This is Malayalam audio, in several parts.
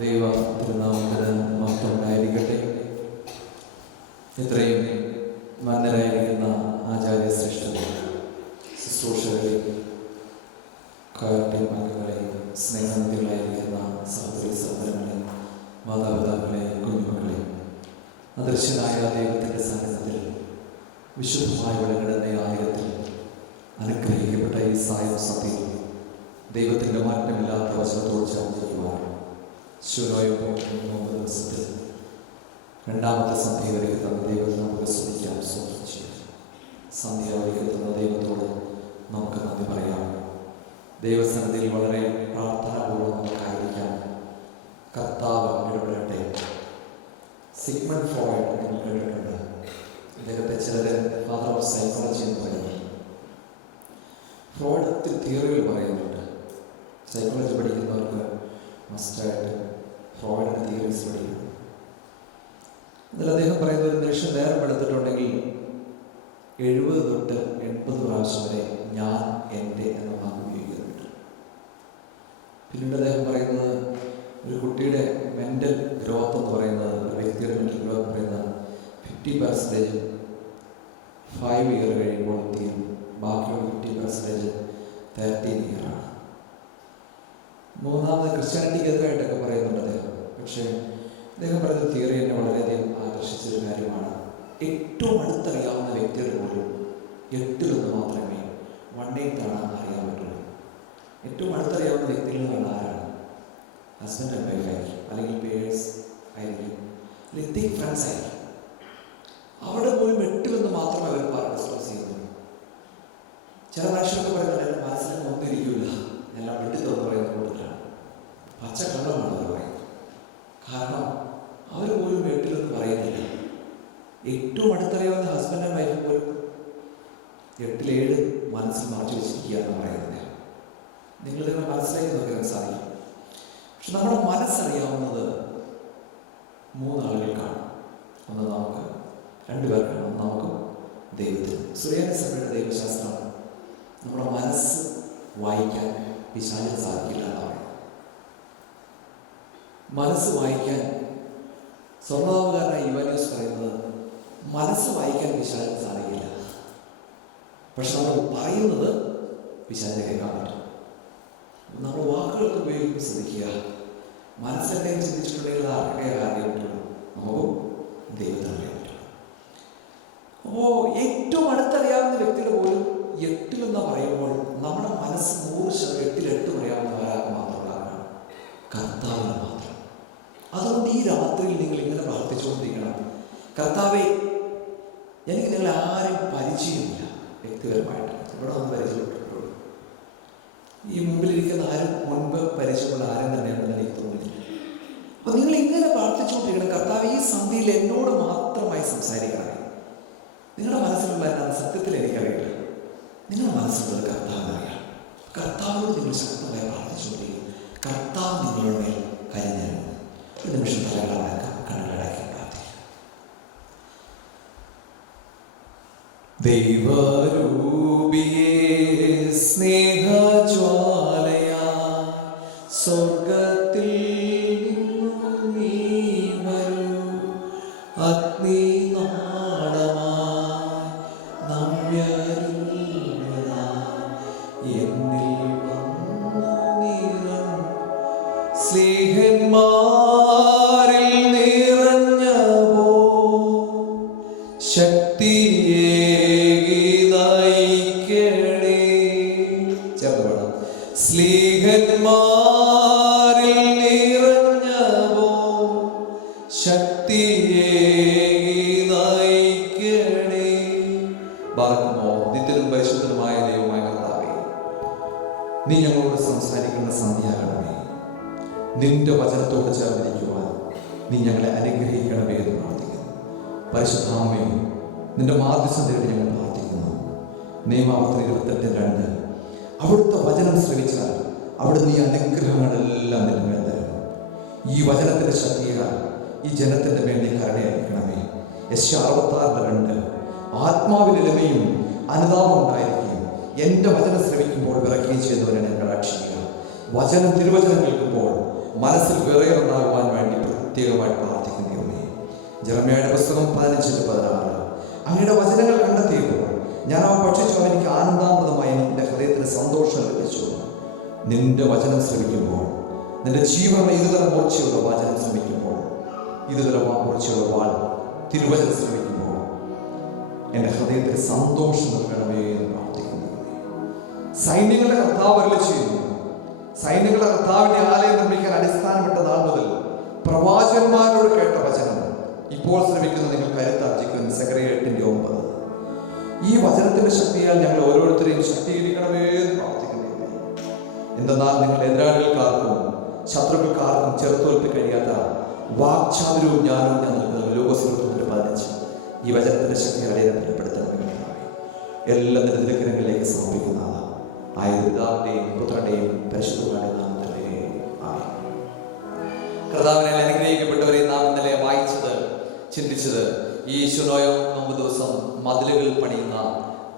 ദൈവ തിരുനാമത്തിന് മഹത്വം ഉണ്ടായിരിക്കട്ടെ. ഇത്രയും മാന്യരായിരിക്കുന്ന ആചാര്യ ശ്രേഷ്ഠരെ, ശുശ്രൂഷകളെയും കാരുണ്യ അംഗങ്ങളെയും സ്നേഹനിധികളായിരിക്കുന്ന സഹോദരി സഹോദരങ്ങളെയും മാതാപിതാക്കളെയും കുഞ്ഞുമക്കളെയും അദൃശ്യനായ ദൈവത്തിൻ്റെ സാന്നിധ്യത്തിൽ വിശുദ്ധമായ വിളകളുടെ ആയിരത്തിൽ അനുഗ്രഹിക്കപ്പെട്ട ഈ സായം സഭയിൽ ദൈവത്തിൻ്റെ മാറ്റമില്ലാത്ത വചനത്തോട് ചേർന്നിരിക്കുവാൻ ശിവനോയപ്പോൾ 3 ദിവസത്തിൽ രണ്ടാമത്തെ സന്ധ്യ ഒരുക്കുന്ന ദൈവത്തെ നമുക്ക് സ്തുതിക്കാം, സ്തോത്രം ചെയ്യാം. സന്ധ്യ ഒരുക്കുന്ന ദൈവത്തോട് നമുക്ക് നന്ദി പറയാം. ദൈവസന്നിധിയിൽ വളരെ പ്രാർത്ഥനാപൂർവ്വം നമുക്കായിരിക്കാം. കർത്താവ് ഇടപെടട്ടെ. സിഗ്മണ്ട് ഫ്രോയിഡ് നിങ്ങൾ കേട്ടിട്ടുണ്ട്. ഇദ്ദേഹത്തെ ചിലർ ഫാദർ ഓഫ് സൈക്കോളജി എന്ന് പറയുന്നു. ഫ്രോയിഡ് തിയറികൾ പറയുന്നുണ്ട്. സൈക്കോളജി പഠിക്കുന്നവർക്ക് മസ്റ്റായിട്ട് ഫ്രോയിഡിൻ്റെ തിയറീസ് പഠിക്കണം. അതിൽ അദ്ദേഹം പറയുന്ന ഒരു മനുഷ്യൻ നേരം എടുത്തിട്ടുണ്ടെങ്കിൽ 70 തൊട്ട് 80 പ്രാവശ്യം വരെ ഞാൻ എൻ്റെ എന്ന വാക്ക് ഉപയോഗിക്കുന്നുണ്ട്. പിന്നീട് അദ്ദേഹം പറയുന്നത് ഒരു കുട്ടിയുടെ മെൻ്റൽ ഗ്രോത്ത് എന്ന് പറയുന്നത്, ഒരു വ്യക്തിയുടെ മെൻ്റൽ ഗ്രോത്ത് പറയുന്നത് 50% 5 ഇയർ കഴിയുമ്പോൾ തീരും. ബാക്കിയുള്ള 50% 13 ഇയറാണ്. മൂന്നാമത് ക്രിസ്ത്യാനിറ്റിക്കെതിരായിട്ടൊക്കെ പറയുന്നുണ്ട് അദ്ദേഹം. പക്ഷേ അദ്ദേഹം പറയുന്ന തിയറി എന്നെ വളരെയധികം ആകർഷിച്ചൊരു കാര്യമാണ്. ഏറ്റവും അടുത്തറിയാവുന്ന വ്യക്തികൾ പോലും 8 മാത്രമേ 1/8 അറിയാൻ പറ്റുള്ളൂ. ഏറ്റവും അടുത്തറിയാവുന്ന വ്യക്തികൾ എന്ന് പറഞ്ഞാൽ ആരാണ്? ഹസ്ബൻഡ് ആൻഡ് വൈഫ് ആയിരിക്കും, അല്ലെങ്കിൽ പേഴ്സ് ആയിരിക്കും, അല്ലെങ്കിൽ തിക് ഫ്രണ്ട്സ് ആയിരിക്കും. അവിടെ പോലും 8 മാത്രമേ അവർ ഡിസ്കസ് ചെയ്യുന്നു. ചില മനുഷ്യർക്ക് പറയുന്നത് എൻ്റെ മനസ്സിൽ ഒന്നിരിക്കില്ല, എല്ലാം വെട്ടി തുറന്ന് പറയുന്ന കൂട്ടത്തിലാണ്. പച്ചക്കള്ളമാണ് അവർ പറയുന്നത്. കാരണം അവർ പോലും 8 പറയുന്നില്ല. ഏറ്റവും അടുത്തറിയാവുന്ന ഹസ്ബൻഡ് ആൻഡ് വൈഫ് പോലും 8 മനസ്സിൽ മറച്ചു വെച്ചിരിക്കുക എന്ന് പറയുന്നത്. നിങ്ങളിതൊക്കെ മനസ്സിലാക്കി നോക്കാൻ സാധിക്കും. പക്ഷെ നമ്മുടെ മനസ്സറിയാവുന്നത് 3 ആളുകൾക്കാണ്. ഒന്ന് നമുക്ക്, 2 പേർക്കാണ്. ഒന്ന് നമുക്കും ദൈവത്തിന്. സുറിയാനി സഭയുടെ ദൈവശാസ്ത്രം നമ്മുടെ മനസ്സ് വായിക്കാൻ പിശാചിന് സാധിക്കില്ല എന്നാണ് പറയുന്നത്. മനസ്സ് വായിക്കാൻ സ്വർണ്ണാവുകാരനായ യുവാനോസ് പറയുന്നത് മനസ്സ് വായിക്കാൻ പിശാചിന് സാധിക്കില്ല, പക്ഷെ നമ്മൾ പറയുന്നത് പിശാചിനെ കേൾക്കാൻ പറ്റും. നമ്മൾ വാക്കുകളൊക്കെ ഉപയോഗിക്കുമ്പോൾ ശ്രദ്ധിക്കുക. മനസ്സെന്തെങ്കിലും ചിന്തിച്ചിട്ടുണ്ടെങ്കിൽ ആർക്കെ അറിയാൻ പറ്റുള്ളൂ, നമുക്കും ദൈവത്തിന് അറിയാൻ പറ്റുള്ളൂ. അപ്പോൾ ഏറ്റവും അടുത്തറിയാവുന്ന വ്യക്തിയുടെ പോലും 8 പറയുമ്പോൾ നമ്മുടെ മനസ്സ് 100% 8 പറയാവുന്ന ഒരാൾക്ക് മാത്രമുള്ളതാണ്, കർത്താവിന് മാത്രം. അതുകൊണ്ട് ഈ രാത്രിയിൽ നിങ്ങൾ ഇങ്ങനെ പ്രാർത്ഥിച്ചുകൊണ്ടിരിക്കണം. കർത്താവേ, എനിക്ക് നിങ്ങളെ ആരും പരിചയമില്ല വ്യക്തിപരമായിട്ട്. ഇവിടെ ഒന്ന് പരിചയപ്പെട്ടിട്ടുള്ളൂ. ഈ മുമ്പിലിരിക്കുന്ന ആരും മുൻപ് പരിചയമുള്ള ആരും തന്നെയാണെന്ന് എനിക്ക് തോന്നുന്നില്ല. അപ്പോൾ നിങ്ങൾ ഇങ്ങനെ പ്രാർത്ഥിച്ചുകൊണ്ടിരിക്കണം. കർത്താവ് ഈ സന്ധ്യയിൽ എന്നോട് മാത്രമായി സംസാരിക്കണം. നിങ്ങളുടെ മനസ്സിലുള്ള എന്താണ് സത്യത്തിൽ എനിക്കറിയില്ല. നിങ്ങളുടെ മനസ്സിലുള്ളത് കർത്താവിനറിയാം. കർത്താവിനോട് നിങ്ങൾ ശക്തമായി പ്രാർത്ഥിച്ചുകൊണ്ടിരിക്കും. കർത്താവ് നിങ്ങളുടെ മേൽ കരുതൽ. ഒരു നിമിഷം തലകളാക്കാം, കണ്ണുകളാക്കി പ്രാർത്ഥിക്കാം. ദൈവരൂപിയേ സ്നേഹജ്വാലയാ സ്വർഗത്തിൽ നിന്നും നീ വരൂ. അഗ്നിനാളമായി നമ്യരുള്ളതാ എന്നിൽ വന്നു നിറഞ്ഞ സ്നേഹന്മാരിൽ നിറഞ്ഞവോ ശക്തിയേകി നയിക്കണേ. ചേർന്ന് സ്നേഹന്മാരിൽ നിറഞ്ഞവോ ശക്തിയേകി നയിക്കണേ. ബാറക്കുമോ നിത്യനും പരിശുദ്ധനുമായ ദൈവമായ കർത്താവേ, നീ ഞങ്ങളോട് സംസാരിക്കുന്ന സന്ധ്യാകണമേ. നിന്റെ വചനത്തോട് ചേർന്നിരിക്കുവാൻ നീ ഞങ്ങളെ അനുഗ്രഹിക്കണമേ എന്ന് പ്രാർത്ഥിക്കുന്നു. പരിശുദ്ധാമേ, നിന്റെ മാധ്യസ്ഥം തേടി ഞങ്ങൾ പ്രാർത്ഥിക്കുന്നു. നിയമാവർത്തനം 28:2 അവിടുത്തെ വചനം ശ്രവിച്ചാൽ അവിടുന്ന് ഈ അനുഗ്രഹങ്ങളെല്ലാം നിന്റെ തരും. ഈ വചനത്തിന്റെ ശക്തിയാൽ ഈ ജനത്തിന്റെ മേൽ നീ കരുണയായിരിക്കണമേ. യെശയ്യാ 66:2 ആത്മാവിൽ എളിമയും അനുതാപം ഉണ്ടായിരിക്കുകയും എൻ്റെ വചനം ശ്രവിക്കുമ്പോൾ വിറയ്ക്കുകയും ചെയ്തവരെ ഞങ്ങൾ രക്ഷിക്കുക. തിരുവചനം കേൾക്കുമ്പോൾ മനസ്സിൽ വിറയുണ്ടാകുവാൻ പ്രത്യേകമായിട്ട് പ്രാർത്ഥിക്കുന്നേ. ജെറമ്യായുടെ പുസ്തകം 15:16. അങ്ങയുടെ വചനങ്ങൾ കണ്ടെത്തിയപ്പോൾ ഞാൻ അവ പഠിച്ചു, എനിക്ക് ആനന്ദാമൃതമായി എൻ്റെ ഹൃദയത്തിന് സന്തോഷം ലഭിച്ചു. നിന്റെ വചനം ശ്രമിക്കുമ്പോൾ, നിന്റെ ജീവന ഇതുതര മൂർച്ചയുള്ള വചനം ശ്രമിക്കുമ്പോൾ, ഇതുതര മൂർച്ചയുള്ള വാൾ തിരുവചനം ശ്രമിക്കുമ്പോൾ എൻ്റെ ഹൃദയത്തിന് സന്തോഷം നൽകണമേ എന്ന് പ്രാർത്ഥിക്കുന്നു. സൈന്യങ്ങളുടെ കർത്താവ് അരുളി ചെയ്യുന്നു, സൈന്യങ്ങളുടെ കർത്താവിന്റെ ആലയം നിർമ്മിക്കാൻ അടിസ്ഥാനപ്പെട്ട നാൾ മുതൽ പ്രവാചകന്മാരോട് കേട്ട വചനം ഇപ്പോൾ ശ്രമിക്കുന്ന നിങ്ങൾ കരുത്താർജിക്കുന്നു. സെക്രട്ടറി 8:9. ഈ വചനത്തിന്റെ ശക്തിയാൽ ഞങ്ങൾ ഓരോരുത്തരെയും ശക്തീകരിക്കണമേ എന്ന് പ്രാർത്ഥിക്കുന്നു. എന്തെന്നാൽ നിങ്ങൾ എതിരാളികൾക്കാർക്കും ശത്രുക്കൾക്കാർക്കും ചെറുത്തോൽപ്പി കഴിയാത്ത വാക്ചാതുര്യവും ജ്ഞാനവും ഞാൻ നൽകുന്നു. ലോകസുഹൃത്തുക്കൾ 15. ഈ വചനത്തിന്റെ ശക്തി അടിയന്തരപ്പെടുത്തണമെന്ന് എല്ലാ നിരത്തിലക്കരങ്ങളിലേക്ക് സമർപ്പിക്കുന്ന ആയ പിതാവിന്റെയും പുത്രന്റെയും പരിശുദ്ധമായ നാമത്തിലെ ആമേൻ. കർത്താവിനെ അനുഗ്രഹിക്കപ്പെട്ടവരെ, നാം ഇന്നലെ വായിച്ചത് ചിന്തിച്ചത് ഈ ശുനോയോ നോമ്പ് ദിവസം മതിലുകൾ പണിയുന്ന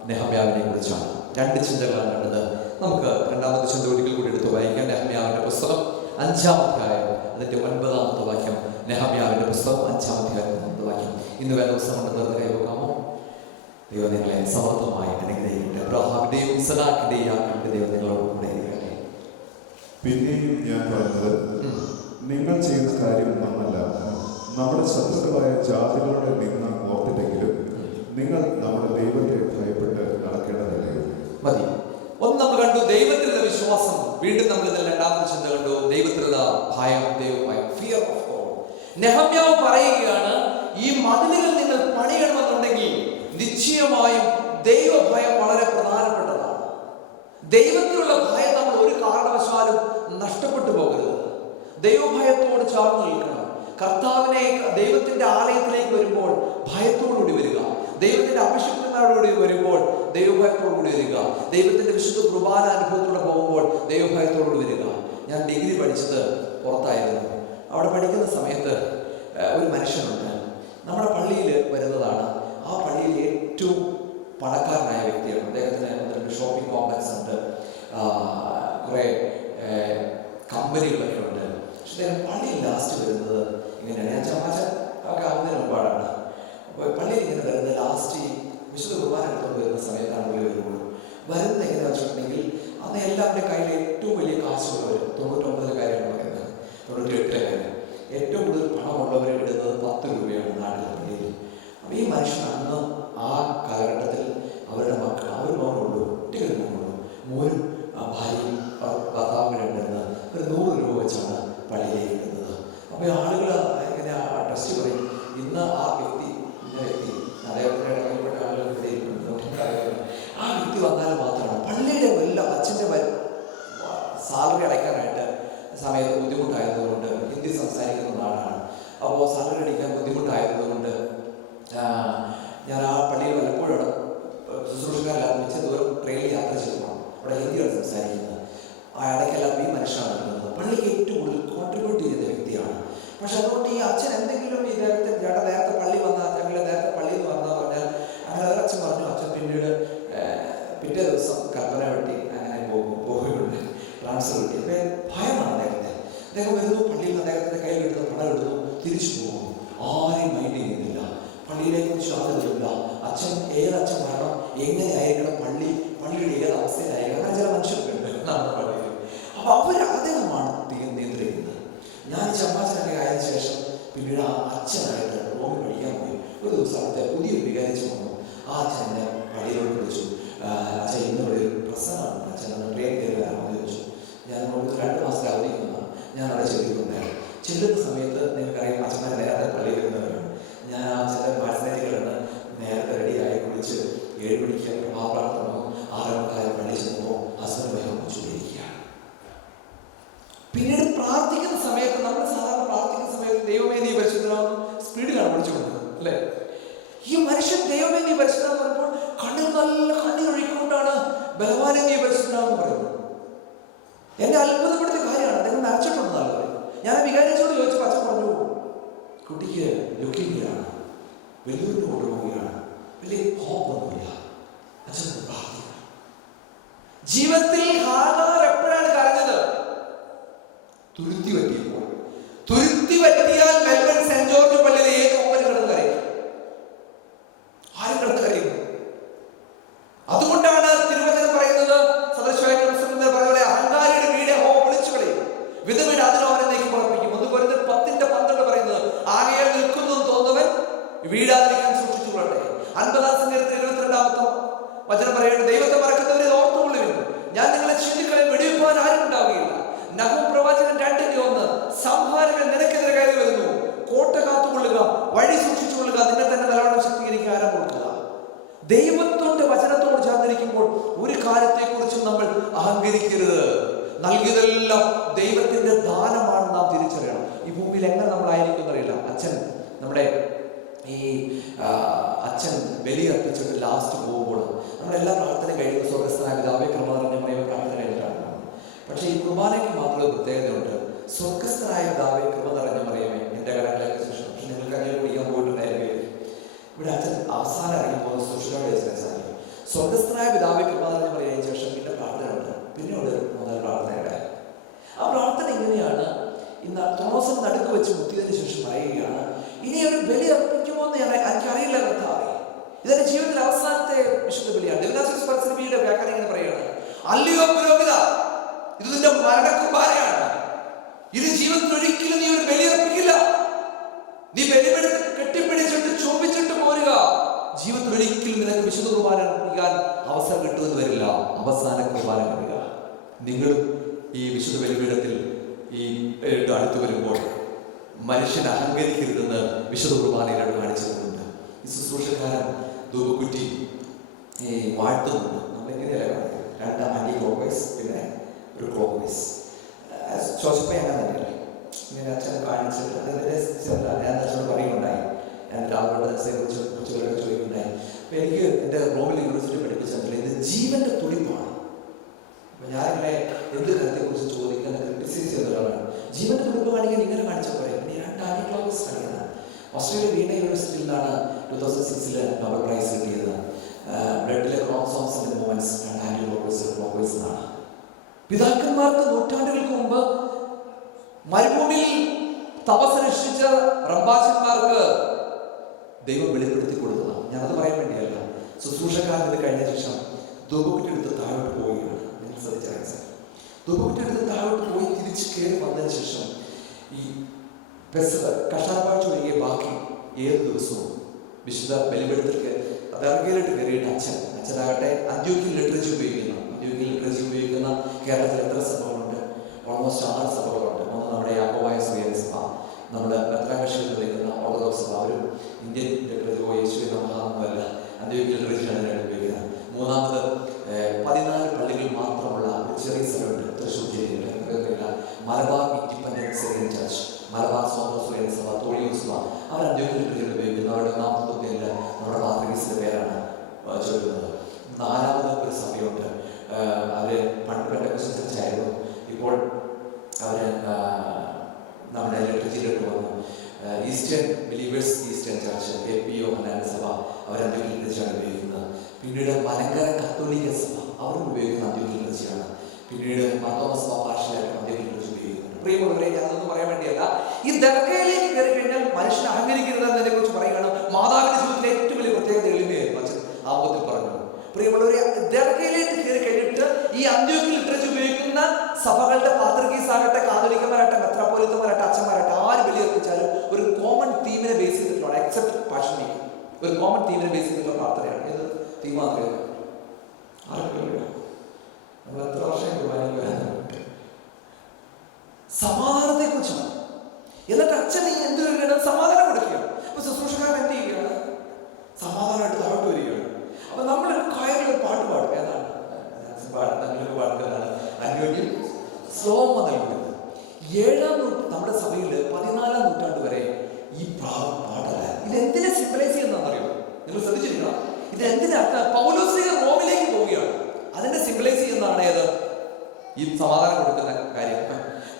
നെഹമ്യാവിനെ കുറിച്ചാണ്. 2 ചിന്തകളാണ് കണ്ടത്. നമുക്ക് രണ്ടാമത്തെ ചിന്ത ഒരിക്കൽ കൂടി എടുത്ത് വായിക്കാം. നെഹമ്യാവിന്റെ പുസ്തകം 5-ാം അധ്യായം അതിന്റെ 9-ാമത്തെ വാക്യം. നെഹമ്യാവിന്റെ പുസ്തകം 5-ാം അധ്യായം 9-ാമത്തെ വാക്യം. ഇന്ന് വേറെ ദിവസം കൊണ്ട് കൈവക്കാമോ? ദൈവം നിങ്ങളെ സമർത്ഥമായി അനുഗ്രഹിക്കട്ടെ. അബ്രഹാമിന്റെയും ഇസ്ഹാക്കിന്റെയും യാക്കോബിന്റെയും ദൈവം നിങ്ങളോട് കൂടെ ഇരിക്കട്ടെ. പിന്നെയും ഞാൻ പറഞ്ഞത്, നിങ്ങൾ ചെയ്യുന്ന കാര്യം നന്നല്ല. നമ്മുടെ ശത്രുക്കളായ ജാതികളുടെ നിന്ന് ഓർത്തിട്ടെങ്കിലും നിങ്ങൾ നമ്മുടെ ദൈവത്തെ ഭയപ്പെട്ട് നടക്കേണ്ടതല്ലേ? മതി. ഒന്ന് നമ്മൾ കണ്ടു ദൈവത്തിലുള്ള വിശ്വാസം. വീണ്ടും നമ്മൾ ഇതിൽ രണ്ടാമത്തെ ചിന്ത കണ്ടു ദൈവത്തിലുള്ള ഭയം, ദൈവഭയം, ഫിയർ ഓഫ് ഗോഡ്. നെഹമ്യാവ് പറയുകയാണ്, ഈ മതിലുകൾ നിങ്ങൾ പണിയണമെന്നുണ്ടെങ്കിൽ നിശ്ചയമായും ദൈവഭയം വളരെ പ്രധാനപ്പെട്ടതാണ്. ദൈവത്തിലുള്ള ഭയം നമ്മൾ ഒരു കാരണവശാലും നഷ്ടപ്പെട്ടു പോകരുത്. ദൈവഭയത്തോട് ചേർന്ന് നിൽക്കണം. കർത്താവിനെ, ദൈവത്തിന്റെ ആലയത്തിലേക്ക് വരുമ്പോൾ ഭയത്തോടുകൂടി വരിക. ദൈവത്തിന്റെ അഭിഷിക്തനോടുകൂടി വരുമ്പോൾ ദൈവഭയത്തോടുകൂടി വരിക. ദൈവത്തിന്റെ വിശുദ്ധ കുർബാന അനുഭവത്തോടെ പോകുമ്പോൾ ദൈവഭയത്തോടുകൂടി വരിക. ഞാൻ ഡിഗ്രി പഠിച്ചത് പുറത്തായിരുന്നു. അവിടെ പഠിക്കുന്ന സമയത്ത് ഒരു മനുഷ്യനുണ്ട്, നമ്മുടെ പള്ളിയിൽ വരുന്നതാണ്. ആ പള്ളിയിൽ ഏറ്റവും പണക്കാരനായ വ്യക്തിയാണ്. അദ്ദേഹത്തിന് ഷോപ്പിംഗ് കോംപ്ലക്സ് ഉണ്ട്, കുറേ കമ്പനികളൊക്കെ ഉണ്ട്. പക്ഷെ പള്ളിയിൽ ലാസ്റ്റ് വരുന്നത് ഇങ്ങനെയാണ്. ഞാൻ ചമാച്ചൻ ഒക്കെ ആവുന്നതിന് മുമ്പാടാണ്. അപ്പോൾ പള്ളിയിൽ ഇങ്ങനെ വരുന്നത് ലാസ്റ്റ് വിശുദ്ധ കുർബാന എടുത്തുകൊണ്ട് വരുന്ന സമയത്താണ് പുള്ളി വരുന്നത്. വരുന്നത് എങ്ങനെയാണെന്ന് വെച്ചിട്ടുണ്ടെങ്കിൽ അന്ന് എല്ലാവരുടെ കയ്യിൽ ഏറ്റവും വലിയ കാശുള്ളവർ 99 കാര്യമാണ് പറയുന്നത്, 98 കാര്യം, ഏറ്റവും കൂടുതൽ പണമുള്ളവരെ ഇടുന്നത് 10 രൂപയാണ് നാട്ടിലെ പള്ളിയിൽ. അപ്പോൾ ഈ മനുഷ്യൻ അന്ന് ആ കാലഘട്ടത്തിൽ അവരുടെ മക്കൾ, അവർ മോനുള്ളൂ, ഒറ്റയൊരു മോനുള്ളൂ, മോനും ഭാര്യയും ഭർത്താവിനെ ഉണ്ടെന്ന് ഒരു 100 രൂപ വെച്ചാണ് പള്ളിയിലേക്ക് ഇടുന്നത്. അപ്പോൾ ആളുകൾ ഇങ്ങനെ ടെസ്റ്റ് പറയും, ഇന്ന് ആ വ്യക്തി, ഇന്ന വ്യക്തി, അദ്ദേഹത്തിൻ്റെ ഇടപെട്ട ആളുകൾ ഇവിടെ ആ വ്യക്തി വന്നാൽ മാത്രമാണ് പള്ളിയുടെ എല്ലാ അച്ഛൻ്റെ സാലറി അടയ്ക്കാനായിട്ട് സമയത്ത് ബുദ്ധിമുട്ടായതുകൊണ്ട്, ഹിന്ദി സംസാരിക്കുന്ന നാടാണ്, അപ്പോൾ സാലറി അടിക്കാൻ ബുദ്ധിമുട്ടായതുകൊണ്ട് ഞാൻ ആ പള്ളിയിൽ വല്ലപ്പോഴും ശുശ്രൂഷക്കാരെല്ലാം മിച്ച ദൂരം ട്രെയിനിൽ യാത്ര ചെയ്യണം. അവിടെ ഹിന്ദിയാണ് സംസാരിക്കുന്നത്. ആ ഇടയ്ക്കെല്ലാം ഈ മനുഷ്യനാണ് വരുന്നത്. പള്ളിക്ക് ഏറ്റവും കൂടുതൽ കോൺട്രിബ്യൂട്ട് ചെയ്യുന്ന വ്യക്തിയാണ്. പക്ഷെ അതുകൊണ്ട് ഈ അച്ഛൻ എന്തെങ്കിലും ഈ നേരത്തെ പള്ളി വന്നാൽ, ഞങ്ങൾ നേരത്തെ പള്ളിയിൽ വന്നാൽ പറഞ്ഞാൽ അങ്ങനെ അച്ഛൻ പറഞ്ഞു. അച്ഛൻ പിന്നീട് പിറ്റേ ദിവസം കൽപ്പന വെട്ടി അങ്ങനെ പോകുന്നുണ്ട്, ട്രാൻസ്ഫർ കിട്ടി. അപ്പോൾ ഭയമാണ് അദ്ദേഹത്തെ. അദ്ദേഹം വരുന്നു, പള്ളിയിൽ നിന്ന് അദ്ദേഹത്തിൻ്റെ കയ്യിൽ കിട്ടുന്ന പണം എടുത്തു, തിരിച്ചു പോകുന്നു. ആരെയും മൈൻഡ് ചെയ്യുന്നില്ല, പള്ളിയിലെ കുറിച്ച് യാതൊരുമില്ല. അച്ഛൻ ഏതച്ഛൻ വരണം, എങ്ങനെയായിരിക്കണം പള്ളിയുടെ ഏത് അവസ്ഥയിലായിരിക്കണം, അങ്ങനെ ചില മനുഷ്യർക്കുണ്ട് നമ്മുടെ പള്ളിയിൽ. അപ്പോൾ അദ്ദേഹമാണ് നിയന്ത്രിക്കുന്നത്. ഞാൻ ചമ്മാച്ചനൊക്കെ ആയതിനു ശേഷം പിന്നീട് ആ അച്ഛനായിട്ട് റോമിൽ പഠിക്കാൻ പോയി. ഒരു ദിവസം അവിടുത്തെ പുതിയൊരു വികാരിച്ച് വന്നു. ആ അച്ഛനെ പള്ളിയിലോട്ട് വിളിച്ചു. അച്ഛൻ ഇന്നൊരു പ്രസവമാണ്, അച്ഛൻ ട്രെയിൻ കയറി വരാമെന്ന് ചോദിച്ചു. ഞാൻ 2 മാസത്തെ അവധിക്കുന്നതാണ്. ഞാൻ അവിടെ ചെല്ലുന്നുണ്ടായിരുന്നു. ചെല്ലുന്ന സമയത്ത് നിങ്ങൾക്കറിയാം, അച്ഛന്മാർ നേരത്തെ പള്ളിയിൽ വരുന്നവരാണ്. ഞാൻ ആ ചില മാസനേരികളാണ് നേരത്തെ റെഡിയായി കുളിച്ച് 7 മണിക്ക് മഹാപ്രാർത്ഥന 6:30 പള്ളി ചെന്നപ്പോൾ ഹസ്ബൻഡ് വൈഫ് കുളിച്ചുകൊണ്ടിരിക്കുകയാണ്. പിന്നീട് പ്രാർത്ഥിക്കുന്ന സമയത്ത്, നമ്മൾ സാധാരണ പ്രാർത്ഥിക്കുന്ന സമയത്ത് ദൈവമേ നീ പരിശുദ്ധനാകുന്നു സ്പീഡിലാണ് പഠിച്ചുകൊണ്ടത് അല്ലേ? ഈ മനുഷ്യൻ ദൈവമേ നീ പരിശുദ്ധനാന്ന് പറയുമ്പോൾ നല്ല കണ്ണീരൊഴുക്കിക്കൊണ്ടാണ് ബലവാനെ നീ പരിശുദ്ധനാന്ന് പറയുന്നത്. എന്നെ അത്ഭുതപ്പെടുത്തിയ കാര്യമാണ്. അദ്ദേഹം നരച്ചിട്ടുണ്ടെന്നാണ് പറയുന്നത്. ഞാൻ വികാരിച്ചോട് ചോദിച്ചു. അച്ഛൻ പറഞ്ഞു, കുട്ടിക്ക് ലുക്കീമിയാണ്, വലിയൊരു കൊണ്ടുപോവുകയാണ്, വലിയ ഹോപ്പൊന്നുമില്ല, അച്ഛൻ പ്രാർത്ഥിക്കണം. ജീവിതത്തിൽ ഹാഗാർ എപ്പോഴാണ് കരഞ്ഞത്? തുരുത്തി പറ്റിയപ്പോൾ. തുരുത്തി പറ്റിയാൽ ദൈവത്തോട് വചനത്തോട് ചേർന്നിരിക്കുമ്പോൾ ഒരു കാര്യത്തെക്കുറിച്ചും നമ്മൾ അഹങ്കരിക്കരുത്. നൽകിയതെല്ലാം ദൈവത്തിന്റെ ദാനമാണ് നാം തിരിച്ചറിയണം. ഈ ഭൂമിയിൽ എങ്ങനെ നമ്മളായിരിക്കും എന്നറിയില്ല. നമ്മുടെ ഈ അച്ഛൻ ബലി അർപ്പിച്ചിട്ട് ലാസ്റ്റ് പോകുമ്പോൾ നമ്മളെല്ലാ പ്രാർത്ഥന കഴിയുന്ന സ്വർഗസ്ഥനായ പിതാവേ കൃപ നിറഞ്ഞ മറിയമേ പ്രാർത്ഥന കഴിഞ്ഞിട്ടാണ്. പക്ഷേ ഈ കുർബാനയ്ക്ക് മാത്രം ഒരു പ്രത്യേകതയുണ്ട്. സ്വർഗസ്ഥനായ പിതാവേ കൃപ നിറഞ്ഞ മറിയമേ എൻ്റെ കടങ്ങളിലേക്ക് ശേഷം. പക്ഷെ നിങ്ങൾക്ക് അങ്ങനെ കുടിക്കാൻ പോയിട്ടുണ്ടായിരിക്കും. ഇവിടെ അച്ഛൻ അവസാനം ഇറങ്ങി പോകുന്ന സുഷിനോട് സംസാരിക്കും. സ്വർഗസ്ഥനായ പിതാവേ കൃപ നിറഞ്ഞ മറിയതിനു ശേഷം പിന്നെ പ്രാർത്ഥനയുണ്ട്. പിന്നീട് മുതൽ പ്രാർത്ഥനയുടെ ആ പ്രാർത്ഥന ഇങ്ങനെയാണ്. ഇന്ന് തോമസിന് നടുക്ക് വെച്ച് മുത്തിയതിനു ശേഷം പറയുകയാണ്, ഇനി ഒരു ബലി അർപ്പിക്കുമോ എന്ന് എനിക്കറിയില്ല കർത്താവേ. ഇതെന്റെ ജീവിതത്തിലെ അവസാനത്തെ വിശുദ്ധ ബലിയാണ്. ദേവദാസിയുടെ വ്യാഖ്യാനം ഇങ്ങനെ പറയുകയാണ്, അല്ലയോ പുരോഹിത, ഇത് നിന്റെ മരണക്കുർബാനയാണ്. ഇത് ജീവിതത്തിൽ ഒരിക്കലും നീ ഒരു ബലി അർപ്പിക്കില്ല. നീ ബലിമെടുത്ത് കെട്ടിപ്പിടിച്ചിട്ട് ചുംബിച്ചിട്ട് പോരുക. ജീവിതത്തിൽ ഒരിക്കലും നിനക്ക് വിശുദ്ധ കുർബാന അർപ്പിക്കാൻ അവസരം കിട്ടുമെന്ന് വരില്ല. അവസാന കുർബാന വരിക. നിങ്ങളും ഈ വിശുദ്ധ ബലിപീഠത്തിൽ ഈ അടുത്ത് വരുമ്പോൾ മനുഷ്യൻ അഹങ്കരിക്കരുതെന്ന് വിശുദ്ധ കുർബാനയിലാണ് കാണിച്ചു തരുന്നുണ്ട്. ഈ ശുശ്രൂഷക്കാരൻ ധൂപക്കുറ്റി വാഴ്ത്തുന്നുണ്ട്. നമ്മളെങ്ങനെയല്ല കാണിക്കുന്നത്? 2 ആന്റി ക്ലോക്ക് വൈസ് പിന്നെ ഒരു ക്ലോക്ക് വൈസ്. ചോദിച്ചപ്പോൾ അങ്ങനെ തന്നെയല്ലേ ഇങ്ങനെ അച്ഛൻ കാണിച്ചിട്ട് അതിൻ്റെ ഞാൻ അച്ഛനോട് പറയുകയുണ്ടായി. ഞാൻ രാവിലെ കുറിച്ച് കുറച്ചുപേരൊക്കെ ചോദിക്കുകയുണ്ടായി. അപ്പോൾ എനിക്ക് എൻ്റെ റൂമിൽ യൂണിവേഴ്സിറ്റി പഠിപ്പിച്ചിട്ടില്ല, ഇത് ജീവന്റെ തുടിപ്പാണ്. അപ്പം ഞാനിങ്ങനെ എന്ത് കാര്യത്തെക്കുറിച്ച് ചോദിക്കാൻ ക്രിറ്റിസൈസ് ചെയ്ത ഒരാളാണ്. ജീവന്റെ തുടിപ്പ് കാണിക്കാൻ ഇങ്ങനെ കാണിച്ച പോലെ 2 ആന്റി ക്ലോക്ക് വൈസ് കാണിക്കുന്നത്. ഓസ്ട്രേലിയ വീണ യൂണിവേഴ്സിറ്റിയിൽ നിന്നാണ് 2006 നോബൽ പ്രൈസ് കിട്ടിയത്. ബ്ലഡിലെ ക്രോമസോംസിന്റെ മൂവ്മെന്റ്സ് 2 ആന്റി ക്ലോക്ക് വൈസ് എന്നാണ്. പിതാക്കന്മാർക്ക് നൂറ്റാണ്ടുകൾക്ക് മുമ്പ് മരുഭൂമിയിൽ തപസ്സനുഷ്ഠിച്ച റംബാച്ചന്മാർക്ക് ദൈവം വെളിപ്പെടുത്തി കൊടുത്തതാണ്. ഞാനത് പറയാൻ വേണ്ടിയല്ല. ശുശ്രൂഷക്കാരൻ ഇത് കഴിഞ്ഞ ശേഷം ധൂപക്കുറ്റി എടുത്ത് താഴോട്ട് പോവുകയാണ്. നിങ്ങൾ ശ്രദ്ധിച്ചറിയാം സാർ. ധൂപക്കുറ്റി എടുത്ത് താഴോട്ട് പോയി തിരിച്ച് കയറി വന്നതിന് ശേഷം ഈ കഷായപ്പാഴ്ച ഒഴികെ ബാക്കി ഏത് ദിവസവും വിശുദ്ധ ബലിപീഠത്തിലേക്ക് ദർഗയിലിട്ട് കയറിയിട്ട് അച്ഛനാകട്ടെ അന്ത്യോക്യൻ ലിറ്ററേച്ചർ ഉപയോഗിക്കുന്ന കേരളത്തിൽ എത്ര സഭകളുണ്ട്? ഓൾമോസ്റ്റ് 6 സഭകളുണ്ട്. ഒന്ന് നമ്മുടെ യാക്കോബായ സുറിയാനി സഭ, നമ്മുടെ ബത്രാകക്ഷിയിൽ വിളിക്കുന്ന ഓർത്തഡോക്സ് സഭ. ഒരു ഇന്ത്യൻ ലിറ്ററേച്ചർ യേശുവിൻ മഹാന്നല്ല, അന്ത്യോക്യൻ ലിറ്ററേച്ചറാണ് ഉപയോഗിക്കുന്നത്. മൂന്നാമത് 14 പള്ളികൾ മാത്രമുള്ള ഒരു ചെറിയ സ്ഥലമുണ്ട് തൃശ്ശൂർ ജില്ലയിൽ, Malabar independent Syrian church, Malabar Suriyani Sabha, Thozhiyur സഭ. അവർ അന്ത്യോക്യൻ ലിറ്ററേച്ചർ ഉപയോഗിക്കുന്നു. അവരുടെ 4ാമത്തെ പേരിൽ നമ്മുടെ പാത്രീസിന്റെ പേരാണ് ചൊല്ലുന്നത്. 4ാമത് ഒരു സഭയുണ്ട്. അവർ പണ്ട് പെന്തക്കോസ്തൽ ചർച്ചായിരുന്നു. ഇപ്പോൾ അവർ നമ്മുടെ ലിറ്ററേച്ചറിലോട്ട് വന്നു. Eastern believers eastern church, APO അല്ലാതെ സഭ, അവർ അന്ത്യോക്യൻ ലിറ്ററേച്ചറാണ് ഉപയോഗിക്കുന്നത്. പിന്നീട് മലങ്കര കത്തോലിക്ക സഭ, അവരും ഉപയോഗിക്കുന്ന അന്ത്യോക്യൻ ലിറ്ററേച്ചറാണ്. പിന്നീട് മാർത്തോമ സഭ ഭാഷയിലായിട്ട് അന്ത്യോക്യൻ ലിറ്ററേച്ചർ ഉപയോഗിക്കുന്നുണ്ട്. പ്രിയമുള്ളവരെ, ഞാനതൊന്നും പറയാൻ വേണ്ടിയല്ല. ഈ ദർഗയിലേക്ക് കയറി കഴിഞ്ഞാൽ മനുഷ്യൻ അഹങ്കരിക്കരുത് എന്നതിനെ കുറിച്ച് പറയുകയാണ്. മാതാവിന്റെ ജീവിതത്തിലെ ഏറ്റവും വലിയ പ്രത്യേകത എളിമയായിരുന്നു. അച്ഛൻ ആപത്തിൽ പറഞ്ഞു. പ്രിയമുള്ളവരെ, ദർഗയിലേക്ക് കയറി കഴിഞ്ഞിട്ട് ഈ അന്ത്യോക്യൻ ലിറ്ററേച്ചർ ഉപയോഗിക്കുന്ന സഭകളുടെ പാത്രികീസാകട്ടെ, കാതോലിക്കന്മാരാകട്ടെ, മെത്രാപ്പോലീത്തമാരാകട്ടെ, അച്ഛന്മാരാകട്ടെ, ആര് ബലിയർപ്പിച്ചാലും ഒരു കോമൺ തീമിനെ ബേസ് ചെയ്തിട്ടുള്ള എക്സെപ്റ്റ് പാഷൻ വീക്ക് ഒരു കോമൺ തീമിനെ ബേസ് ചെയ്തിട്ടുള്ള പ്രാർത്ഥനയാണ്. ഏത് തീം മാത്രമേ ആർക്കും നമ്മൾ എത്ര വർഷം സമാധാനത്തെ കുറിച്ചാണ്. എന്നിട്ട് അച്ഛൻ എന്ത് വരികയാണ്? സമാധാനം കൊടുക്കുകയാണ്. അപ്പൊ ശുശ്രൂഷക്കാരൻ എന്ത് ചെയ്യുകയാണ്? സമാധാനമായിട്ട് താഴോട്ട് വരികയാണ്. അപ്പൊ നമ്മളൊരു കയറിലൊരു പാട്ട് പാടും. ഏതാണ് നല്ലൊരു പാട്ടുകാരാണ് അന്യോന്യം സ്ലോമ നൽകുന്നത്. 7ാം നമ്മുടെ സഭയിൽ 14ാം നൂറ്റാണ്ട് വരെ ഈ പാട്ടല്ല. ഇതെന്തിനെ സിംബലൈസ് ചെയ്യുന്നറിയോ? നിങ്ങൾ ശ്രദ്ധിച്ചിരിക്കണം. ഇതെന്തിനാ? പൗലോസ്ലീഹ റോമിലേക്ക് പോവുകയാണ്. അതിന്റെ സിംബലൈസ് ചെയ്യുന്നതാണ് ഏത്? ഈ സമാധാനം കൊടുക്കുന്ന കാര്യം.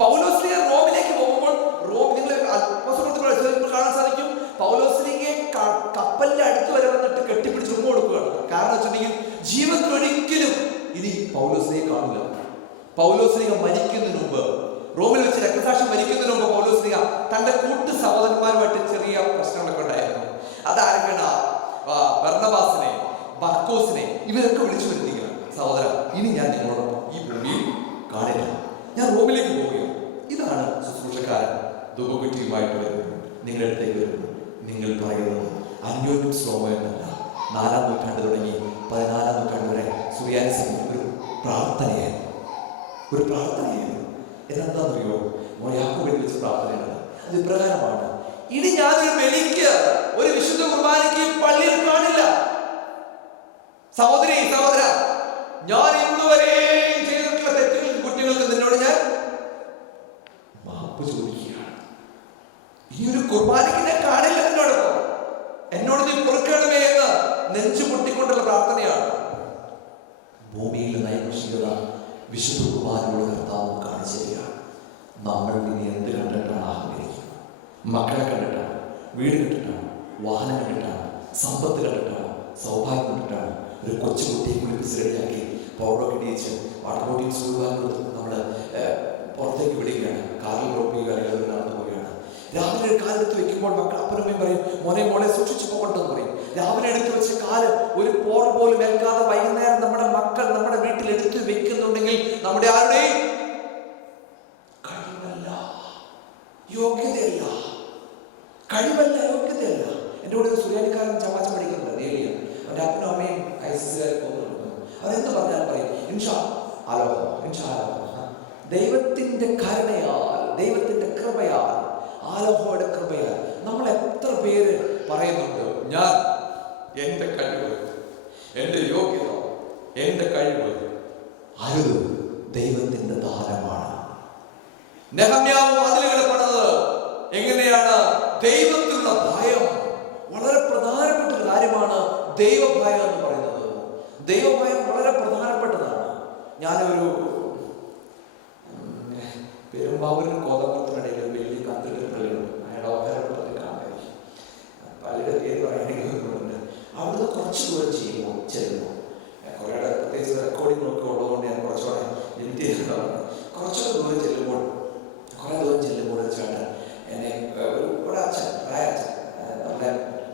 പൗലോസ്ലീഹ റോമിലേക്ക് പോകുമ്പോൾ നിങ്ങൾ കാണാൻ സാധിക്കും. പൗലോസ്ലീഹയെ കപ്പലിന്റെ അടുത്ത് വരെ വന്നിട്ട് കെട്ടിപ്പിടിച്ച് ഉമ്മ കൊടുക്കുകയാണ്. കാരണം വെച്ചിട്ടുണ്ടെങ്കിൽ ജീവിതത്തിൽ ഒരിക്കലും ഇനി പൗലോസ്ലീഹയെ കാണില്ല. പൗലോസ്ലീഹ മരിക്കുന്നതിന് മുമ്പ്, റോമിൽ വെച്ച് രക്തസാക്ഷ്യം മരിക്കുന്നതിന് മുമ്പ് പൗലോസ്ലീഹ തന്റെ കൂട്ടു സഹോദരന്മാരുമായിട്ട് ചെറിയ പ്രശ്നങ്ങളൊക്കെ ഉണ്ടായിരുന്നു. അതാരൊക്കെയാണ്? ബർന്നബാസിനെ, ബർക്കോസിനെ, ഇവരൊക്കെ വിളിച്ചു വരുത്തിക്കണം. സഹോദര, ഇനി ഞാൻ നിങ്ങളോടൊപ്പം ഈ ഭൂമിയിൽ കാണില്ല, ഞാൻ റോമിലേക്ക് പോവുകയാണ്. ഇതാണ് ശുശ്രൂഷക്കാരൻ ധൂപക്കുറ്റിയുമായിട്ട് വരുന്നത്. നിങ്ങളുടെ അടുത്തേക്ക് വരുന്നു. നിങ്ങൾ പറയുന്നത് അന്യോന്യം സ്ലോമോ എന്നല്ല. 4ാം നൂറ്റാണ്ട് തുടങ്ങി 14ാം നൂറ്റാണ്ട് വരെ സുറിയാനി സഭ ഒരു പ്രാർത്ഥനയായിരുന്നു. എന്താണെന്നറിയോ? യാക്കോബിൽ വെച്ച പ്രാർത്ഥനയാണ്. അത് ഇപ്രകാരമാണ്: ഇനി ഞാനൊരു ബലിക്ക്, ഒരു വിശുദ്ധ കുർബാനയ്ക്ക് പള്ളിയിൽ കാണില്ല. സഹോദരി സഹോദര, ഞാൻ ഇന്നുവരെയും ചെയ്തിട്ടുള്ള തെറ്റുകൾക്കും കുറ്റങ്ങൾക്ക് നിന്നോട് ഞാൻ മാപ്പ് ചോദിക്കുകയാണ്. ഈ ഒരു കുർബാനയ്ക്ക് ഞാൻ കാണില്ല നിന്നോടൊപ്പം. എന്നോട് നീ പൊറുക്കണമേ എന്ന് നെഞ്ചു പൊട്ടിക്കൊണ്ടുള്ള പ്രാർത്ഥനയാണ്. ഭൂമിയിലെ നൈമിഷികത വിശുദ്ധ കുർബാനയുടെ കർത്താവ് കാണിച്ചു തരികയാണ്. നമ്മൾ ഇനി എന്ത് കണ്ടിട്ടാണ് ആഗ്രഹിക്കുന്നത്? മക്കളെ കണ്ടിട്ടാണ്, വീട് കണ്ടിട്ടാണ്, വാഹനം കണ്ടിട്ടാണ്, സമ്പത്ത് കണ്ടിട്ടാണ്, സൗഭാഗ്യം കണ്ടിട്ടാണ്? ഒരു കൊച്ചുകുട്ടിയെ കുളിപ്പിച്ച് റെഡിയാക്കി പൗഡറൊക്കെ ഇടിയിച്ച് വാട്ടർ ബോട്ടിൽ സൂടുവാൻ കൊടുത്ത് നമ്മൾ പുറത്തേക്ക് വിടുകയാണ്. കാറിൽ ഡ്രോപ്പ് ചെയ്യുക, അല്ലെങ്കിൽ നടന്നു പോവുകയാണ്. രാവിലെ ഒരു കാലെടുത്ത് വെക്കുമ്പോൾ മക്കൾ അപ്പനമ്മയും പറയും, മോനെ മോളെ സൂക്ഷിച്ചു പോകണ്ടെന്ന് പറയും. രാവിലെ എടുത്ത് വെച്ച കാല് ഒരു പോർ പോലും ഏൽക്കാതെ വൈകുന്നേരം നമ്മുടെ മക്കൾ നമ്മുടെ വീട്ടിൽ എടുത്ത് വെക്കുന്നുണ്ടെങ്കിൽ നമ്മുടെ ആരുടെയും കഴിവല്ല, യോഗ്യതയല്ല. കഴിവല്ല, യോഗ്യതയല്ല. എൻ്റെ കൂടെ ഒരു സുറിയാനിക്കാരൻ ചമാച്ച പഠിക്കുന്നുണ്ട്, നേരിയ. അവൻ്റെ അപ്പനും അമ്മയും ഐസിസുകാരെ പോകുന്നുണ്ട്. അവരെന്ത് പറഞ്ഞാൽ പറയും, ഇൻഷാ അല്ലാഹ്, ഇൻഷാ അല്ലാഹ്. ദൈവത്തിൻ്റെ കരുണയാൽ, ദൈവത്തിൻ്റെ കൃപയാൽ, ആലോഹയുടെ കൃപയാൽ നമ്മൾ എത്ര പേര് പറയുന്നുണ്ട്, ഞാൻ എൻ്റെ കഴിവ്, എൻ്റെ യോഗ്യത, എൻ്റെ കഴിവ് അരുത്, ദൈവത്തിൻ്റെ ദാനമാണ്. നെഹമ്യാവ് വാതിലുകൾ പണിതത് എങ്ങനെയാണ്? ദൈവത്തിലുള്ള ഭയം. വളരെ പ്രധാനപ്പെട്ട ഒരു കാര്യമാണ് ദൈവഭയം എന്ന് പറയുന്നത്. ദൈവഭയം വളരെ പ്രധാനപ്പെട്ടതാണ്. ഞാനൊരു പെരുമ്പാവൂരിൽ കോതമംഗലത്തിനിടയിൽ ഒരു വലിയ കത്തിൻ്റെ പള്ളിയുണ്ട്. അയാളുടെ ഓഹരത്തിൽ കാണാമായിരിക്കും. പള്ളിയുടെ പേര് പറയണമെന്നുണ്ട്. അവിടുന്ന് കുറച്ച് ദൂരം ചെല്ലുമ്പോൾ കുറേ പ്രത്യേകിച്ച് റെക്കോർഡിങ്ങൊക്കെ ഉള്ളതുകൊണ്ട് ഞാൻ കുറച്ചുകൂടെ ലിമിറ്റ് ചെയ്തിട്ടുള്ളതാണ്. കുറച്ചുകൂടെ ദൂരം ചെല്ലുമ്പോൾ ഒരു ചേട്ടൻ എന്നെ ഒരു അച്ഛൻ, പ്രായ അച്ഛൻ, നമ്മുടെ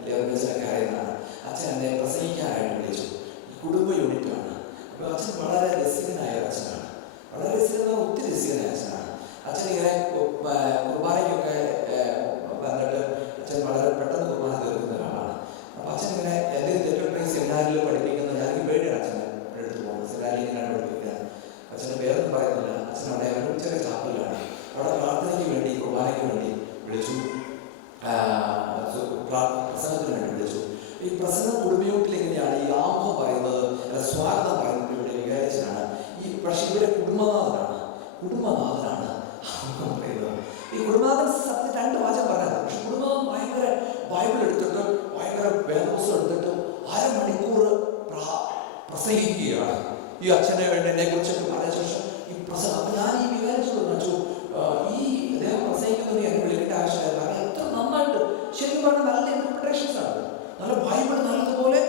ലെവൻസിനൊക്കെ അറിയുന്നതാണ്. അച്ഛൻ എന്നെ പ്രസംഗിക്കാനായിട്ട് വിളിച്ചു. കുടുംബ യൂണിറ്റാണ്. അപ്പോൾ അച്ഛൻ വളരെ രസികനായ അച്ഛനാണ്. വളരെ രസികനായ, ഒത്തിരി രസികനായ അച്ഛനാണ്. അച്ഛൻ ഇങ്ങനെ കുർബാനയ്ക്കൊക്കെ വന്നിട്ട് അച്ഛൻ വളരെ പെട്ടെന്ന് കുർബാന തീർക്കുന്ന ഒരാളാണ്. അപ്പോൾ അച്ഛൻ ഇങ്ങനെ എന്തെങ്കിലും തെറ്റുണ്ടെങ്കിൽ സെമിനാറിൽ പഠിപ്പിക്കുന്ന, ഞാനെനിക്ക് പേടിയാണ് അച്ഛനെ എടുത്ത് പോകുന്നത്. സെമിനാറിൽ ഇങ്ങനെയാണ് പഠിപ്പിക്കുക. അച്ഛൻ്റെ പേരൊന്നും പറയുന്നില്ല. അച്ഛൻ അവിടെ ഒരു ചെറിയ ചാപ്പലിലാണ്. അവിടെ പ്രാർത്ഥനയ്ക്ക് വേണ്ടി, കുർബാനയ്ക്ക് വേണ്ടി വിളിച്ചു, പ്രസംഗത്തിന് വേണ്ടി വിളിച്ചു. ഈ പ്രസംഗം കുടുംബയൂട്ടിൽ എങ്ങനെയാണ് ഈ ആമുഖം പറയുന്നത്, സ്വാഗതം പറയുന്നത് ഇവിടെ വികാരിച്ചനാണ്. പക്ഷേ ഇവിടെ കുടുംബനാഥനാണ് ആമുഖം പറയുന്നത്. ഈ കുടുംബനാഥൻ സത്യം 2 വാചകം പറയാറ്. പക്ഷെ കുടുംബനാഥൻ ഭയങ്കര ബൈബിൾ എടുത്തിട്ട്, ഭയങ്കര വേദപുസ്തകം എടുത്തിട്ട് അരമണിക്കൂർ പ്രസംഗിക്കുകയാണ്. ഈ അച്ഛനെ വേണ്ടി എന്നെ കുറിച്ചൊക്കെ പറഞ്ഞ ശേഷം ഈ പ്രസംഗം. അപ്പം ഞാൻ ഈ വികാരിച്ചോട് വെച്ചു, ഈ അദ്ദേഹം പ്രസംഗിക്കുന്നത് എന്നെ വിളിക്കേണ്ട ആവശ്യമില്ല. കാരണം എത്ര നന്നായിട്ട്, ശരിക്കും പറഞ്ഞാൽ നല്ല ഇന്റർപ്രിട്ടേഷൻസ് ആണ്. നല്ല ബൈബിൾ നല്ലതുപോലെ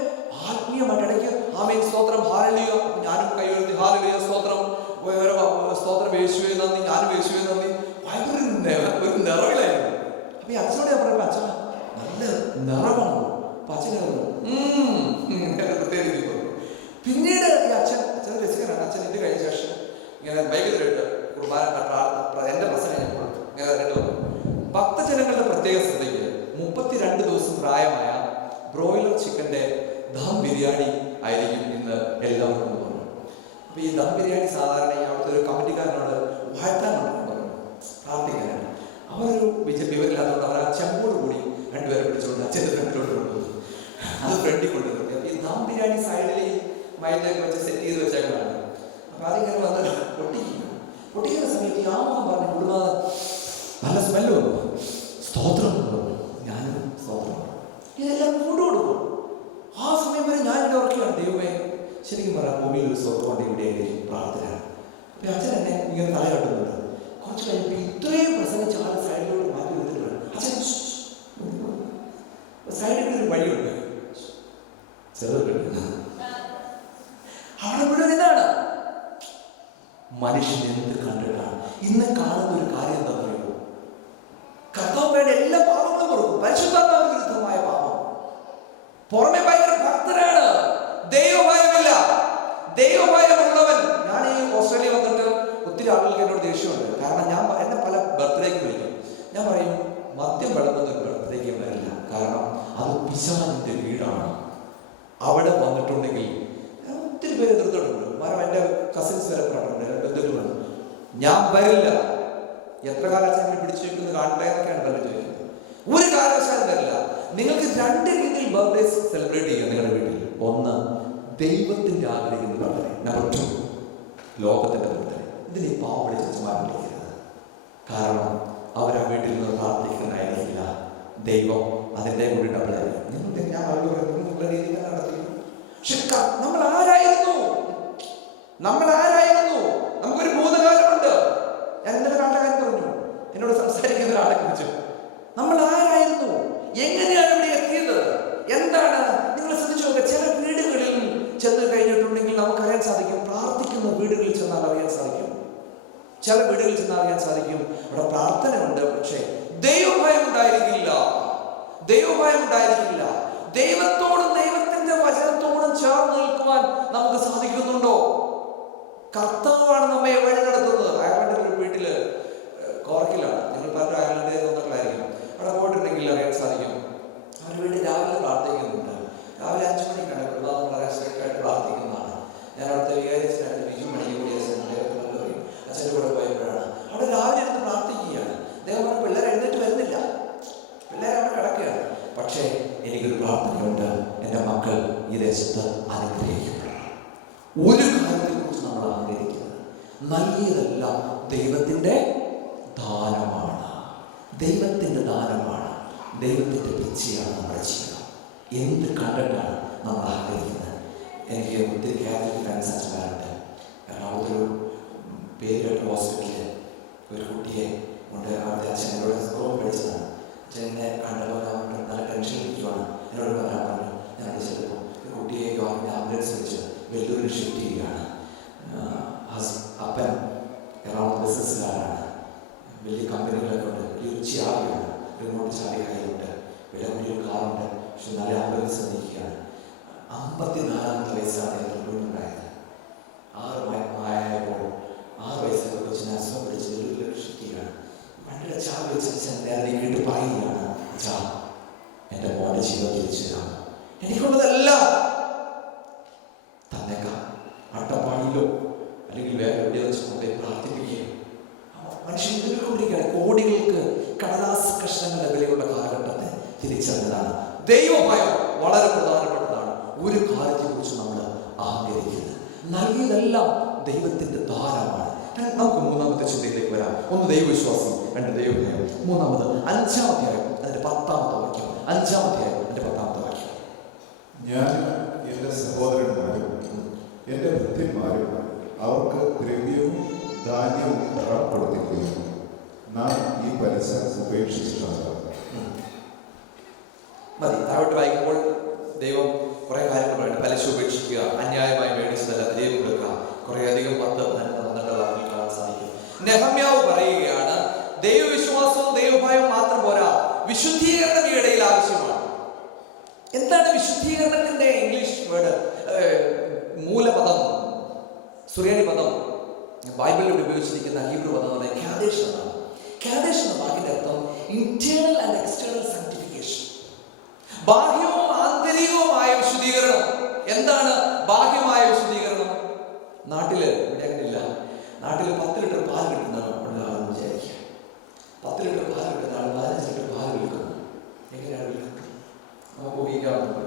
ആത്മീയമായിട്ട് ഇടയ്ക്ക് ആമേൻ സ്തോത്രം, ഹാലലുയ, ഞാനും കൈ ഉയർത്തി ഹാലലുയ സ്തോത്രം, സ്തോത്രം, യേശുവേ നന്ദി, ഞാനും യേശുവേ നന്ദി. ഭയങ്കര ഒരു നിറവിലായിരുന്നു. അപ്പൊ ഈ അച്ഛനോട് ഞാൻ പറയുമ്പോൾ അച്ഛൻ നല്ല നിറവാണ്. അപ്പൊ അച്ഛനെ പ്രത്യേക രീതി. പിന്നീട് ഈ അച്ഛൻ രസികനാണ്. അച്ഛൻ ഇത് കഴിഞ്ഞ ശേഷം ഇങ്ങനെ ബൈബിളിലിട്ട് കുർബാന എൻ്റെ പ്രസംഗം ഇങ്ങനെ രണ്ട് ഭക്തജനങ്ങളുടെ പ്രത്യേക ശ്രദ്ധയ്ക്ക് 32 ദിവസം പ്രായമായ ബ്രോയിലർ ചിക്കൻ്റെ ദം ബിരിയാണി ആയിരിക്കും ഇന്ന് എല്ലാവർക്കും പറഞ്ഞു. അപ്പോൾ ഈ ദം ബിരിയാണി സാധാരണ അവിടുത്തെ ഒരു കമ്മിറ്റിക്കാരനോട് വാഴ്ത്താനുണ്ട് പറഞ്ഞു, പ്രാർത്ഥിക്കാനാണ്. അവരൊരു വിവരമില്ലാത്തതുകൊണ്ട് അവർ ആ ചെമ്പോട് കൂടി 2 പേരെ പിടിച്ചുകൊണ്ട് അച്ഛൻ്റെ ഫ്രണ്ടിലോട്ട് കൊണ്ടുവന്നു. അത് ഫ്രണ്ടിൽ കൊണ്ടുവന്നു. ഈ ദം ബിരിയാണി സൈഡിൽ ഈ മൈദയൊക്കെ വെച്ച് സെറ്റ് ചെയ്ത് വെച്ചേക്കാണ്. അപ്പോൾ അതിങ്ങനെ വന്ന് പൊട്ടിക്കുന്ന സമയത്ത് ഈ ആമുഖം പറഞ്ഞ് കുടുംബനാഥൻ നല്ല സ്മെല്ല് വന്നു. സ്തോത്രം ഞാനും സ്തോത്രം, ഇതെല്ലാം ഫുഡ് കൊടുക്കും. ആ സമയം വരെ ഞാൻ എൻ്റെ ഉറക്കുകയാണ്, ദൈവമേ ശരിക്കും പറയാം ഭൂമിയിൽ ഒരു സ്തോത്രമുണ്ട്, ഇവിടെ പ്രാർത്ഥനയാണ്. അപ്പം അച്ഛൻ എന്നെ ഇങ്ങനെ തലയാട്ടുന്നുണ്ട്. കുറച്ച് കഴിഞ്ഞപ്പോൾ ഇത്രയും പ്രസംഗിച്ച് ആൾ സൈഡിലോട്ട് മാറ്റി നിർത്തിയിട്ടുണ്ട്. അച്ഛൻ സൈഡിൽ ഒരു വഴിയുണ്ട്, ചെറുതുണ്ട്. അവിടെ മുഴുവൻ ഇതാണ്. മനുഷ്യൻ എന്ത് കണ്ടിട്ടാണ് ഇന്ന് കാണുന്ന ഒരു കാര്യം? എന്താ പറയുമോ? കർത്താവയുടെ എല്ലാ പാപങ്ങളും കൊടുക്കും. പരിശുദ്ധാത്മാവിന് വിരുദ്ധമായ പാപം. പുറമെ ഭയങ്കര ഭക്തരാണ്, ദൈവഭയമില്ല. ദൈവഭയമുള്ളവൻ. ഞാൻ ഈ ഓസ്ട്രേലിയ വന്നിട്ട് ഒത്തിരി ആളുകൾക്ക് എന്നോട് ദേഷ്യമുണ്ട്. കാരണം ഞാൻ എന്നെ പല ബർത്ത്ഡേക്ക് വിളിക്കും. ഞാൻ പറയും മദ്യം വിളമ്പുന്ന ഒരു ബർത്ത്ഡേക്ക് വരില്ല. കാരണം അത് പിശാചിന്റെ വീടാണ്. അവിടെ വന്നിട്ടുണ്ടെങ്കിൽ ഒത്തിരി പേര് എതിർത്തിട്ടുണ്ട്. കാരണം എൻ്റെ കസിൻസ് വരെ പറഞ്ഞിട്ടുണ്ട്, ബന്ധുക്കളുണ്ട്. ഞാൻ വരില്ല. എത്ര കാലവശാലും പിടിച്ചു വെക്കുന്നത് കാണട്ടെ എന്നൊക്കെയാണ് പലരും ചോദിക്കുന്നത്. ഒരു കാലവശാലും വരില്ല. നിങ്ങൾക്ക് 2 രീതിയിൽ ബർത്ത്ഡേസ് സെലിബ്രേറ്റ് ചെയ്യാം നിങ്ങളുടെ വീട്ടിൽ. ഒന്ന്, ദൈവത്തിൻ്റെ ആഗ്രഹിക്കുന്ന പ്രാർത്ഥന. നമ്പർ 2, ലോകത്തിൻ്റെ പ്രാർത്ഥന. ഇതിന് ഈ പാവപ്പെട്ട ചേച്ചിമാരിരിക്കരുത്. കാരണം അവരാ വീട്ടിൽ നിന്ന് പ്രാർത്ഥിക്കുന്നതായിരിക്കില്ല. ദൈവം അതിൻ്റെ കൂടി ഡബിളായിരിക്കും. ഞാൻ നിങ്ങളുടെ രീതിയിൽ തന്നെ നടത്തിയിരുന്നു. പക്ഷെ നമ്മൾ ആരായിരുന്നു? നമുക്കൊരു ഭൂതകാലമുണ്ട്. ഞാൻ ഇന്നലെ കാട്ടകാരൻ പറഞ്ഞു, എന്നോട് സംസാരിക്കുന്ന ഒരാളെ കുറിച്ച്. നമ്മൾ ആരായിരുന്നു? എങ്ങനെയാണ് ഇവിടെ എത്തിയത്? എന്താണ്? നിങ്ങൾ ശ്രദ്ധിച്ചു നോക്കുക. ചില വീടുകളിൽ ചെന്ന് കഴിഞ്ഞിട്ടുണ്ടെങ്കിൽ നമുക്കറിയാൻ സാധിക്കും. പ്രാർത്ഥിക്കുന്ന വീടുകളിൽ ചെന്നാൽ അറിയാൻ സാധിക്കും. ചില വീടുകളിൽ ചെന്നാൽ അറിയാൻ സാധിക്കും അവിടെ പ്രാർത്ഥന ഉണ്ട്, പക്ഷേ ദൈവഭയം ഉണ്ടായിരിക്കില്ല. ദൈവത്തോടും ദൈവത്തിന്റെ വചനത്തോടും ചേർന്ന് നിൽക്കുവാൻ നമുക്ക് സാധിക്കുന്നുണ്ടോ? കർത്താവാണ് നമ്മെ വഴി നടത്തുന്നത്. അയർലൻഡിൽ ഒരു വീട്ടില്, കോർക്കിലാണ്, നിങ്ങൾ പലരും അയർലൻഡിൽ നിന്നിട്ടുള്ളായിരിക്കും. അവിടെ പോയിട്ടുണ്ടെങ്കിൽ അറിയാൻ സാധിക്കും. അവർ വീട്ടിൽ രാവിലെ പ്രാർത്ഥിക്കുന്നുണ്ട്. രാവിലെ 5 മണിക്കാണ് വളരെ സ്ട്രിക്റ്റായിട്ട് പ്രാർത്ഥിക്കുന്നതാണ്. ഞാൻ അവിടുത്തെ വികാരിച്ചിട്ടായിട്ട് ബിജു മണിക്ക് കൂടി പറയും. അച്ഛൻ്റെ കൂടെ പോയപ്പോഴാണ് അവിടെ രാവിലെ എടുത്ത് പ്രാർത്ഥിക്കുകയാണ്. അദ്ദേഹം പറഞ്ഞ പിള്ളേർ എഴുന്നേറ്റ് വരുന്നില്ല, പിള്ളേർ അവിടെ കിടക്കുകയാണ്. പക്ഷേ എനിക്കൊരു പ്രാർത്ഥനയുണ്ട്, എൻ്റെ മക്കൾ ഈ ദേശത്ത് അനുഗ്രഹിക്കപ്പെടണം. ഒരു കാര്യത്തെക്കുറിച്ച് നമ്മൾ ആഗ്രഹിക്കുന്നത് നൽകിയതെല്ലാം ദൈവത്തിൻ്റെ ദാനമാണ്. ദൈവത്തിൻ്റെ പിച്ചയാണ് നമ്മുടെ ജീവിതം. എന്ത് കണ്ടിട്ടാണ് നമ്മൾ ആഗ്രഹിക്കുന്നത്? എനിക്ക് ഒത്തിരി കാത്തലിക് ഫ്രണ്ട്സ് അച്ഛന്മാരുണ്ട്. എറണാകുളത്തൊരു പേരുകേട്ട ഹോസ്പിറ്റലിൽ ഒരു കുട്ടിയെ കൊണ്ട് അവിടുത്തെ അച്ഛനോട് സ്കൂളിൽ പഠിച്ചതാണ്. അച്ഛനെ കണ്ടപ്പോൾ നല്ല ടെൻഷൻ ഇരിക്കുവാണ്. എന്നോട് പറഞ്ഞു, ഞാൻ ചെല്ലുമ്പോൾ ഒരു കുട്ടിയെ ആംബുലൻസ് വെച്ച് വെല്ലൂരിൽ ഷിഫ്റ്റ് ചെയ്യുകയാണ്. അപ്പൻ എറണാകുളം ബിസിനസ്സുകാരാണ്. വലിയ കമ്പനികളൊക്കെ ഉണ്ട്. വലിയൊരു ചാവിയാണ്, റിമോട്ട് ചാവി കയ്യിലുണ്ട്, വില കൂടിയൊരു കാറുണ്ട്. പക്ഷെ നല്ല ആംബുലൻസ് നിൽക്കുകയാണ്. 54-ാമത്തെ വയസ്സാണ് ഉണ്ടായത്. 6 വയസ്സുള്ള കൊച്ചിനെ അസുഖം പിടിച്ച് വെല്ലൂരിൽ ഷിഫ്റ്റ് ചെയ്യുകയാണ്. വണ്ടിയുടെ ചാവി വെച്ച് നേരെ വീട്ടിൽ പറയുകയാണ്, അച്ഛാ എൻ്റെ മോൻ്റെ ജീവിതം തിരിച്ചു തരാം, എനിക്കുള്ളതെല്ലാം തന്നേക്കാം. അട്ടപ്പാടിയിലോ അല്ലെങ്കിൽ വേറെ എവിടെ വെച്ച് കൊണ്ടേ പ്രാർത്ഥിപ്പിക്കുകയും മനുഷ്യൻ ഇതിലൂടെയാണ് കോടികൾക്ക് കടലാസ് കഷ്ണങ്ങളുടെ വിലയുള്ള കാലഘട്ടത്തെ തിരിച്ചറിഞ്ഞതാണ്. ദൈവഭയം വളരെ പ്രധാനപ്പെട്ടതാണ്. ഒരു കാര്യത്തെക്കുറിച്ച് നമ്മൾ ആഗ്രഹിക്കുന്നത് നൽകിയതെല്ലാം ദൈവത്തിൻ്റെ ദാനമാണ്. നമുക്ക് 3-ാമത്തെ ചിന്തയിലേക്ക് വരാം. 1 ദൈവവിശ്വാസം, 2 ദൈവഭയം. 3-ാമത് 5-ാം അധ്യായം അതിൻ്റെ 10-ാമത്തെ വാക്യം. 5-ാം അധ്യായം അതിൻ്റെ 10-ാമത്തെ വാക്യം. ഞാൻ എൻ്റെ സഹോദരന്മാരും എൻ്റെ ഭൃത്യന്മാരും അവർക്ക് ദ്രവ്യവും ധാന്യവും കൊടുത്തിരിക്കുന്നു. നാം ഈ പലിശ ഉപേക്ഷിച്ചിട്ടുണ്ട്. മതി. താഴോട്ട് വായിക്കുമ്പോൾ ദൈവം കുറേ കാര്യങ്ങൾ പറയുന്നത്. പലിശ ഉപേക്ഷിക്കുക, അന്യായമായി മേടിച്ചതല്ല തിരികെ കൊടുക്കുക. കുറേയധികം 10-12 കാണാൻ സാധിക്കും. നെഹമ്യാവ് പറയുകയാണ്, ദൈവവിശ്വാസവും ദൈവഭയവും മാത്രം പോരാ, വിശുദ്ധീകരണം ഈ ഇടയിൽ ആവശ്യമാണ്. എന്താണ് വിശുദ്ധീകരണത്തിന്റെ ഇംഗ്ലീഷ് വേർഡ്? മൂലപദം, സുറിയാനി പദം, ബൈബിളിൽ ഉപയോഗിച്ചിരിക്കുന്ന ഹീബ്രു പദം കാദേശ് എന്നാണ്. കാദേശ് എന്ന വാക്കിന്റെ അർത്ഥം ഇന്റേണൽ ആൻഡ് എക്സ്റ്റേണൽ സാങ്ക്ടിഫിക്കേഷൻ, ബാഹ്യവും ആന്തരികവുമായ വിശുദ്ധീകരണം. എന്താണ് ബാഹ്യമായ വിശുദ്ധീകരണം? നാട്ടില് ഇവിടെ അങ്ങനെയില്ല. നാട്ടിൽ 10 ലിറ്റർ പാൽ കിട്ടുന്നതാണ് ആളെന്ന് വിചാരിക്കുക. 10 ലിറ്റർ പാൽ കിട്ടുന്ന ആൾ 15 ലിറ്റർ പാൽ വിൽക്കുന്നു. എങ്ങനെയാണ് വിൽക്കുന്നത്? നമുക്ക് ഊഹിക്കാവുന്നത്.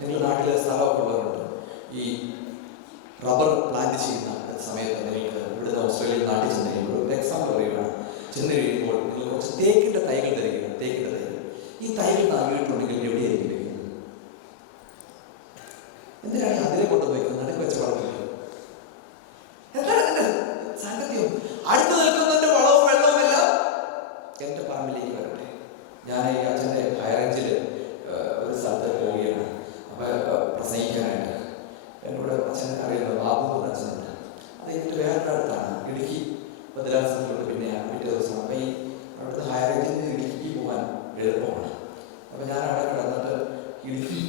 നിങ്ങൾ നാട്ടിലെ സ്ഥലമൊക്കെ ഉള്ളവരുണ്ട്. ഈ റബ്ബർ പ്ലാന്റ് ചെയ്യുന്ന സമയത്ത് നിങ്ങൾക്ക് ഇവിടുന്ന് ഓസ്ട്രേലിയയിൽ നാട്ടിൽ ചെന്ന് കഴിയുമ്പോൾ ഒരു എക്സാമ്പിൾ പറയുകയാണ്. ചെന്ന് കഴിയുമ്പോൾ നിങ്ങൾ കുറച്ച് തേക്കിൻ്റെ തൈകൾ തരികയാണ്. തേക്കിൻ്റെ തൈകൾ, ഈ തൈകൾ നൽകിയിട്ടുണ്ടെങ്കിൽ എവിടെയായിരിക്കും വയ്ക്കുന്നത്? എന്തിനാണ് അതിലെ കൊണ്ടുപോയിക്കുന്നത്? നടുക്ക് വെച്ച് വളർത്തുന്നത്. എന്താണ് അതിൻ്റെ സാങ്കത്യം? അടുത്ത് നിൽക്കുന്നതിൻ്റെ വളവും വെള്ളവും എല്ലാം എൻ്റെ പറമ്പിലേക്ക് വരട്ടെ. ഞാൻ ഈ അച്ഛൻ്റെ ഹൈറേഞ്ചിൽ ഒരു സ്ഥലത്ത് പോവുകയാണ്. അപ്പോൾ പ്രസംഗിക്കാനായിട്ട് എന്നോട് അച്ഛനെ അറിയുന്നത് ബാബു എന്ന അച്ഛനുണ്ട്. അത് എന്നിട്ട് വേറെ അടുത്താണ്, ഇടുക്കി ഭദ്രാസനത്തിലോട്ട്. പിന്നെ പിറ്റേ ദിവസം അപ്പം ഈ അവിടുത്തെ ഹൈറേഞ്ചിൽ നിന്ന് ഇടുക്കി പോകാൻ എളുപ്പമാണ്. അപ്പം ഞാൻ അവിടെ കിടന്നിട്ട് ഇടുക്കി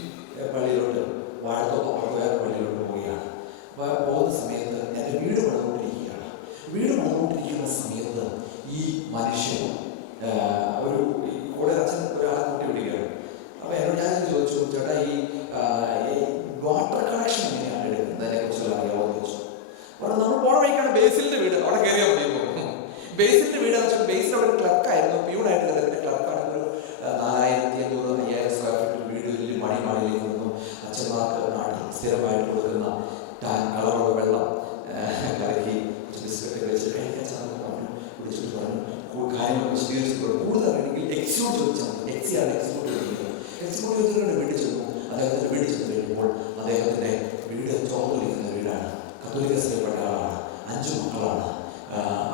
പള്ളിയിലോട്ട് വാഴത്തോപ്പം വേറെ പള്ളിയിലോട്ട് പോവുകയാണ്. അപ്പോൾ പോകുന്ന സമയത്ത് എൻ്റെ വീട് പണിതുകൊണ്ടിരിക്കുകയാണ്. വീട് പണിതുകൊണ്ടിരിക്കുന്ന സമയത്ത് ഈ മനുഷ്യൻ ഒരു കൂടെ അച്ഛൻ ഒരാളെ കൂട്ടി വിടുകയാണ്. അപ്പോൾ എന്നോട് ഞാൻ ചോദിച്ചു, ചേട്ടാ ഈ വാട്ടർ കണക്ഷൻ എങ്ങനെയാണ് എടുക്കുന്നതിനെ കുറിച്ചുള്ള അറിയാമോ എന്ന് ചോദിച്ചു. അപ്പോൾ നമ്മൾ പോണ വഴിക്കാണ് ബേസിലിൻ്റെ വീട്. അവിടെ കയറിയാൽ മതി. ബേസിലിൻ്റെ വീട് എന്ന് വെച്ചാൽ ബേസിൽ അവിടെ ഒരു ക്ലർക്കായിരുന്നു, പ്യൂണായിട്ട് കിടക്കുന്ന ക്ലർക്കാണ്. ഒരു 4500-5000 സ്ക്വയർ ഫീറ്റ് വീട്, വലിയ മണിമാളിലേക്ക് നിന്നും അച്ഛന്മാർക്ക് നാട്ടിൽ സ്ഥിരമായിട്ട് കൊടുക്കുന്ന എക്സിയാണ് എക്സിക്യൂട്ടീവ് വീട്ടിൽ ചെന്നു. അദ്ദേഹത്തിന്റെ വീട്ടിൽ ചെന്ന് കഴിയുമ്പോൾ അദ്ദേഹത്തിന്റെ വീട് ചോർന്നൊലിക്കുന്ന വീടാണ്. കത്തോലിക്ക സഭയിൽപ്പെട്ട ആളാണ്, 5 മക്കളാണ്.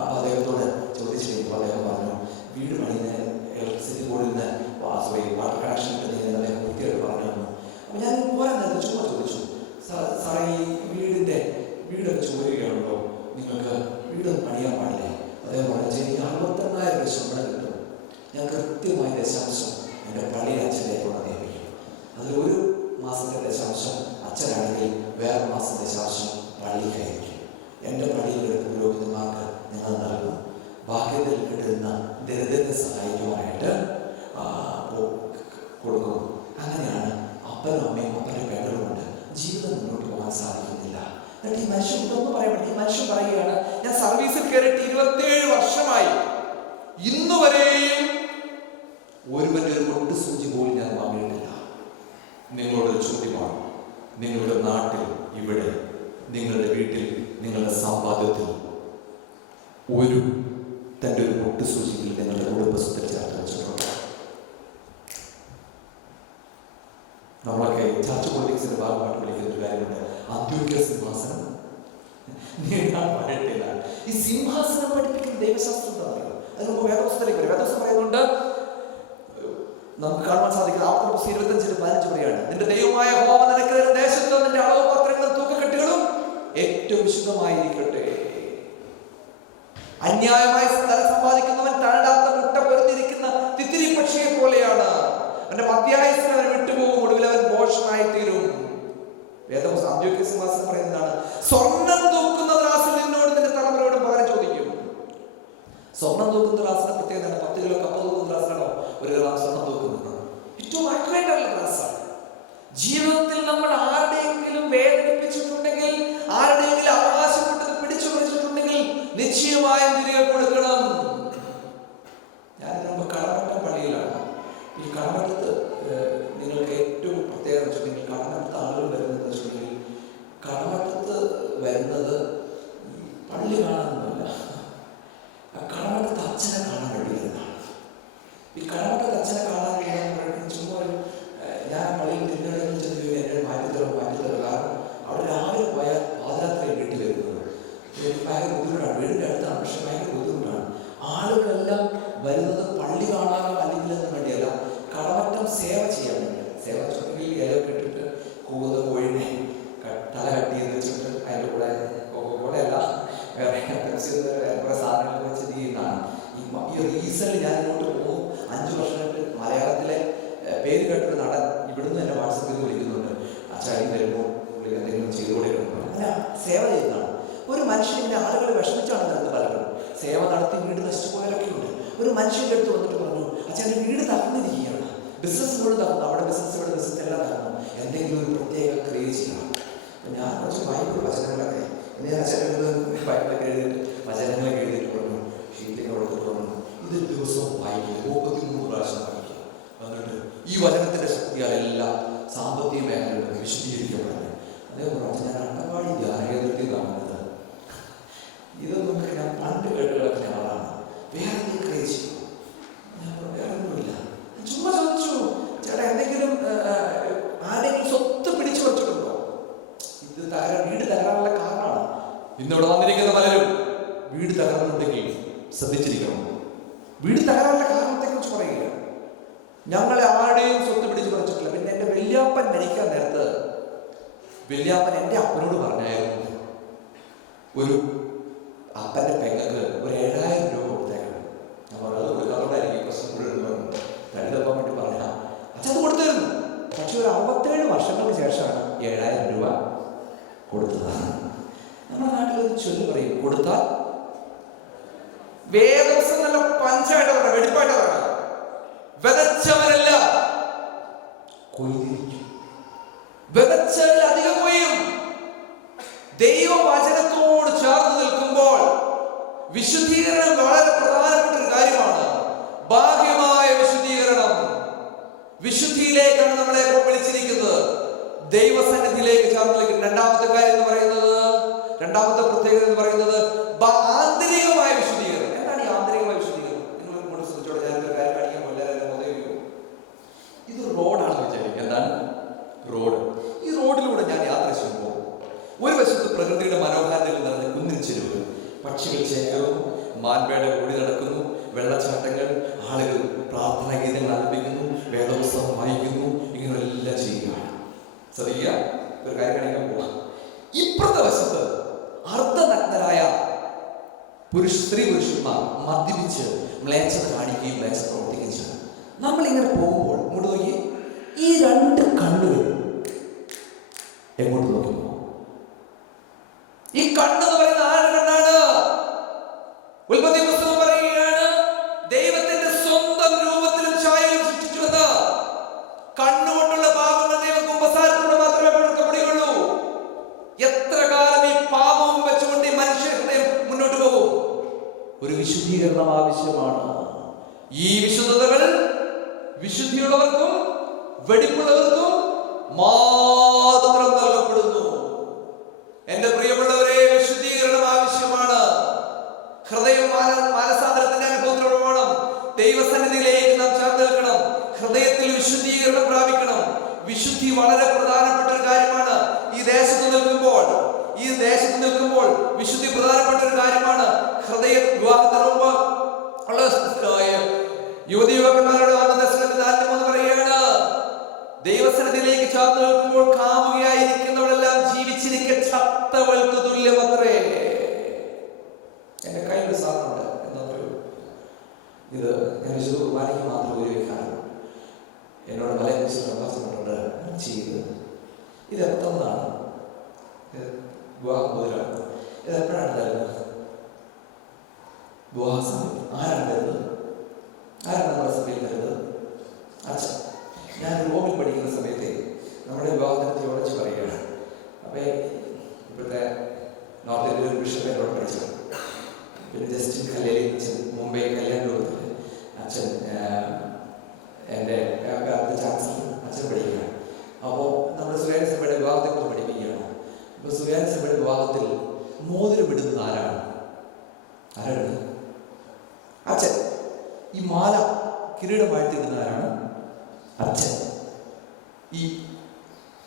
അപ്പൊ അദ്ദേഹത്തോട് ചോദിച്ചു കഴിയുമ്പോൾ അദ്ദേഹം പറഞ്ഞു, വീട് പണിയുന്നതിന് ഇലക്ട്രിസിറ്റി ബോർഡിൽ നിന്ന് വാട്ടർ കണക്ഷൻ കിട്ടുന്നതിന് അദ്ദേഹം കൃത്യമായിട്ട് പറഞ്ഞു തന്നു. അപ്പൊ ഞാൻ പോരാൻ നേരത്തെ ചുമ്മാ ചോദിച്ചു, സാറേ ഈ വീടൊക്കെ ചോരുകയാണല്ലോ, നിങ്ങൾക്ക് വീടൊന്നും പണിയാൻ പാടില്ലേ? അദ്ദേഹം പറഞ്ഞു, എനിക്ക് 68,000 ശമ്പളം കിട്ടും, ഞാൻ കൃത്യമായി ദശാംശം എൻ്റെ പള്ളിയിൽ അച്ഛനേക്കൊണ്ട് നിയമിക്കും. അതിൽ ഒരു മാസത്തെ ദശാംശം അച്ഛനാണെങ്കിൽ വേറെ മാസം ദശാംശം പള്ളിയിലായിരിക്കും. എൻ്റെ പള്ളിയിൽ വരുന്ന പുരോഹിതന്മാർക്ക് ഞങ്ങൾ നൽകും. ബാഹ്യത്തിൽ കിട്ടുന്ന ദരിദ്രരെ സഹായിക്കുവാനായിട്ട് കൊടുക്കും. അങ്ങനെയാണ് അപ്പനും അമ്മയും അപ്പൻ്റെ പേരുകൊണ്ട് ജീവിതം മുന്നോട്ട് പോകാൻ സാധിക്കുന്നില്ല. എന്നിട്ട് ഈ മനുഷ്യൻ ഇതൊന്നും പറയാൻ പറ്റും. ഈ മനുഷ്യൻ പറയുകയാണ്, ഞാൻ സർവീസിൽ കയറിയിട്ട് 27 വർഷമായി, ഇന്നു വരെയും ഒരുവന്റെ ഒരു കൊട്ട് സൂചി പോലും ഞാൻ വാങ്ങിയിട്ടില്ല. നിങ്ങളോടൊരു ചോദ്യമാണ്, നിങ്ങളുടെ നാട്ടിൽ, ഇവിടെ, നിങ്ങളുടെ വീട്ടിൽ, നിങ്ങളുടെ സമ്പാദ്യത്തിൽ തൻ്റെ ഒരു കൊട്ട് സൂചിയിൽ നിങ്ങളുടെ കുടുംബത്തിൽ ചേർത്ത് വെച്ചിട്ടുണ്ട്? നമ്മളൊക്കെ ചർച്ച് പൊളിറ്റിക്സിന്റെ ഭാഗമായിട്ട് വിളിക്കുന്ന ഒരു കാര്യമുണ്ട്, അന്ത്യോക്യ സിംഹാസനം നേടാൻ പാടില്ല. ഈ സിംഹാസനം പഠിപ്പിക്കുന്ന ദൈവശാസ്ത്രം എന്താ പറയുക? അതിന് വേദപുസ്തകത്തിലേക്ക് വരും. വേദപുസ്തകം പറയുന്നുണ്ട്, നമുക്ക് കാണാൻ സാധിക്കുന്നത് ആവർത്തന 25:15 പറയാണ്, നിന്റെ ദൈവമായ യഹോവ നിനക്ക് തരുന്ന ദേശത്ത് നിന്റെ അളവ് പാത്രങ്ങളും തൂക്കക്കെട്ടുകളും ഏറ്റവും വിശുദ്ധമായിരിക്കട്ടെ. അന്യായമായി സ്ഥലം സമ്പാദിക്കുന്നവൻ തഴടാത്ത മുട്ട പെറുതിരിക്കുന്ന തിത്തിരി പക്ഷിയെ പോലെയാണ്. അവന്റെ മധ്യായുസ്സിനെ അവൻ വിട്ടുപോകും, ഒടുവിൽ അവൻ ഭോഷനായി തീരും. വേദപുസ്തകം അന്ത്യോക്യ സിംഹാസനം പറയുന്നതാണ്, സ്വർണം തൂക്കുന്ന ത്രാസിൽ നിന്നോട് നിന്റെ തലമുറയോടും പകരം ചോദിക്കും. സ്വർണം തൂക്കുന്ന ത്രാസിന്റെ പ്രത്യേകത 10 കിലോ കപ്പ തൂക്കുന്ന ത്രാസിലാണോ ഒരു സ്വർണം തൂക്കുന്നത്? ഏറ്റവും അക്യുറേറ്റ് ആയിട്ടുള്ള ത്രാസാണ്. ജീവിതത്തിൽ നമ്മൾ ആരുടെയെങ്കിലും വേദനിപ്പിച്ചിട്ടുണ്ടെങ്കിൽ, ആരുടെയെങ്കിലും അവകാശപ്പെട്ടത് പിടിച്ചു പിടിച്ചിട്ടുണ്ടെങ്കിൽ നിശ്ചയമായും തിരികെ കൊടുക്കണം. ഞാനിത് കടമറ്റ പള്ളിയിലാണ്. ഈ കടമറ്റത്ത് നിങ്ങൾക്ക് ഏറ്റവും പ്രത്യേകത വെച്ചിട്ടുണ്ടെങ്കിൽ, കടമറ്റത്ത് ആളുകൾ വരുന്നത് വെച്ചിട്ടുണ്ടെങ്കിൽ, കടമറ്റത്ത് വരുന്നത് പള്ളി കാണാനൊന്നുമല്ല, കടമറ്റത്ത് അച്ഛനെ കാണാൻ വേണ്ടി വരുന്നതാണ്. ഈ കടമറ്റത്ത് അച്ഛനെ കാണാൻ വേണ്ടി ചുമ്മാ ഞാൻ പള്ളിയിൽ തിരുവനന്തപുരം ചെന്ന് എന്നെ മാറ്റിത്തരും. കാരണം അവിടെ രാവിലെ പോയാൽ പാതിരാത്രി വീട്ടിൽ വരുന്നത് എനിക്ക് ഭയങ്കര ബുദ്ധിമുട്ടാണ്. വീടിൻ്റെ അടുത്താണ്, പക്ഷെ ഭയങ്കര ബുദ്ധിമുട്ടാണ്. ആളുകളെല്ലാം വരുന്നത് പള്ളി കാണാനോ അല്ലെങ്കിൽ എന്ന് വേണ്ടിയല്ല, കടമറ്റം സേവ ചെയ്യാൻ വേണ്ടി. സേവ വെച്ചിട്ടുണ്ടെങ്കിൽ ഇലയൊക്കെ ഇട്ടിട്ട് കൂത കോഴിനെ തല കട്ട് ചെയ്ത് വെച്ചിട്ട് അതിൻ്റെ കൂടെയല്ല വേറെ കുറേ സാധനങ്ങൾ വെച്ച് ചെയ്യുന്നതാണ്. ഈ റീസണിൽ ഞാൻ ഇങ്ങോട്ട് പോകും. 5 വർഷമായിട്ട് മലയാളത്തിലെ പേര് കേട്ടൊരു നടൻ ഇവിടുന്ന് തന്നെ വാട്സപ്പിൽ വിളിക്കുന്നുണ്ട്, അച്ചായി വരുമ്പോൾ പുള്ളി എന്തെങ്കിലും ചെയ്തുകൂടെ. അങ്ങനെ സേവ ചെയ്യുന്നതാണ്. ഒരു മനുഷ്യൻ്റെ ആളുകൾ വിഷമിച്ചാണ് നടന്നത്. പലരും സേവ നടത്തി വീട് നശിച്ചു പോയാലൊക്കെ ഉണ്ട്. ഒരു മനുഷ്യൻ്റെ അടുത്ത് വന്നിട്ട് പറഞ്ഞു, അച്ഛൻ്റെ വീട് തകർന്നിരിക്കുകയാണ്, ബിസിനസ്സിനോട് തകർന്നു, അവിടെ ബിസിനസ് ഇവിടെ ബിസിനസ് എല്ലാം തകർന്നു, എന്തെങ്കിലും ഒരു പ്രത്യേക ക്രിയ ചെയ്യണം. ഞാൻ കുറച്ച് ബൈബിൾ വചനങ്ങളൊക്കെ ബൈബിളൊക്കെ എഴുതിയിട്ട് വചനങ്ങളൊക്കെ എഴുതിയിട്ട് പറഞ്ഞു, ഷീറ്റിലേക്ക് കൊടുത്തിട്ട് പറഞ്ഞു, ഇത് ദിവസവും വായിക്കുക, 33 പ്രാവശ്യം വായിക്കുക. എന്നിട്ട് ഈ വചനത്തിന്റെ ശക്തിയാൽ എല്ലാ സാമ്പത്തിക മേഖലകളും വിശദീകരിക്കപ്പെടുന്നത്. അതേപോലെ പറഞ്ഞു, ഞാൻ അട്ടപ്പാടി ധ്യാനകേന്ദ്രത്തിൽ കാണുന്നത് ഇതൊന്നും ഞാൻ പണ്ട് കേട്ടുകളൊക്കെ ആളാണ്, വേറെ ക്രിയ ചെയ്യും. ഞാൻ വേറെ ഒന്നുമില്ല. ചുമ്മാ ചോദിച്ചു, ചേട്ടാ എന്തെങ്കിലും ആരെങ്കിലും സ്വത്ത് പിടിച്ചു വെച്ചിട്ടുണ്ടോ? ഇത് വീട് തകരാനുള്ള കാരണമാണ്. ഇന്നിവിടെ വന്നിരിക്കുന്ന പലരും വീട് തകർന്നുണ്ടെങ്കിൽ ശ്രദ്ധിച്ചിരിക്കണം. വീട് തകരാനുള്ള കാരണത്തെക്കുറിച്ച് പറയുക. ഞങ്ങളെ ആരുടെയും സ്വത്ത് പിടിച്ചു പറിച്ചിട്ടില്ല. പിന്നെ എൻ്റെ വല്യാപ്പൻ മരിക്കാൻ നേരത്ത് വല്യാപ്പൻ എൻ്റെ അപ്പനോട് പറഞ്ഞായിരുന്നു, ഒരു അപ്പൻ്റെ പെങ്ങൾക്ക് ഒരു 7,000 രൂപ കൊടുത്തേക്കണം. ഞാൻ പറഞ്ഞത് കൊടുക്കാറുണ്ടായിരിക്കും, പ്രശ്നം കൂടുതൽ തടിതപ്പാൻ വേണ്ടി പറഞ്ഞാൽ അച്ഛൻ അത് കൊടുത്തിരുന്നു. പക്ഷെ ഒരു 57 വർഷങ്ങൾക്ക് ശേഷമാണ് 7,000 രൂപ കൊടുത്തതാണ്. നമ്മുടെ നാട്ടിൽ ഒരു ചൊല്ല് പറയും, കൊടുത്താൽ വേദവസം നല്ല പഞ്ചായിട്ട് പറയാം, വെടിപ്പായിട്ട് പറയാം, വിതച്ചവരല്ല കൊയ്തിരിക്കും, വിതച്ചവരിൽ അധികം കൊയ്യും. ദൈവവചനത്തോട് ചേർന്ന് നിൽക്കുമ്പോൾ വിശുദ്ധീകരണം വളരെ പ്രധാനപ്പെട്ട ഒരു കാര്യമാണ്. ബാഹ്യമായ വിശുദ്ധീകരണം, വിശുദ്ധിയിലേക്കാണ് നമ്മളെ വിളിച്ചിരിക്കുന്നത്, ദൈവസന്നിധിയിലേക്ക് ചേർന്ന് നിൽക്കുന്നത്. രണ്ടാമത്തെ കാര്യം എന്ന് പറയുന്നത്, രണ്ടാമത്തെ പ്രത്യേകത എന്ന് പറയുന്നത് ആന്തരികമായ വിശുദ്ധീകരണം. എന്താണ് ഈ ആന്തരികമായ വിശുദ്ധീകരണം? നിങ്ങൾ ശ്രദ്ധിച്ചോടെ, ഞാനൊരു കാര്യം കാണിക്കാൻ പോലെ സ്ത്രീ പുരുഷന്മാർ മദ്യപിച്ച് മ്ലേച്ഛത കാണിക്കുകയും മ്ലേച്ഛത പ്രവർത്തിക്കുകയും ചെയ്യും. നമ്മളിങ്ങനെ പോകുമ്പോൾ ഇങ്ങോട്ട് നോക്കി, ഈ രണ്ട് കണ്ണുകൾ എങ്ങോട്ട് നോക്കി പോകും? ഈ കണ്ണെന്ന് പറയുന്ന ആരുടെ കണ്ണാണ്? ഉൽപ്പത്തി പുസ്തകം പറയുകയാണ്, ദൈവത്തിന്റെ സ്വന്തം രൂപത്തിലും ഛായയിലും സൃഷ്ടിച്ചുവെന്ന്. കണ്ണുകൊണ്ടുള്ള പാപങ്ങൾ ദൈവം കുമ്പസാരത്തിലൂടെ മാത്രമേ പൊറുക്കപ്പെടുകയുള്ളൂ. എത്ര കാലം ഈ പാപവും വെച്ചുകൊണ്ട് ഈ മനുഷ്യ ഹൃദയം മുന്നോട്ട് പോകും? ഒരു വിശുദ്ധീകരണം ആവശ്യമാണ്. ഈ വിശുദ്ധതകൾ വിശുദ്ധിയുള്ളവർക്കും വെടിപ്പുള്ളവർക്കും മാത്രം നൽകപ്പെടുന്നു. എന്റെ പ്രിയമുള്ളവരെ, വിശുദ്ധീകരണം ആവശ്യമാണ്. ഹൃദയം മാനസാന്തരത്തിന്റെ അനുഭവത്തിലൂടെ പോകണം. ദൈവസന്നിധിയിലേക്ക് നാം ചേർന്ന് നിൽക്കണം. ഹൃദയത്തിൽ വിശുദ്ധീകരണം പ്രാപിക്കണം. വിശുദ്ധി വളരെ പ്രധാനപ്പെട്ട ഒരു കാര്യമാണ്. ഈ ദേശത്ത് നിൽക്കുമ്പോൾ വിശുദ്ധി പ്രധാനപ്പെട്ട ഒരു കാര്യമാണ്. ഹൃദയം വിവാഹത്തിന് മുമ്പ് ഉള്ള യുവതി യുവകന്മാരോട് 4:3 പറയുകയാണ്, ദൈവസന്നിധിയിലേക്ക് ചേർന്ന് നിൽക്കുമ്പോൾ കാമുകയായിരിക്കുന്നവളെല്ലാം ജീവിച്ചിരിക്കെ ചത്തവൾക്ക് തുല്യമത്രേ. എന്റെ കയ്യിൽ ഒരു സാധനമുണ്ട്. എന്താ പറയുക, ഇത് ഞാൻ വിശുദ്ധ കുർബാനയ്ക്ക് മാത്രം ഉപയോഗിക്കാറുണ്ട്. എന്നോട് പല പ്രഭാഷണമുണ്ട് ചെയ്ത്. ഇത് എപ്പോഴാണ്? വിവാഹം മുതലാണ്. ഇത് എപ്പോഴാണ് തരുന്നത്? വിവാഹ സമയം. ആരാണ് തരുന്നത്? ആരാണ് നമ്മുടെ സഭയിൽ തരുന്നത്? അച്ഛൻ. ഞാൻ റോമിൽ പഠിക്കുന്ന സമയത്ത് നമ്മുടെ വിവാഹത്തിന് തിയോളജി പറയുകയാണ്. അപ്പം ഇപ്പോഴത്തെ നോർത്ത് ഇന്ത്യൻ ഒരു ബിഷപ്പ് എന്നോട് പഠിച്ചത്. പിന്നെ ജസ്റ്റിൻ കല്ലേലി മുംബൈ കല്യാൺ രൂപത്തിൽ അച്ഛൻ എൻ്റെ ചാൻസലർ അച്ഛൻ പഠിക്കുകയാണ്. അപ്പോൾ നമ്മുടെ സുറിയാനി സഭയുടെ വിവാഹത്തെക്കുറിച്ച് പഠിപ്പിക്കുകയാണ്. ഇപ്പോൾ സുറിയാനി സഭയുടെ വിവാഹത്തിൽ മോതിരം ഇടുന്നത് ആരാണ്? ആരാണ്? അച്ഛൻ. ഈ മാല കിരീടമായിട്ട് ഇടുന്ന ആരാണ്? അച്ഛൻ. ഈ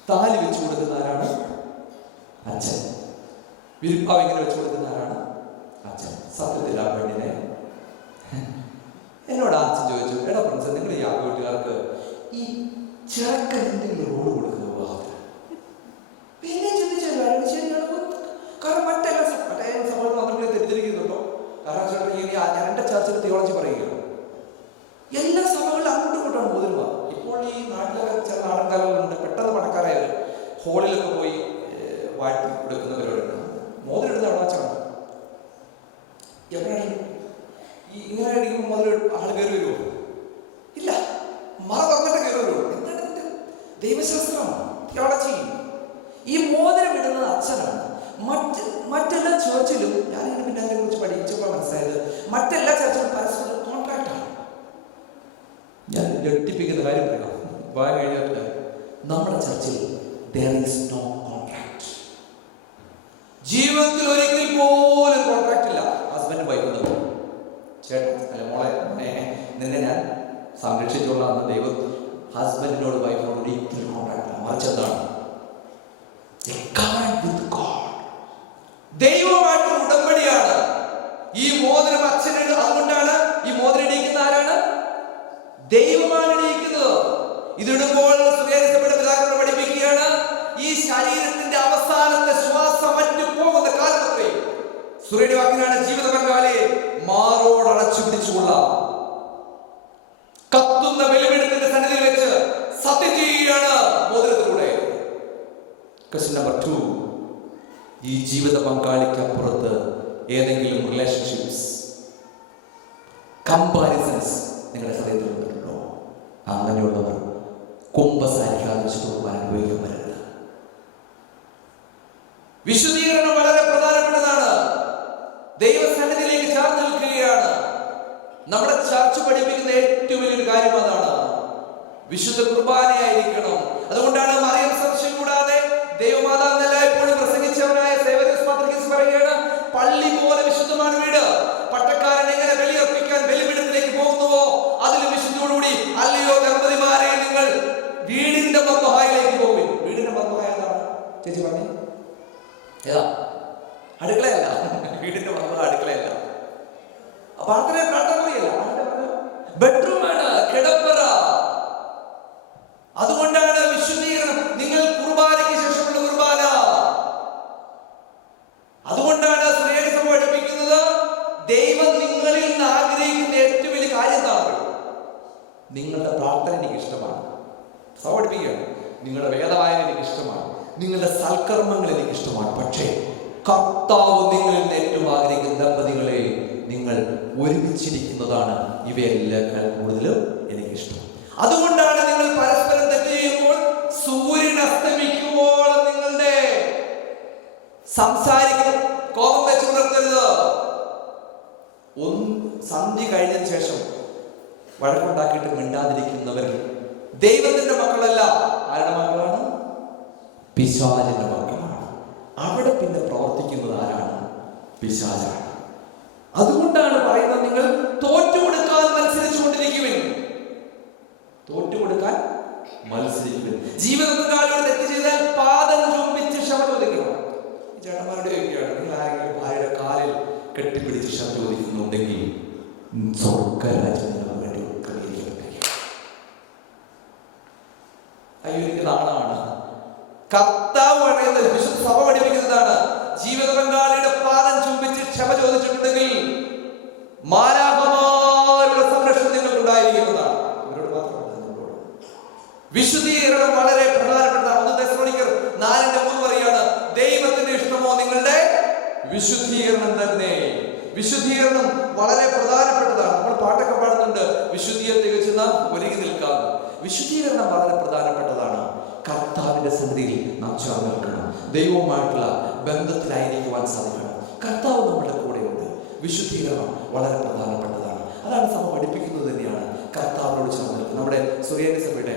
താലി വെച്ചു കൊടുക്കുന്ന ആരാണ്? അച്ഛൻ. വിരിപ്പാവ് ഇങ്ങനെ വെച്ചു കൊടുക്കുന്ന ആരാണ്? അച്ഛൻ. സത്യത്തിൽ ആ പെണ്ണിനെ എന്നോട് അച്ഛൻ ചോദിച്ചു, എടാ ഫ്രണ്ട്സ്, നിങ്ങൾ ഈ വീട്ടുകാർക്ക് ഈ ചെറുക്കൻ എന്തെങ്കിലും റോഡ് കൊടുക്കുന്ന വിവാഹത്തിന്? പിന്നെ ചിന്തിച്ചല്ലോ, ശരിയാണ്. കാരണം മറ്റെല്ലാ സഭകൾ മാത്രമേ തെറ്റിദ്ധരിക്കുന്നുണ്ടോ? കാരണം ഞാൻ എൻ്റെ ചർച്ചിൽ തിയോളജി പറയുകയാണ്, എല്ലാ സഭകളിലും അങ്ങോട്ടും ഇങ്ങോട്ടാണ് മോതിരുക. ഇപ്പോൾ ഈ നാട്ടിലൊക്കെ ചില നാടൻ കലകളുണ്ട്. പെട്ടെന്ന് പണക്കാരായവർ ഹോളിലൊക്കെ പോയി വാട്ടി കൊടുക്കുന്നവരോട് മോതിരെടുത്ത് അവിടെ വെച്ചാണ്. എപ്പോഴാണ് ഈ ഇങ്ങനെ അടിക്കുമ്പോൾ മോതിരം ആൾ കയറി വരുമോ? ഇല്ല, മറ തുറന്നിട്ട് കയറി വരുമോ? എന്താണ് ദൈവശാസ്ത്രം, തിയോളജി. ഈ മോതിരം ഇടുന്നത് അച്ഛനാണ്. മറ്റെല്ലാ ചർച്ചിലും, ഞാനിങ്ങനെ പിന്നെ അതിനെ കുറിച്ച് പഠിച്ചപ്പോൾ മനസ്സിലായത്, മറ്റെല്ലാ ചർച്ചിലും പരസ്പരം കോൺട്രാക്റ്റാണ്. ഞാൻ ഞെട്ടിപ്പിക്കുന്ന കാര്യം പറയാം. വായ കഴിഞ്ഞിട്ട് നമ്മുടെ ചർച്ചിൽ there is no contract. ജീവിതത്തിൽ ഒരിക്കൽ പോലും കോൺട്രാക്ട് ഇല്ല. ഹസ്ബൻഡ് വൈഫ് ചേട്ടൻ അല്ലെ മോളെ നിന്നെ ഞാൻ സംരക്ഷിച്ചോളാം എന്ന് ദൈവം ഹസ്ബൻഡിനോട് വൈഫിനോട് ഒരിക്കലും കോൺട്രാക്ട്. മറിച്ച് എന്താണ്? ദൈവമായിട്ടുള്ള ഉടമ്പടിയാണ് ഈ മോതിരം അച്ഛനുണ്ട്. അതുകൊണ്ടാണ് ഈ മോതിരം ഇടിയിക്കുന്ന ആരാണ്? ദൈവമാണ് ഇടിയിക്കുന്നത്. ഇതിടുമ്പോൾ സുറിയാനിസഭയുടെ പിതാക്കളെ പഠിപ്പിക്കുകയാണ്, ഈ ശരീരത്തിന്റെ അവസാനത്തെ ശ്വാസം മറ്റു പോകുന്ന കാലമത്രേ. സുറിയുടെ വാക്കിനാണ്, ജീവിത പങ്കാളിയെ മാറോട് അടച്ചു പിടിച്ചുകൊള്ളാം. കത്തുന്ന ബലിപീഠത്തിന്റെ സന്നിധിയിൽ വെച്ച് സത്യം ചെയ്യുകയാണ് മോതിരത്തിലൂടെ. ക്വസ്റ്റ്യൻ നമ്പർ 2, ഈ ജീവിത പങ്കാളിക്കപ്പുറത്ത് ഏതെങ്കിലും റിലേഷൻഷിപ്സ്, കമ്പാരിസൺസ് നിങ്ങളുടെ ഹൃദയത്തിൽ വന്നിട്ടുണ്ടോ? അങ്ങനെയുള്ളവർ കുമ്പസാരിക്കാതെ അനുഭവിക്കാൻ പറ്റില്ല. വിശുദ്ധീകരണം വളരെ പ്രധാനപ്പെട്ടതാണ്. ദൈവസന്നിധിയിലേക്ക് ചേർന്ന് നിൽക്കുകയാണ്. നമ്മുടെ ചർച്ച പഠിപ്പിക്കുന്ന ഏറ്റവും വലിയൊരു കാര്യം അതാണ്. വിശുദ്ധ കുർബാനയായിരിക്കണം. അതുകൊണ്ടാണ് മറിയം സംശയം കൂടാതെ ദൈവമാതാവ് എല്ലായ്പ്പോഴും പ്രസംഗിച്ചവനായ സേവ്യസ് പാത്രിക്കീസ് പറയുകയാണ്, പള്ളി പോലെ വിശുദ്ധമാണ് വീട്. പട്ടക്കാരൻ എങ്ങനെ ബലിയർപ്പിക്കാൻ ബലിപീഠത്തിലേക്ക് പോകുന്നുവോ അതിൽ വിശുദ്ധിയോടുകൂടി അല്ലയോ ദമ്പതിമാരെ നിങ്ങൾ വീടിന്റെ മർമ്മഹായിലേക്ക് പോകും. വീടിന്റെ മർമ്മഹായ എന്താണ് ചേച്ചി പറഞ്ഞു? ഏതാ? അടുക്കളയല്ല. വീടിന്റെ മർമ്മ അടുക്കളയല്ല. പ്രാർത്ഥന മുറിയല്ല, ബെഡ്റൂമാണ്, കിടപ്പറ. അതുകൊണ്ടാണ് വിശുദ്ധീകരണം. നിങ്ങൾ കുർബാനയ്ക്ക് ശേഷമുള്ള കുർബാന. അതുകൊണ്ടാണ് സുറിയാനി സഭ പഠിപ്പിക്കുന്നത്, നിങ്ങളുടെ പ്രാർത്ഥന എനിക്ക് ഇഷ്ടമാണ്. സഭ പഠിപ്പിക്കുകയാണ്, നിങ്ങളുടെ വേദവായന എനിക്ക് ഇഷ്ടമാണ്, നിങ്ങളുടെ സൽക്കർമ്മങ്ങൾ എനിക്ക് ഇഷ്ടമാണ്. പക്ഷേ കർത്താവ് നിങ്ങളിൽ നിന്ന് ഏറ്റവും ആഗ്രഹിക്കുന്ന ദമ്പതികളെ നിങ്ങൾ ഒരുമിച്ചിരിക്കുന്നതാണ് ഇവയെല്ലാം കൂടുതലും എനിക്കിഷ്ടം. അതുകൊണ്ടാണ് നിങ്ങൾ പരസ്പരം തെറ്റ് ചെയ്യുമ്പോൾ സൂര്യൻ അസ്തമിക്കുമ്പോൾ നിങ്ങളുടെ സംസാരിക്കുന്ന കോപം വെച്ച് പുലർത്തരുത്. സന്ധി കഴിഞ്ഞതിന് ശേഷം വഴക്കുണ്ടാക്കിയിട്ട് മിണ്ടാതിരിക്കുന്നവർ ദൈവത്തിന്റെ മക്കളല്ല. ആരുടെ മക്കളാണ്? പിശാചിന്റെ മക്കളാണ്. അവിടെ പിന്നെ പ്രവർത്തിക്കുന്നത് ആരാണ്? പിശാചാണ്. അതുകൊണ്ടാണ് പറയുന്നത്, നിങ്ങൾ തോറ്റുകൊടുക്കാൻ മത്സരിച്ചുകൊണ്ടിരിക്കുവിൻ. തോറ്റുകൊടുക്കാൻ മത്സരിക്കുവിൻ. ജീവിതത്തിനോട് തെറ്റ് ചെയ്താൽ പാദം ചുംബിച്ച് ക്ഷമ ചോദിക്കണം. ഈ ചേട്ടന്മാരുടെ ഒക്കെയാണ്, നിങ്ങൾ ആരെങ്കിലും ഭാര്യയുടെ കാലിൽ കെട്ടിപ്പിടിച്ച് ക്ഷമ ചോദിക്കുന്നുണ്ടെങ്കിൽ സ്വർഗ്ഗരാജ്യം നിങ്ങൾക്ക് വേണ്ടി ക്രമീകരിക്കപ്പെട്ടിരിക്കും. അയ്യോ, എനിക്ക് നാണമാണ്. കർത്താവ് പറയുന്നത്, വിശുദ്ധ സഭ പഠിപ്പിക്കുന്നതാണ്, ജീവിത പങ്കാളിയുടെ പാദം ചുംബിച്ച് ക്ഷമ ചോദിച്ചിട്ടുണ്ടെങ്കിൽ മാലാഖമാരുടെ സംരക്ഷണം നിങ്ങൾക്ക് ഉണ്ടായിരിക്കുന്നതാണ്. ഇവരോട് മാത്രമല്ല, നിങ്ങളോട്. വിശുദ്ധീകരണം വളരെ പ്രധാനപ്പെട്ടതാണ്. 1 തെസ്സലോനിക്കർ 4:3 പറയാണ്, ദൈവത്തിന്റെ ഇഷ്ടമോ നിങ്ങളുടെ വിശുദ്ധീകരണം തന്നെ. വിശുദ്ധീകരണം വളരെ പ്രധാനപ്പെട്ടതാണ്. നമ്മൾ പാട്ടൊക്കെ പാടുന്നുണ്ട്, വിശുദ്ധിയെ തികച്ച് നാം ഒരുങ്ങി നിൽക്കാം. വിശുദ്ധീകരണം വളരെ പ്രധാനപ്പെട്ടതാണ്. കർത്താവിന്റെ സന്നിധിയിൽ നാം ചേർന്ന് നിൽക്കണം. ദൈവവുമായിട്ടുള്ള ബന്ധത്തിലായിരിക്കുവാൻ സാധിക്കണം. കർത്താവ് നമ്മുടെ കൂടെയുണ്ട്. വിശുദ്ധീകരണം വളരെ പ്രധാനപ്പെട്ടതാണ്. അതാണ് സഭ പഠിപ്പിക്കുന്നത് തന്നെയാണ്. കർത്താവിനോട് ചേർന്ന് നിൽക്കുന്നത്. നമ്മുടെ സുറിയാനി സഭയുടെ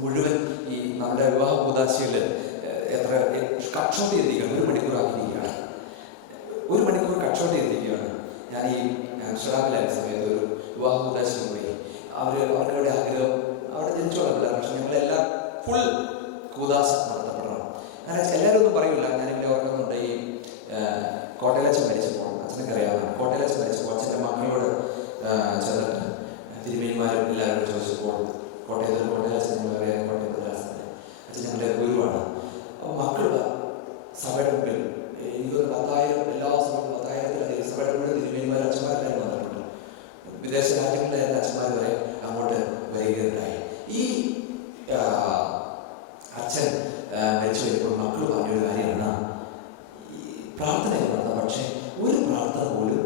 മുഴുവൻ ഈ നമ്മുടെ വിവാഹ കൂദാശയിൽ എത്ര കക്ഷോട്ട് ചെയ്തിരിക്കുകയാണ്, 1 മണിക്കൂർ ആക്കിയിരിക്കുകയാണ്. 1 മണിക്കൂർ കക്ഷോട്ട് ചെയ്തിരിക്കുകയാണ്. ഞാൻ ഈ ആംസ്റ്റർഡാമിലായ സമയത്ത് ഒരു വിവാഹ കൂദാശയിൽ പോയി. അവരുടെ ആഗ്രഹം, അവിടെ ജനിച്ചോളാം, പക്ഷെ ഞങ്ങളെല്ലാം ഫുൾ കൂദാശ നടത്തപ്പെടണം. അങ്ങനെ എല്ലാവരും ഒന്നും പറയില്ല. ഞാനിങ്ങനെ ഓർക്കുന്നുണ്ട്, ഈ കോട്ടയിലച്ഛൻ മരിച്ചപ്പോൾ, അച്ഛനൊക്കെ അറിയാവുന്ന കോട്ടയിലച്ഛൻ മരിച്ചപ്പോൾ അച്ഛൻ്റെ മക്കളോട് ചെന്നിട്ട് തിരുമേനിമാരും എല്ലാവരും ചോദിച്ചപ്പോൾ, കോട്ടയത്തച്ഛൻ അറിയാം, കോട്ടയത്തെ അച്ഛൻ ഞങ്ങളുടെ ഗുരുവാണ്. അപ്പോൾ മക്കൾ സഭയുടെ മുമ്പിൽ എനിക്ക് 10,000 എല്ലാ സഭയും 10,000-ത്തിലധികം സഭയുടെ മുമ്പിൽ തിരുമേനിമാരും അച്ഛന്മാരെല്ലാം വന്നിട്ടുണ്ട്. വിദേശ രാജ്യങ്ങളിലെ എല്ലാ അച്ഛന്മാർ വരെ അങ്ങോട്ട് വരികയുണ്ടായി. ഈ അച്ഛൻ മരിച്ചു വരുമ്പോൾ മക്കൾ പറഞ്ഞൊരു കാര്യമാണ്, ഈ പ്രാർത്ഥനയൊക്കെ നടത്താം, പക്ഷെ ഒരു പ്രാർത്ഥന പോലും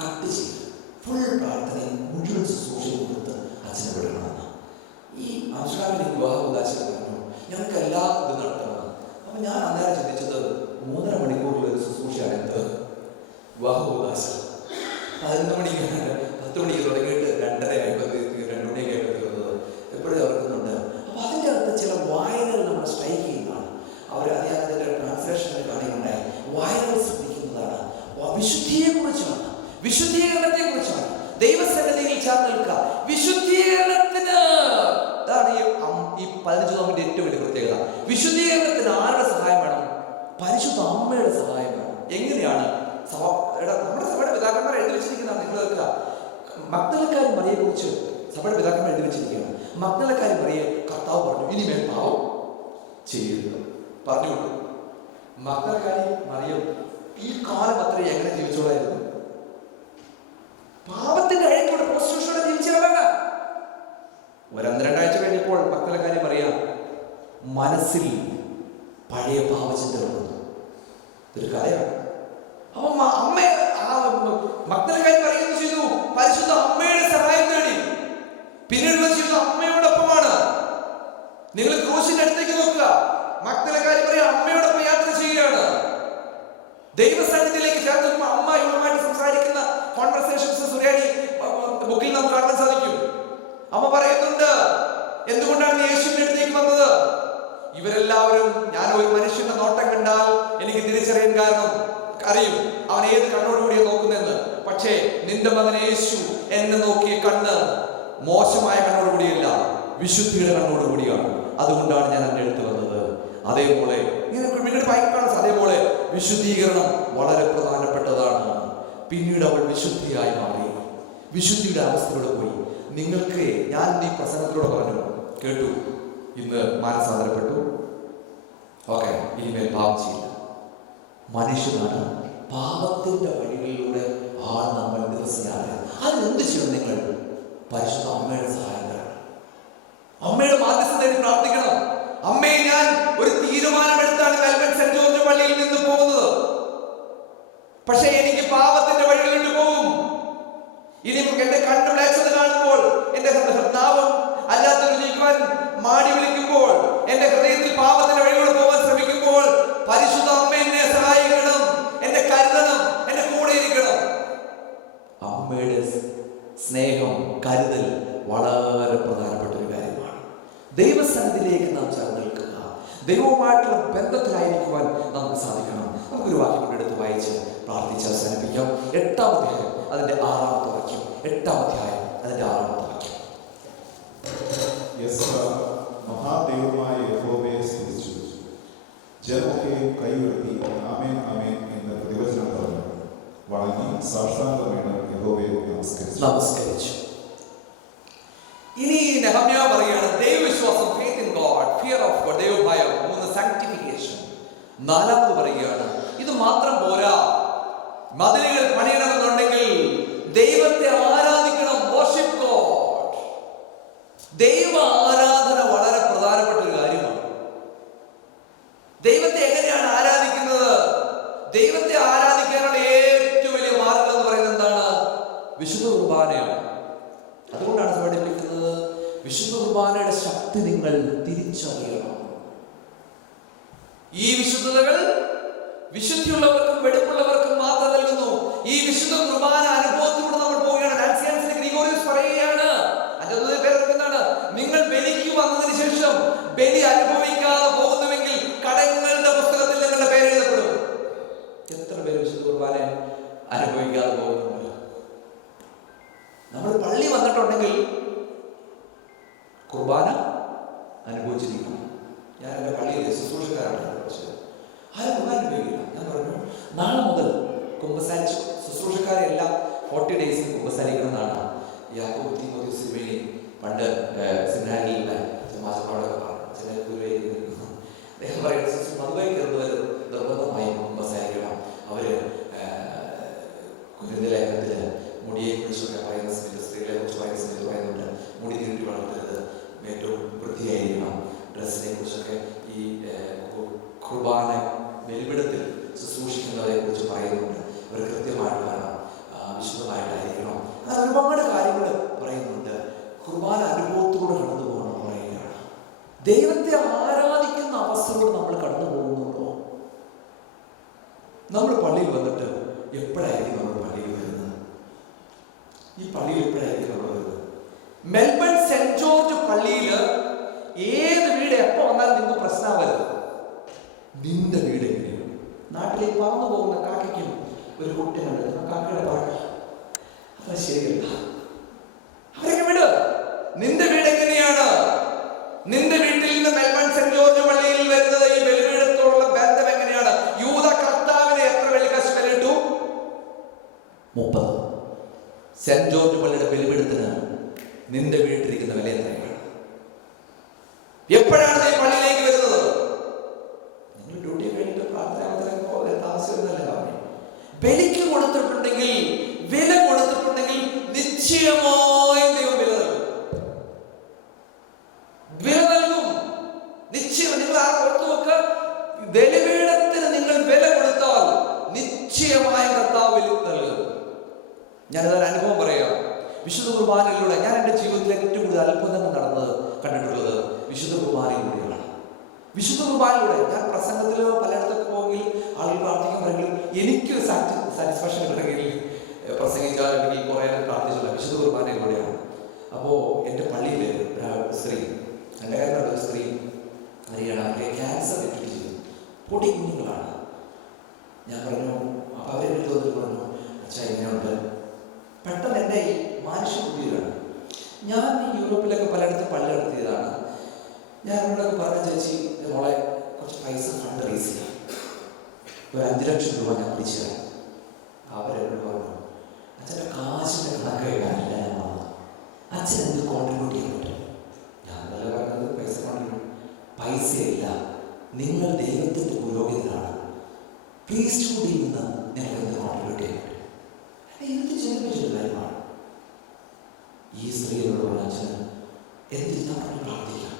കട്ട് ചെയ്ത് ഫുൾ പ്രാർത്ഥനയും മുഴുവൻ ശുശ്രൂഷയും കൊടുത്ത് അച്ഛനെ വിടണമെന്ന്. ഈ ആംസ്റ്റർഡാമിലെ വിവാഹ കൂദാശ പറഞ്ഞു, ഞങ്ങൾക്ക് എല്ലാ ഇതും നടത്തണമെന്ന്. അപ്പം ഞാൻ അന്നേരം ചിന്തിച്ചത്, 3.5 മണിക്കൂറിലൊരു ശുശ്രൂഷയാണ് എന്ത് വിവാഹ കൂദാശ. 11 മണിക്ക് 10 മണിക്ക് തുടങ്ങിയിട്ട് 2:30 മണിയൊക്കെ തീർന്നത് എപ്പോഴും ഓർക്കുന്നുണ്ട്. അപ്പോൾ അതിൻ്റെ അകത്ത് ചില വായനകൾ നമ്മൾ സ്ട്രൈക്ക് ചെയ്യുന്നതാണ്. അവർ അതിൻ്റെ ട്രാൻസ്ലേഷനിൽ കാണിക്കുന്നുണ്ടായി വായനകൾ ശ്രദ്ധിക്കുന്നതാണ്. വിശുദ്ധിയെക്കുറിച്ചാണ്, വിശുദ്ധീകരണത്തെക്കുറിച്ചാണ്. ദൈവസന്നിധിയിൽ ചേർന്ന് നിൽക്കുക. വിശുദ്ധീകരണത്തിന് അതാണ് ഈ 15 നോമ്പിന്റെ ഏറ്റവും വലിയ പ്രത്യേകത. വിശുദ്ധീകരണത്തിന് ആരുടെ സഹായം വേണം? പരിശുദ്ധ അമ്മയുടെ സഹായം വേണം. എങ്ങനെയാണ്? നമ്മുടെ സഭയുടെ പിതാക്കന്മാർ എഴുതി വെച്ചിരിക്കുന്നതാണ്. നിങ്ങൾ കേൾക്കുക, മഗ്ദലക്കാരി മറിയെ കുറിച്ച് സഭയുടെ പിതാക്കന്മാർ എഴുതി വെച്ചിരിക്കുകയാണ്. മഗ്ദലക്കാരി മറിയെ കർത്താവ് പറഞ്ഞു, ഇനിമേൽ പാവം ചെയ്യരുത് പറഞ്ഞുകൊണ്ടു. മഗ്ദലക്കാരി മറിയം ഈ കാലം അത്ര എങ്ങനെ ജീവിച്ചോളായിരുന്നു? പാപത്തിന്റെ അഴിക്കോടെ പ്രോസ്റ്റിറ്റ്യൂഷനോടെ ജീവിച്ചവരാണ്. 1-2 ആഴ്ച കഴിഞ്ഞപ്പോൾ മഗ്ദലക്കാരി മറിയം മനസ്സിൽ പഴയ പാപചിന്തകൾ വന്നു. ഇതൊരു കഥയാണ്. അപ്പൊ മഗ്ദലക്കാരി പറയുകയും ചെയ്തു, പരിശുദ്ധ അമ്മയുടെ സഹായം തേടി. പിന്നീട് ചെയ്തു അമ്മയോടൊപ്പമാണ്. നിങ്ങൾ ക്രൂശിന്റെ അടുത്തേക്ക് നോക്കുക. മഗ്ദലക്കാരി പറയാം, അമ്മയോടൊപ്പം യാത്ര ചെയ്യുകയാണ്. ദൈവസന്നിധിയിലേക്ക് ചേർന്ന് അമ്മ ഇവരുമായിട്ട് സംസാരിക്കുന്ന കോൺവെർസേഷൻസ് സുറിയാനി ബുക്കിൽ നമുക്ക് കാണാൻ സാധിക്കും. അമ്മ പറയുന്നുണ്ട്, എന്തുകൊണ്ടാണ് യേശുവിന്റെ അടുത്തേക്ക് വന്നത്? ഇവരെല്ലാവരും, ഞാൻ ഒരു മനുഷ്യന്റെ നോട്ടം കണ്ടാൽ എനിക്ക് തിരിച്ചറിയാൻ കാരണം അറിയും അവൻ ഏത് കണ്ണോടുകൂടിയാണ് നോക്കുന്നതെന്ന്. പക്ഷേ നിന്റെ മകൻ യേശു എന്നെ നോക്കിയ കണ്ണ് മോശമായ കണ്ണോടുകൂടിയല്ല, വിശുദ്ധിയുടെ കണ്ണോടുകൂടിയാണ്. അതുകൊണ്ടാണ് ഞാൻ എൻ്റെ അടുത്ത് വന്നത്. അതേപോലെ അതേപോലെ വിശുദ്ധീകരണം വളരെ പ്രധാനപ്പെട്ടതാണ്. പിന്നീട് അവൾ വിശുദ്ധിയായി മാറി, വിശുദ്ധിയുടെ അവസ്ഥയിലൂടെ പോയി. നിങ്ങൾക്ക് ഞാൻ ഈ പ്രസംഗത്തിലൂടെ പറഞ്ഞു കേട്ടു, ഇന്ന് മാനസാന്തരപ്പെട്ടു, ഓക്കെ, ഇനിമേൽ പാപം ചെയ്യില്ല. മനുഷ്യനാണ് പാപത്തിന്റെ വഴികളിലൂടെ നമ്മൾ ദിവസം യാത്ര. അതിനെന്ത് ചെയ്യണം? നിങ്ങൾ പരിശുദ്ധ അമ്മയുടെ സഹായം തരണം. തേടി പ്രാർത്ഥിക്കണം. അമ്മേ, ഞാൻ ഒരു തീരുമാനമെടുത്താണ് മെൽബൺ സെന്റ് ജോർജ് പള്ളിയിൽ നിന്ന് പോകുന്നത്. പക്ഷേ എനിക്ക് പാപത്തിന്റെ വഴികളിട്ട് പോകും. ഇനി എന്റെ കണ്ണു മ്ലേച്ഛത കാണുമ്പോൾ, എന്റെ നാവും അല്ലാത്ത രുചിക്കുവാൻ മാടി വിളിക്കുമ്പോൾ, എന്റെ ഹൃദയത്തിൽ പാപത്തിന്റെ വഴികൾ പോകാൻ ശ്രമിക്കുമ്പോൾ, പരിശുദ്ധ അമ്മ എന്നെ സഹായിക്കണം, എന്നെ കരുതണം, എന്റെ കൂടെ ഇരിക്കണം. അമ്മയുടെ സ്നേഹം, കരുതൽ വളരെ പ്രധാനപ്പെട്ട ഒരു കാര്യമാണ്. ദൈവസന്നിധിയിലേക്ക് നാം ചേർന്ന് നിൽക്കുക, ദൈവവുമായിട്ടുള്ള ബന്ധത്തിലായിരിക്കുവാൻ നമുക്ക് സാധിക്കണം. നമുക്കൊരു വാക്യം എടുത്ത് വായിച്ച് പ്രാർത്ഥിച്ച് അവസാനിപ്പിക്കാം. 8-ാം അധ്യായം അതിന്റെ 6-ാമത്തെ വാക്യം. 8-ാം അധ്യായം അതിന്റെ 6-ാമത്തെ വാക്യം. മഹാദൈവമായ യഹോവയെ സ്തുതിച്ചു, ജനമൊക്കെയും കൈയുയർത്തി ആമേൻ ആമേൻ എന്ന് പ്രതിവചനം പറഞ്ഞു വണങ്ങി സാഷ്ടാംഗം വീണ് യഹോവയെ നമസ്കരിച്ചു. ഇനി നെഹമ്യാ പറയുകയാണ്, ദൈവവിശ്വാസം, faith in God, fear of God, ദൈവഭയം. 3 സാങ്ക്ടിഫിക്കേഷൻ. 4ാമത് പറയുകയാണ്, ഇത് മാത്രം പോരാ, മതിലുകൾ പണിയണമെന്നുണ്ടെങ്കിൽ ദൈവത്തെ ആരാധിക്കണം. Worship God. ദൈവ ആരാധന വളരെ പ്രധാനപ്പെട്ട ഒരു കാര്യമാണ്. ദൈവത്തെ എങ്ങനെയാണ് ആരാധിക്കുന്നത്? ദൈവത്തെ ആരാധിക്കാനുള്ള ഏറ്റവും വലിയ മാർഗം എന്ന് പറയുന്നത് എന്താണ്? വിശുദ്ധ കുർബാനയാണ്. അതുകൊണ്ടാണ് പഠിപ്പിക്കുന്നത്, വിശുദ്ധ കുർബാനയുടെ ശക്തി നിങ്ങൾ തിരിച്ചറിയണം. ഈ വിശുദ്ധതകൾ വിശുദ്ധിയുള്ളവർക്കും വെടിപ്പുള്ളവർക്കും മാത്രം നൽകുന്നു. ഈ വിശുദ്ധ കുർബാന അനുഭവത്തിലൂടെ നമ്മൾ പോവുകയാണ്. നാൻസിയാൻസിലെ ഗ്രിഗോറിയസ് പറയുകയാണ്, അതിന്റെ പേരെന്താണ്? നിങ്ങൾ ബലിക്ക് വന്നതിന് ശേഷം ബലി അനുഭവിക്കാതെ പോകുന്നുവെങ്കിൽ കടങ്ങളുടെ പുസ്തകത്തിൽ നിങ്ങളുടെ പേര് എഴുതപ്പെടും. എത്ര പേര് വിശുദ്ധ കുർബാന അനുഭവിക്കാതെ പോകുന്നുണ്ട്? നമ്മൾ പള്ളി വന്നിട്ടുണ്ടെങ്കിൽ കുർബാന അനുഭവിച്ചിരിക്കണം. ഞാൻ എൻ്റെ പള്ളിയിലെ ശുശ്രൂഷക്കാരാണ് ആരും കുർബാന അനുഭവിക്കില്ല. ഞാൻ പറഞ്ഞു, നാളെ മുതൽ കുമ്പസാരിച്ച് ശുശ്രൂഷക്കാരെ എല്ലാം 40 ഡേയ്സിൽ കുമ്പസാരിക്കണം എന്നാണ് യാക്കോബ് തീമോഥെയോസ് തിരുമേനി പണ്ട് സെമിനാരിയിലെ മാസങ്ങളോടൊക്കെ പറഞ്ഞു. ചില അദ്ദേഹം പറയുന്നത്, മധുവായി കയറുന്നവർ നിർബന്ധമായും കുമ്പസാരിക്കണം. അവര് കുരുന്ന ലേഖനത്തിൽ മുടിയെ കുറിച്ചൊക്കെ പറയുന്ന സമയത്ത്, സ്ത്രീകളെ കുറിച്ച് പറയുന്ന സമയത്ത് പറയുന്നുണ്ട്, മുടി നീട്ടി വളർത്തരുത്, ഏറ്റവും വൃത്തിയായിരിക്കണം. ഡ്രസ്സിനെ കുറിച്ചൊക്കെ ഈ കുർബാന ബലിപീഠത്തിൽ ശുശ്രൂഷിക്കുന്നവരെ കുറിച്ച് പറയുന്നുണ്ട്. അവർ കൃത്യമായിട്ട് വേണം, വിശുദ്ധമായിട്ടായിരിക്കണം. അങ്ങനെ ഒരുപാട് കാര്യങ്ങൾ പറയുന്നുണ്ട്. കുർബാന അനുഭവത്തിലൂടെ കടന്നു പോകണം പറയുകയാണ്. ദൈവത്തെ ആരാധിക്കുന്ന അവസ്ഥയിലൂടെ നമ്മൾ കടന്നു പോകുന്നുണ്ടോ? നമ്മൾ പള്ളിയിൽ വന്നിട്ട് എപ്പോഴായിരിക്കും നമ്മൾ പള്ളിയിൽ വരുന്നത്? ഈ പള്ളിയിൽ എപ്പോഴായിരിക്കും നമ്മൾ വരുന്നത്? മെൽബൺ സെന്റ് ജോർജ് പള്ളിയിൽ ഏത് വീട് എപ്പോ വന്നാലും നിങ്ങൾക്ക് പ്രശ്നമാവരുത്. നിന്റെ വീട് എങ്ങനെയാണ്? നാട്ടിലേക്ക് പറന്നു പോകുന്ന കാക്കയ്ക്കും ഒരു കുട്ടിയുണ്ട്, കാക്കയുടെ പറക്ക, അത്ര ശരിയല്ല. അവരൊക്കെ വിട്. നിന്റെ വീട് എങ്ങനെയാണ്? നിന്റെ വീട്ടിൽ നിന്ന് മെൽബൺ സെന്റ് ജോർജ് പള്ളിയിൽ വരുന്നത് ഈ ബലിപീഠത്തോടുള്ള ബന്ധം എങ്ങനെയാണ്? യൂത കർത്താവിനെ എത്ര വെള്ളിക്കാശ് വിലയിട്ടു? 30. സെന്റ് ജോർജ് പള്ളിയുടെ ബലിപീഠത്തിന് നിന്റെ വീട്ടിലിരിക്കുന്ന വില എത്രയാണ്? എപ്പോഴാണ് നീ പള്ളിയിലേക്ക് വരുന്നത്? നിങ്ങൾ ഡ്യൂട്ടി കഴിഞ്ഞിട്ട് പ്രാർത്ഥന താമസിക്കുന്നല്ലേ പറഞ്ഞു. ബലിക്ക് കൊടുത്തിട്ടുണ്ടെങ്കിൽ, വില കൊടുത്തിട്ടുണ്ടെങ്കിൽ നിശ്ചയമായും ദൈവം വില നൽകും. വില നൽകും നിശ്ചയം. നിങ്ങൾ ആ ഓർത്തു വെക്കുക, ബലിപീഠത്തിന് നിങ്ങൾ വില കൊടുത്താൽ നിശ്ചയമായും കർത്താവ് വില നൽകും. ഞാനതൊരു അനുഭവം പറയാം. വിശുദ്ധ കുർബാനയിലൂടെ ഞാൻ എൻ്റെ ജീവിതത്തിൽ ഏറ്റവും കൂടുതൽ അത്ഭുതങ്ങൾ നടന്നത് കണ്ടിട്ടുള്ളത് വിശുദ്ധ കുർബാനയിലൂടെയാണ്. വിശുദ്ധ കുർബാനയിലൂടെ ഞാൻ പ്രസംഗത്തിലോ പലയിടത്തൊക്കെ പോകെങ്കിൽ ആളുകൾ പ്രാർത്ഥിക്കാൻ പറയുമെങ്കിൽ എനിക്ക് സാറ്റിസ്ഫാക്ഷൻ കിട്ടണമെങ്കിൽ പ്രസംഗിച്ചാൽ കുറേ പ്രാർത്ഥിച്ചില്ല വിശുദ്ധ കുർബാനയിലൂടെയാണ്. അപ്പോൾ എൻ്റെ പള്ളിയിൽ സ്ത്രീ, എൻ്റെ കാര്യമുള്ള ഒരു സ്ത്രീ അറിയണം, അവരെ ക്യാൻസർ ട്രീറ്റ് ചെയ്തു. പൊടി കുഞ്ഞുങ്ങളാണ്. ഞാൻ പറഞ്ഞു, അപ്പോൾ അവരെന്നെ തോന്നി പറഞ്ഞു, അച്ഛാ ഇങ്ങനെയുണ്ട്. പെട്ടെന്ന് എൻ്റെ ഈ മനുഷ്യ ബുദ്ധിയിലാണ്. ഞാൻ യൂറോപ്പിലൊക്കെ പലയിടത്തും പള്ളി നടത്തിയതാണ്. ഞാൻ അവരോടൊക്കെ പറഞ്ഞ, ചേച്ചി മോളെ കുറച്ച് പൈസ ഫണ്ട് റേസ് ചെയ്യാം, ഒരു 5 ലക്ഷം രൂപ ഞാൻ പിടിച്ചു തരാം. അവരെന്നോട് പറഞ്ഞു, അച്ഛൻ്റെ കാശിൻ്റെ കണക്ക് എഴുതാനില്ല. ഞാൻ പറഞ്ഞു, അച്ഛൻ എന്ത് കോൺട്രിബ്യൂട്ട് ചെയ്യാൻ പറ്റും? ഞാൻ നല്ല പറഞ്ഞത് പൈസ കോൺട്രിബ്യൂട്ട്, പൈസയില്ല, നിങ്ങൾ ദൈവത്തിൻ്റെ പുരോഹിതനാണ്, പ്ലീസ് കൂടി നിന്ന് ഞങ്ങൾ എന്ത് കോൺട്രിബ്യൂട്ട് ചെയ്യാൻ പറ്റും? എന്ത് ജനിപ്പിച്ചൊരു കാര്യമാണ്. ഈ സ്ത്രീയോട് പറഞ്ഞ അച്ഛന് എന്തിനാ പ്രാർത്ഥിക്കാം,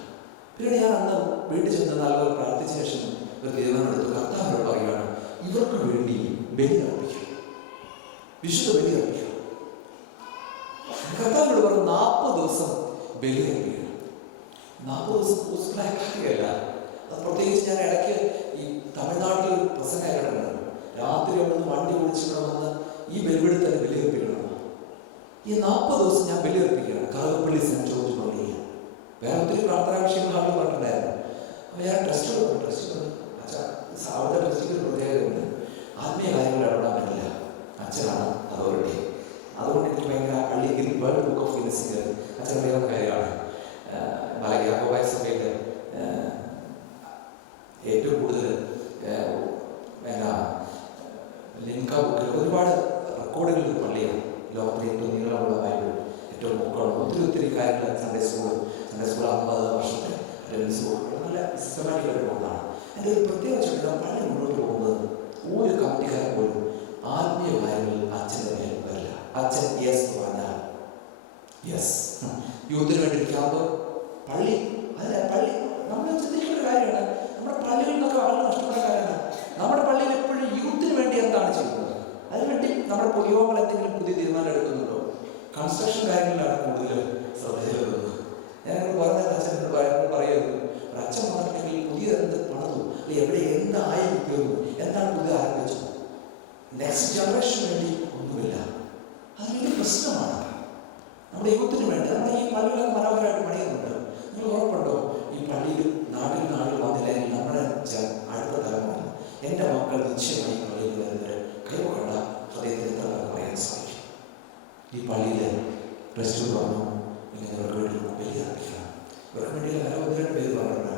പിന്നീട് ഞാൻ അന്ന് വീട്ടിൽ ചെന്ന് നല്ലപോലെ പ്രാർത്ഥിച്ച ശേഷം ഒരു തീരുമാനമെടുത്തു. കർത്താവിനോട് പറയുകയാണ്, ഇവർക്ക് വേണ്ടി ബലി അർപ്പിക്കും, വിശുദ്ധ ബലി അർപ്പിക്കും. കർത്താവിനോട് പറഞ്ഞു 40 ദിവസം ബലി അർപ്പിക്കണം. 40 ദിവസം പോസിബിളായ കാര്യമല്ല. അത് പ്രത്യേകിച്ച് ഞാൻ ഇടയ്ക്ക് ഈ തമിഴ്നാട്ടിൽ പ്രസംഗമായിട്ടുണ്ട്. രാത്രി അവിടുന്ന് വണ്ടി ഓടിച്ചിവിടെ വന്ന് ഈ ബലിപീഠത്തിൽ തന്നെ ബലി അർപ്പിക്കണം. ഈ 40 ദിവസം ഞാൻ ബലി അർപ്പിക്കുകയാണ്. കറുകപ്പള്ളി സെന്റ് ജോർജ് പള്ളിയിൽ വേറെ ഒത്തിരി പ്രാർത്ഥനാ വിഷയങ്ങൾ ആളുകൾ പറഞ്ഞിട്ടുണ്ടായിരുന്നു. അപ്പോൾ ഞാൻ ടെസ്റ്റ് അവിടുത്തെ ടെസ്റ്റിൽ ഒരു പ്രത്യേകതയുണ്ട്. ആത്മീയ കാര്യങ്ങൾ ഇടപെടാൻ പറ്റില്ല, അച്ഛനാണ് അതോറിറ്റി. അതുകൊണ്ട് എനിക്ക് ഭയങ്കര പള്ളി വേൾഡ് ബുക്ക് ഓഫ് ഗിന്നസിൽ അച്ഛൻ അറിയാവുന്ന കാര്യമാണ്. യാക്കോബായ സഭയിൽ ഏറ്റവും കൂടുതൽ ലിൻക ബുക്കിൽ ഒരുപാട് റെക്കോർഡുകൾ പള്ളിയാണ്. ലോകത്തിലെ ഏറ്റവും നീളമുള്ള ബൈബിൾ, ഏറ്റവും ബുക്കുള്ള ഒത്തിരി കാര്യങ്ങൾ. സൺഡേ സ്കൂൾ 50 വർഷത്തെ നല്ല സിസ്റ്റമാറ്റിക്കായിട്ട് പോകുന്നതാണ്. എൻ്റെ ഒരു പ്രത്യേക ചുമതല പള്ളി മുന്നോട്ട് പോകുന്നത് ഒരു കമ്മിറ്റിക്കാരെ പോലും ആത്മീയ കാര്യങ്ങളിൽ അച്ഛൻ്റെ മേൽ വരില്ല. അച്ഛൻ യെസ് എന്ന് പറഞ്ഞാൽ യെസ്. യൂത്തിന് വേണ്ടി ക്യാമ്പ്, പള്ളി, അതിന് പള്ളി നമ്മൾ ചിന്തിക്കേണ്ട കാര്യമാണ്. നമ്മുടെ പള്ളികളിൽ നിന്നൊക്കെ ആളുകൾ നഷ്ടപ്പെട്ട കാര്യമാണ്. നമ്മുടെ പള്ളിയിൽ എപ്പോഴും യൂത്തിന് വേണ്ടി എന്താണ് ചെയ്യുന്നത്? അതിനുവേണ്ടി നമ്മുടെ പൊതുയോഗങ്ങൾ എന്തെങ്കിലും പുതിയ തീരുമാനം എടുക്കുന്നുണ്ടോ? കൺസ്ട്രക്ഷൻ കാര്യങ്ങളിലാണ് കൂടുതൽ ശ്രദ്ധ ചെലുത്തുന്നത്. ഞാനൊരു പറഞ്ഞ അച്ഛനോട് പറയുന്നു, ഒരു അച്ഛൻ പറഞ്ഞിട്ടുണ്ടെങ്കിൽ പുതിയ എന്ത് പണിതു, എവിടെ എന്തായി തീർന്നു, എന്താണ് പുതിയ ആരംഭിച്ചത്, നെക്സ്റ്റ് ജനറേഷന് വേണ്ടി ഒന്നുമില്ല. അത് വലിയ പ്രശ്നമാണ്. നമ്മുടെ യുവത്തിന് വേണ്ടി നമ്മുടെ ഈ പള്ളികളൊക്കെ മനോഹരമായിട്ട് പണിയുന്നുണ്ട്. നിങ്ങൾ ഉറപ്പുണ്ടോ ഈ പള്ളിയിൽ നാട്ടിൽ വന്നില്ലെങ്കിൽ നമ്മുടെ അടുത്ത തലമുറ, എൻ്റെ മക്കൾ നിശ്ചയമായി പള്ളിയിൽ വരുന്നവർ കൈവക്കണ്ട ഹൃദയത്തിൽ പറയാൻ സാധിക്കും. ഈ പള്ളിയിൽ റെസ്റ്റോറൻറ്റ് വന്നു, ഇങ്ങനെ ഇവർക്ക് വേണ്ടി ബലി അർപ്പിക്കണം. ഇവർക്ക് വേണ്ടി നിരവധി പേര് പറഞ്ഞിട്ടുണ്ട്.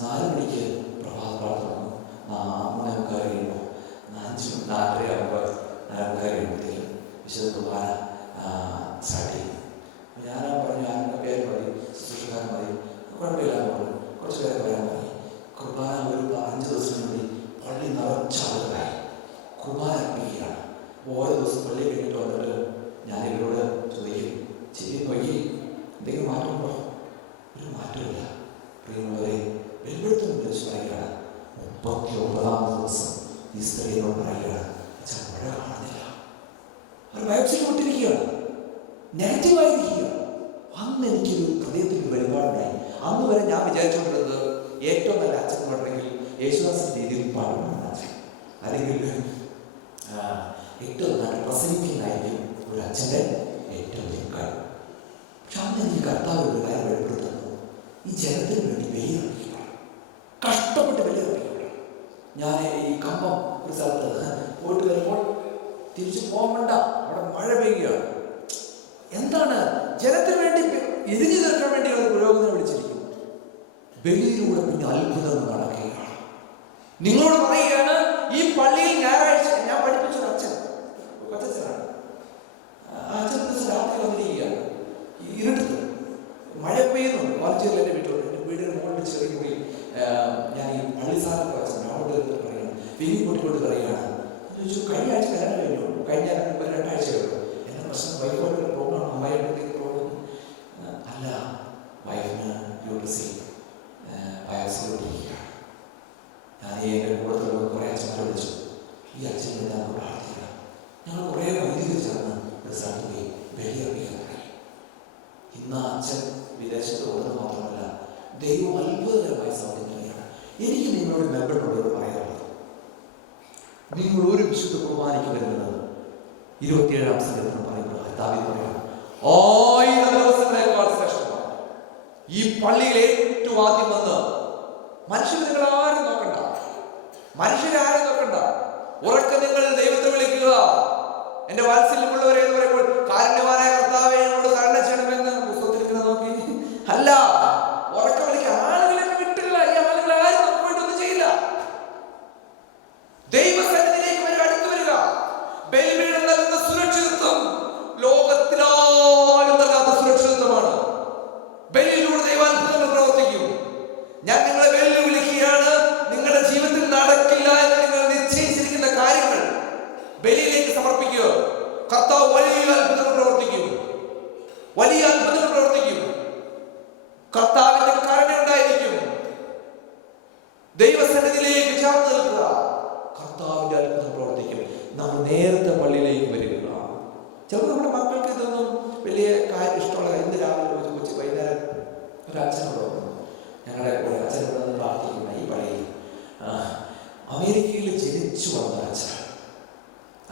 4 മണിക്ക് പ്രഭാത പ്രാർത്ഥന വന്നു, 3:45 കഴിയുമ്പോൾ 4:30 കഴിയുമ്പോഴത്തേക്കും വിശുദ്ധ കുർബാന സ്റ്റാർട്ട് ചെയ്യും. ഞാൻ പറഞ്ഞു, ആരുടെ പേര് മതി, ശുശ്രൂഷക്കാരൻ മതി, കുഴപ്പമില്ലാന്ന് പറഞ്ഞു. കുറച്ച് പേരെ പറയാൻ മതി. കുർബാന ഒരു 5 ദിവസം കൂടി പള്ളി നിറച്ചാളുകളായി കുർബാന അർപ്പിക്കുകയാണ്. ഓരോ ദിവസം പള്ളി കഴിഞ്ഞിട്ട് വന്നിട്ട് ഞാൻ ഇവരോട് ചോദിക്കും, ശരി നോക്കി എന്തെങ്കിലും മാറ്റമുണ്ടോ? ഒരു മാറ്റമില്ല. പ്രിയമുള്ളവരെ, വെല്ലുവിളിത്തം വിളിച്ച് പറയുകയാണ്. 39ാം ദിവസം ഈ സ്ത്രീയോട് പറയുകയാണ്, അച്ഛൻ മഴ കാണുന്നില്ല. അവർ ബയോപ്സിയിൽ വിട്ടിരിക്കുകയാണ്, നെഗറ്റീവായിരിക്കുക. അന്ന് എനിക്കൊരു ഹൃദയത്തിൽ വെളിപാടുണ്ടായി. അന്ന് വരെ ഞാൻ വിചാരിച്ചുകൊണ്ടിരുന്നത് ഏറ്റവും നല്ല അച്ഛൻ പാടണമെങ്കിൽ യേശുദാസൻ രീതിയിൽ പാടണമെന്ന് അച്ഛൻ, അല്ലെങ്കിൽ ഏറ്റവും നല്ല പ്രസംഗിക്കാനായിരിക്കും ഒരു അച്ഛൻ്റെ ഏറ്റവും വലിയ കാര്യം. പക്ഷെ അന്ന് എനിക്ക് കർത്താവ് ഒരു കാര്യം വെളിപ്പെടുത്തുന്നു, ഈ ജനത്തിന് വേണ്ടി ബലിയർപ്പിക്കണം, കഷ്ടപ്പെട്ട് ബലിയർപ്പിക്കണം. ഞാൻ ഈ കമ്പം ഒരു സ്ഥലത്ത് പോയിട്ട് വരുമ്പോൾ തിരിച്ചു പോകണ്ട, അവിടെ മഴ പെയ്യുകയാണ്. എന്താണ് ജനത്തിന് വേണ്ടി എരിഞ്ഞു തീർക്കാൻ വേണ്ടി ഒരു പുരോഗതിനെ വിളിച്ചിരിക്കും. ബലിയിലൂടെ പിന്നെ അത്ഭുതങ്ങൾ നടക്കുകയാണ്. നിങ്ങളോട് പറയുകയാണ്, ഈ പള്ളിയിൽ ഞായറാഴ്ച ഞാൻ പഠിപ്പിച്ചൊരു കൊച്ചച്ഛനാണ്. അച്ഛൻ രാത്രി വന്നിരിക്കുകയാണ്, ഇരുട്ടത്ത് മഴ പെയ്യുന്നുണ്ട്. വാർച്ചയിൽ എൻ്റെ വീട്ടിലുണ്ട്. എൻ്റെ വീടിന് മുകളിൽ ചെറിയ പോയി ഞാൻ ഈ പള്ളി സാധനമൊക്കെ വെച്ചിട്ടുണ്ട്. അവിടെ പറയുകയാണ്, പിരി പൊട്ടിക്കൊണ്ട് പറയുകയാണ്. ചോദിച്ചു, കഴിഞ്ഞ ആഴ്ച കല്യാണം കഴിഞ്ഞു, കഴിഞ്ഞ 2 ആഴ്ച കഴിഞ്ഞു. എൻ്റെ പ്രശ്നം വൈഫോട്ട് പ്രോബ്ലം, അമ്മയുടെ പ്രോബ്ലം അല്ല, വൈഫിന് യൂട്രസിൽ വയസ്സിലോട്ടിരിക്കുകയാണ്. ഞാൻ എൻ്റെ കൂടത്തിലുള്ള കുറേ അച്ഛന്മാരെ വിളിച്ചു. ഈ അച്ഛനെ ഞാൻ പ്രാർത്ഥിക്കുക. ഞങ്ങൾ കുറേ വൈദികർ ചേർന്ന് ഒരു സ്ഥലത്ത് പോയി ബലിയർപ്പിക്കാൻ തുടങ്ങി. ഇന്ന് അച്ഛൻ വിദേശത്ത് ഓടുന്നത് മാത്രമല്ല, ദൈവം അത്ഭുതകരമായി സൗകര്യമാണ്. എനിക്ക് നിങ്ങളോട് മെമ്പറിനോട് പറയാനുള്ളത്, നിങ്ങൾ ഒരു വിശുദ്ധ കുർബാനയ്ക്ക് വരുന്നത് 27ാം സംഘത്തിന് പറയുന്നത് ദാവീദ് പറയുന്നു, 1000 ദിവസങ്ങളേക്കാൾ ശ്രേഷ്ഠമാണ്. ഈ പള്ളിയിൽ ഏറ്റവും ആദ്യം വന്ന് മനുഷ്യർ, നിങ്ങൾ ആരും നോക്കണ്ട, മനുഷ്യരാരും നോക്കണ്ട, ഉറക്കെ നിങ്ങൾ ദൈവത്തെ വിളിക്കുക. എന്റെ വാത്സല്യമുള്ളവരെ എന്ന് പറയുമ്പോൾ കാരുണ്യവാനായ കർത്താവേ ഞങ്ങളോട് കരുണ ചെയ്യണമെന്ന് പുസ്തകത്തിൽ നോക്കി അല്ല, ഉറക്കെ വിളിക്കുക. ആളുകളെ വിട്ടില്ല, ഈ ആളുകളെ ആരും നമുക്ക് വേണ്ടി ചെയ്യില്ല. ദൈവസന്നിധിയിലേക്ക് വരിക, അടുത്ത് വരിക. ബലിപീഠം നൽകുന്ന സുരക്ഷിതത്വം ലോകത്തിലാരും നൽകാത്ത സുരക്ഷിതത്വമാണ്. ബലിയിലൂടെ ദൈവാത്ഭുതങ്ങൾ പ്രവർത്തിക്കും. ഞാൻ നിങ്ങളെ വെല്ലുവിളിക്കുകയാണ്. നിങ്ങളുടെ ജീവിതത്തിൽ നടക്കില്ല എന്ന് നിങ്ങൾ നിശ്ചയിച്ചിരിക്കുന്ന കാര്യങ്ങൾ ബലിയിലേക്ക് സമർപ്പിക്കുക. കർത്താവ് വലിയ അത്ഭുതങ്ങൾ പ്രവർത്തിക്കും, വലിയ അത്ഭുതങ്ങൾ പ്രവർത്തിക്കും. കർത്താവിന്റെ കരുണ ഉണ്ടായിരിക്കും. അച്ഛനോട് വന്നു. ഞങ്ങളുടെ കൂടെ അച്ഛനോട് വന്ന് പ്രാർത്ഥിക്കുന്ന ഈ പള്ളിയിൽ അമേരിക്കയിൽ ജനിച്ചു വളർന്ന അച്ഛനാണ്.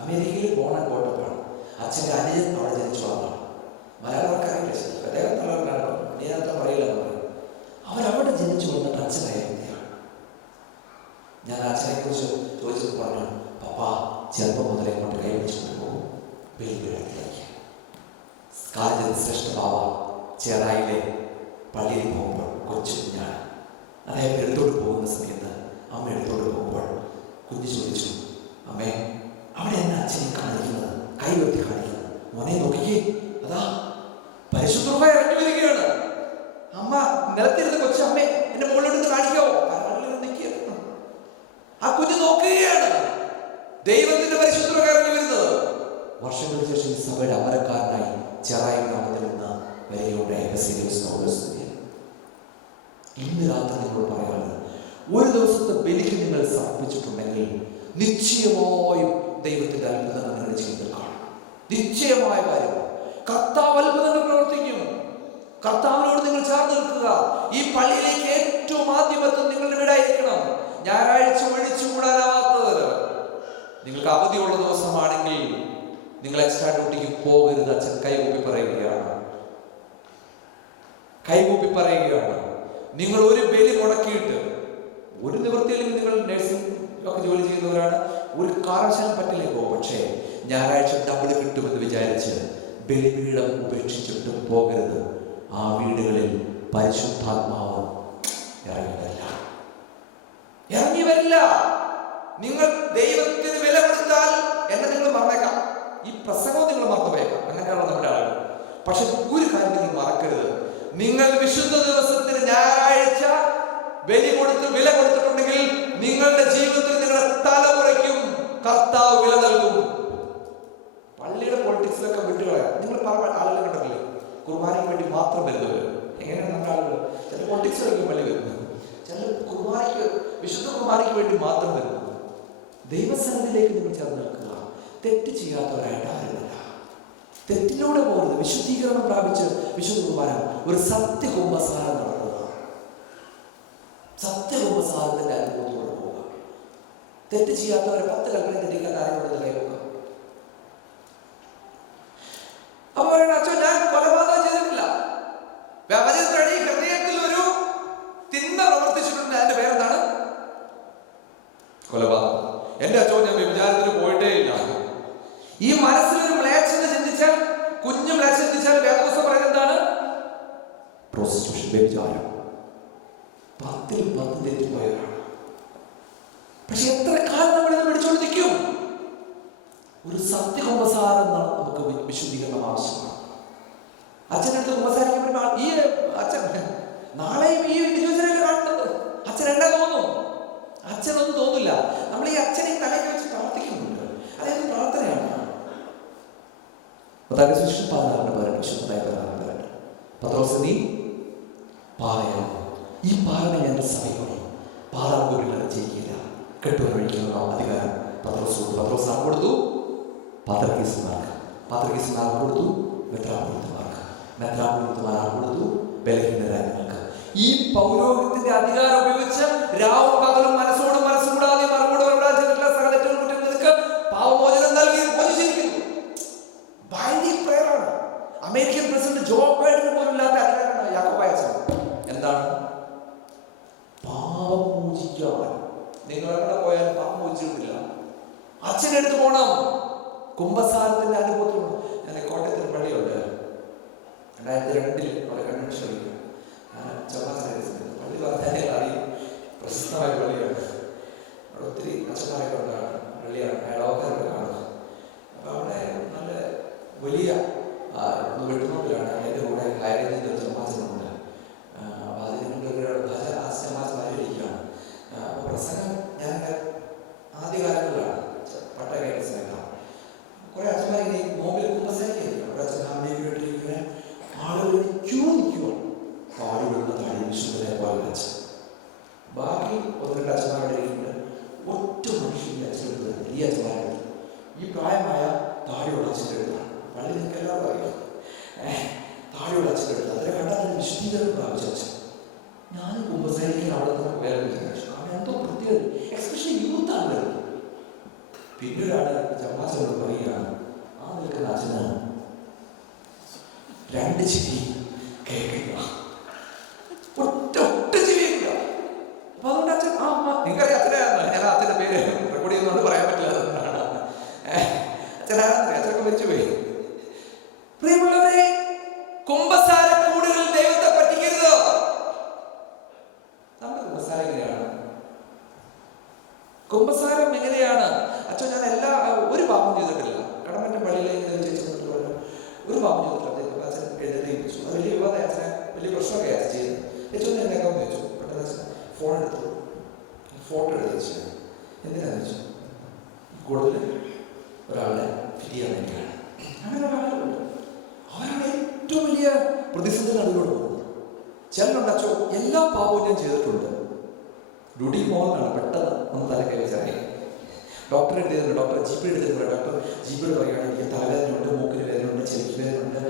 അമേരിക്കയിൽ ബോൺ കോട്ടപ്പാണ്. അച്ഛൻ്റെ അനുജൻ അവിടെ ജനിച്ചു വളർന്നതാണ്. മലയാളക്കാരില്ല, അദ്ദേഹം തലവനാണ്, നേരത്തെ പറയില്ല എന്ന് പറയും. അവരവിടെ ജനിച്ചു വന്നിട്ട് അച്ഛനായ വ്യക്തിയാണ്. ഞാൻ അച്ഛനെ കുറിച്ച് ചോദിച്ചപ്പോൾ പറഞ്ഞു, പപ്പാ ചെറുപ്പം മുതലേ കൊണ്ട് കൈവച്ചുകൊണ്ട് പോകും വെല്ലുവിളിയിലേക്ക്. കാലത്ത് ശ്രേഷ്ഠ ബാബ ചേറായിലെ പള്ളിയിൽ പോകുമ്പോൾ കൊച്ചു കുഞ്ഞാണ്. അദ്ദേഹം എടുത്തോട്ട് പോകുന്ന സമയത്ത് അമ്മ എടുത്തോട്ട് പോകുമ്പോൾ കുഞ്ഞ് ചോദിച്ചു, അമ്മേ അവിടെ എന്നെ അച്ഛനെ കാണിക്കുന്നത്, കൈ ഉയർത്തി കാണിക്കുന്നത്. മോനെ നോക്കിക്കേ, അതാ പരിശുദ്ധമായി ഇറങ്ങി വരികയാണ്. അമ്മ നിലത്തിരുന്ന് കൊച്ചു, അമ്മേ എന്റെ മുകളിലോട്ട് കാണിക്കാവോ? ആ കുഞ്ഞ് നോക്കുകയാണ് ദൈവത്തിന്റെ പരിശുദ്ധമായി ഇറങ്ങി വരുന്നത്. വർഷങ്ങൾക്ക് ശേഷം ഈ സഭയുടെ അമരക്കാരനായി ചെറായി ഗ്രാമത്തിൽ നിന്ന് വരികയുണ്ടായ ഇന്ന് രാത്രി നിങ്ങൾ പറയാനുള്ളത്, ഒരു ദിവസത്തെ ബലിക്ക് നിങ്ങൾ സമർപ്പിച്ചിട്ടുണ്ടെങ്കിൽ നിശ്ചയമായും ദൈവത്തിന്റെ അത്ഭുതം നിങ്ങളുടെ ജീവിതത്തിൽ കാണും. നിശ്ചയമായ കാര്യം, കർത്താവ് അത്ഭുതങ്ങൾ പ്രവർത്തിക്കും. കർത്താവിനോട് നിങ്ങൾ ചേർന്ന് നിൽക്കുക. ഈ പള്ളിയിലേക്ക് ഏറ്റവും ആദ്യം എത്തും നിങ്ങളുടെ വീടായിരിക്കണം. ഞായറാഴ്ച ഒഴിച്ചുകൂടാനാവാത്തത്. നിങ്ങൾക്ക് അവധിയുള്ള ദിവസമാണെങ്കിൽ നിങ്ങൾ എക്സ്ട്രാ ഡ്യൂട്ടിക്ക് പോകരുത്. അച്ഛൻ കൈകൂപ്പി പറയുകയാണ്. നിങ്ങൾ ഒരു ബലി മുടക്കിയിട്ട്, ഒരു നിവൃത്തിയില്ലെങ്കിൽ നിങ്ങൾ നഴ്സിംഗ് ഒക്കെ ജോലി ചെയ്യുന്നവരാണ്, ഒരു കാരണവശാലും പറ്റില്ലേ പോകും. പക്ഷേ ഞായറാഴ്ച ഡബിൾ കിട്ടുമെന്ന് വിചാരിച്ച് ബലിപീഠം ഉപേക്ഷിച്ചിട്ട് പോകരുത്. ആ വീടുകളിൽ പരിശുദ്ധാത്മാവ് ഇറങ്ങി വരില്ല. നിങ്ങൾ ദൈവത്തിന് വില കൊടുത്താൽ എന്നെ നിങ്ങൾ മറന്നേക്കാം, ഈ പ്രസംഗവും നിങ്ങൾ മറന്നുപോയേക്കാം, അങ്ങനെയാണ് നമ്മുടെ ആളുകൾ. പക്ഷെ ഒരു കാര്യം നിങ്ങൾ മറക്കരുത്, നിങ്ങൾ വിശുദ്ധ ദിവസത്തിന് ഞായറാഴ്ച വില കൊടുത്തിട്ടുണ്ടെങ്കിൽ നിങ്ങളുടെ ജീവിതത്തിൽ നിങ്ങളുടെ തലമുറയ്ക്കും കർത്താവ് വില നൽകും. പള്ളിയുടെ പൊളിറ്റിക്സിലൊക്കെ വിട്ടുകളയാം. നിങ്ങൾ പല ആളുകൾ കണ്ടിട്ടില്ലേ, കുർബാനയ്ക്ക് വേണ്ടി മാത്രം വരുന്നവർ. എങ്ങനെയാണ് നമ്മുടെ ആളുകൾ? ചില പൊളിറ്റിക്സ് കളിക്കും പള്ളി വരുന്നത്, ചില വിശുദ്ധ കുർബാനയ്ക്ക് വേണ്ടി മാത്രം വരുന്നത്. ദൈവസന്നിധിയിലേക്ക് നിങ്ങൾ ചേർന്ന് നിൽക്കുക. തെറ്റ് ചെയ്യാത്തവരായിട്ട് ആരുമില്ല. തെറ്റിലൂടെ പോകരുത്. വിശുദ്ധീകരണം പ്രാപിച്ച് വിശുദ്ധ കുർബാന ഒരു സത്യകുംഭസാരം നടക്കുക. സത്യകുംഭസാരത്തിന്റെ അനുഭവത്തോടെ പോവുക. തെറ്റ് ചെയ്യാത്തവരെ 10 കൽപ്പന തെറ്റിക്കാൻ ആരെങ്കിലും കൈവക്കുക. അപ്പൊ പറയണ, അച്ഛൻ ഞാൻ കൊലപാതകം ചെയ്തിട്ടില്ല, വ്യവചനത്തിനടി ഹൃദയത്തിൽ ഒരു തിന്മ പ്രവർത്തിച്ചിട്ടുണ്ട്, അതിന്റെ പേരെന്താണ്? കൊലപാതകം. എന്റെ അച്ഛൻ ഞാൻ വ്യഭിചാരത്തിന് പോയിട്ടേ ഇല്ല. ഈ മനസ്സിലൊരു മ്ലേച്ഛത ചിന്തിച്ചാൽ, കുഞ്ഞു മ്ലേച്ഛത ചിന്തിച്ചാൽ വേദപുസ്തകം പറയുന്നത് എന്താണ്? പ്രോസ്റ്റിറ്റ്യൂഷൻ, വ്യഭിചാരം. 10 തെറ്റിപ്പോയവരാണ്. പക്ഷെ എത്ര കാലം നമ്മളിത് പിടിച്ചോണ്ട് നിൽക്കും? ഒരു സത്യകുംഭസാരം നമുക്ക് വിശുദ്ധീകരണം ആവശ്യമാണ്. അച്ഛനടുത്ത് കുമ്പസാരിക്കാൻ പറ്റുമ്പോൾ ഈ അച്ഛൻ നാളെയും ഈ വിജയനെ കാണുന്നത് അച്ഛൻ എന്നാ തോന്നും? അച്ഛനൊന്നും തോന്നില്ല. നമ്മൾ ഈ അച്ഛനെ തലയ്ക്ക് വെച്ച് പ്രാർത്ഥിക്കുന്നുണ്ട്. അതായത് പ്രാർത്ഥനയാണ്. നീ പാറയാണ്, ഈ പാറനെ ഞാൻ സഭയോടെ പാറാങ്കൂരിലാണ് ചെയ്യില്ല, കെട്ടുവഴിക്കുന്ന അധികാരം പത്രോസ് കൊടുത്തു. പാത്രകീസുമാർക്ക് കൊടുത്തു, മെത്രാപ്പൊലീത്തമാർക്ക് കൊടുത്തു, ബലഹീനരാജ്യങ്ങൾക്ക്. ഈ പൗരോഹിത്യത്തിന്റെ അധികാരം ഉപയോഗിച്ച് രാവും പകലും മനസ്സോടും മനസ്സുകൂടാതെ മറുകൂടെ സകലറ്റവും കുറ്റങ്ങൾക്ക് പാവമോചനം നൽകി മോചിച്ചിരിക്കുന്നു. ബൈൻഡിംഗ് പ്രയറാണ്. അമേരിക്കൻ പ്രസിഡന്റ് ജോ ബൈഡന് പോലും ഇല്ലാത്ത അധികാരമാണ് യാക്കോബായ അച്ഛൻ. എന്താണ്? പാപം മോചിക്കാൻ. നിങ്ങളെവിടെ പോയാലും പാപം മോചിച്ചിട്ടില്ല. അച്ഛനെടുത്ത് പോകണം. കുംഭസാരത്തിന്റെ അനുഭവത്തിലുണ്ട്. ഞാൻ കോട്ടയത്തിന് പള്ളിയുണ്ട്, 2002 അവിടെ കൺവെൻഷൻ അറിയില്ല. പള്ളി പറഞ്ഞാൽ അറിയും, പ്രശസ്തമായ പള്ളിയാണ്. അവിടെ ഒത്തിരി അച്ഛന്മാരൊക്കെ പള്ളിയാണ്, അയലോക്കാരൊക്കെ കാണുന്നത്. അപ്പൊ അവിടെ നല്ല വലിയ വെട്ടുനോട്ടിലാണ്. അതിൻ്റെ കൂടെ ഹൈറേഞ്ചിൻ്റെ ചെമ്മാച്ചനുണ്ട്. അപ്പൊ അതിന് ചെമ്മാച്ചൻ വരയിരിക്കുകയാണ്. അപ്പൊ പ്രസംഗം ഞാൻ ആദ്യകാലങ്ങളിലാണ് പട്ടയ സ്നേഹം. കുറെ അച്ഛന്മാരിങ്ങനെ നോമ്പിൽ കുമ്പസാരിക്കുകയായിരിക്കും. അവിടെ അച്ഛൻ അമ്മയിട്ടിരിക്കുന്ന ആളുകൾ ക്യൂ നിൽക്കുവാണ്. പാടി വിടുന്ന താഴെ വിശുദ്ധനെ പോലെ അച്ഛൻ. ബാക്കി 1-2 അച്ഛന്മാരുടെ ഇരിക്കുന്നത് ഒറ്റ മനുഷ്യൻ്റെ അച്ഛനെടുത്ത് ഈ അച്ഛന്മാരുടെ ഈ പ്രായമായ താടിയുള്ള അച്ഛൻ്റെ എടുത്താണ്. പള്ളി നിങ്ങൾക്ക് എല്ലാവരും അറിയാം. താടിയുള്ള അച്ഛൻ്റെ എടുത്ത് അതിനെ കണ്ടാൽ വിശുദ്ധീകരണം പ്രാപിച്ച അച്ഛൻ. പിന്നെ ഒരാള് ചമ്മാച്ചനോട് പറയുകയാണ്, ആ നിൽക്കുന്ന അച്ഛന് 2 ചെവി കേൾക്കില്ല, ഒറ്റ ചെവി കേൾക്കില്ല. അപ്പൊ അതുകൊണ്ട് അച്ഛൻ നിങ്ങൾക്കറിയാം അച്ഛനായിരുന്നു, ഞാൻ അച്ഛൻ്റെ പേര് റെക്കോർഡ് ചെയ്യുന്നതുകൊണ്ട് പറയാൻ പറ്റില്ല, അതുകൊണ്ടാണ്. അച്ഛനാണെന്നറിയാം, അച്ഛനൊക്കെ മരിച്ചു പോയി. പ്രിയമുള്ളവരെ, കുമ്പസാരക്കൂടുകളിൽ ദൈവത്തെ പറ്റിക്കരുത്. നമ്മുടെ കുമ്പസാരം എങ്ങനെയാണ്? കുമ്പസാരം എങ്ങനെയാണ്? അച്ഛൻ ഞാൻ ഒരു പാപം ചെയ്തിട്ടില്ല, കടമന്റെ പള്ളിയിലേക്ക് ഒരു പാപം ചെയ്തിട്ടില്ല. അച്ഛൻ എഴുന്നേൽപ്പിച്ചു, അത് വലിയ വിവാദം, അച്ഛനെ വലിയ പ്രശ്നമൊക്കെ അച്ഛൻ ചെയ്തു. ഏറ്റവും എന്നൊക്കെ വെച്ചു, പെട്ടെന്ന് അച്ഛൻ ഫോൺ എടുത്തു, ഫോട്ടോ എടുത്ത് വെച്ചു. എന്തിനാന്ന് വെച്ചു, കൂടുതൽ ഒരാളുടെ ഫിറ്റ് ചെയ്യാൻ വേണ്ടിയാണ്. അങ്ങനെ ഒരാളുണ്ട്, അവരുടെ ഏറ്റവും വലിയ പ്രതിസന്ധി നടുവിലൂടെ പോകുന്നത്. ചിലരുണ്ട്, അച്ഛോ എല്ലാ പാപവും ഞാൻ ചെയ്തിട്ടുണ്ട്, ഡ്യൂട്ടി പോകുന്നതാണ്, പെട്ടെന്ന് ഒന്ന് തല കൈവച്ചാൽ ഡോക്ടറെ എടുത്തിട്ടുണ്ട്, ഡോക്ടർ ജീപ്പ് എടുത്തിട്ടുണ്ട്, ഡോക്ടർ ജീപ്പിൽ പറയുകയാണ് എനിക്ക് തലവേദനയുണ്ട്, മൂക്കിന് വേദനയുണ്ട്, ചെവിക്ക് വേദനയുണ്ട്,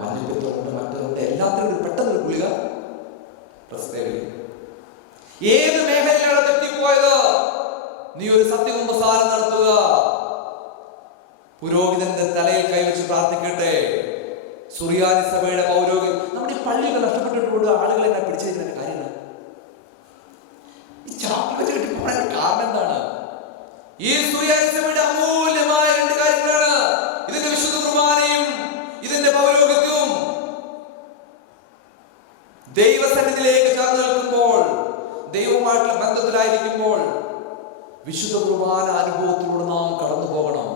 മഞ്ഞപ്പിത്തമുണ്ട്, മറ്റതുണ്ട്, എല്ലാത്തിനും പെട്ടെന്ന് ഒരു ഗുളിക പ്രസ്ക്രൈബ് ചെയ്യും. ഏത് മേഖലയിലാണ് തെറ്റിപ്പോയത്? നീ ഒരു സത്യകുമ്പസാരം നടത്തുക, പുരോഹിതന്റെ തലയിൽ കൈവച്ച് പ്രാർത്ഥിക്കട്ടെ. സുറിയാനി സഭയുടെ പൗരോഹിതൻ, നമ്മുടെ ഈ പള്ളിയൊക്കെ നഷ്ടപ്പെട്ടിട്ടുണ്ട്, ആളുകളെ എന്നെ പിടിച്ചിരിക്കുന്ന കാര്യങ്ങൾ ഈ ചാപ്പ വെച്ച് കിട്ടിപ്പോകാൻ കാരണം എന്താണ്? ഈ സുറിയാനി സഭയുടെ അമൂല്യമായ 2 കാര്യങ്ങളാണ്. ഇതിന്റെ വിശുദ്ധ കുർബാനയും ഇതിന്റെ പൗരോഹിത്യവും. ദൈവസന്നിധിയിലേക്ക് ചേർന്ന് നിൽക്കുമ്പോൾ, ദൈവവുമായിട്ടുള്ള ബന്ധത്തിലായിരിക്കുമ്പോൾ വിശുദ്ധ കുർബാന അനുഭവത്തിലൂടെ നാം കടന്നു പോകണം.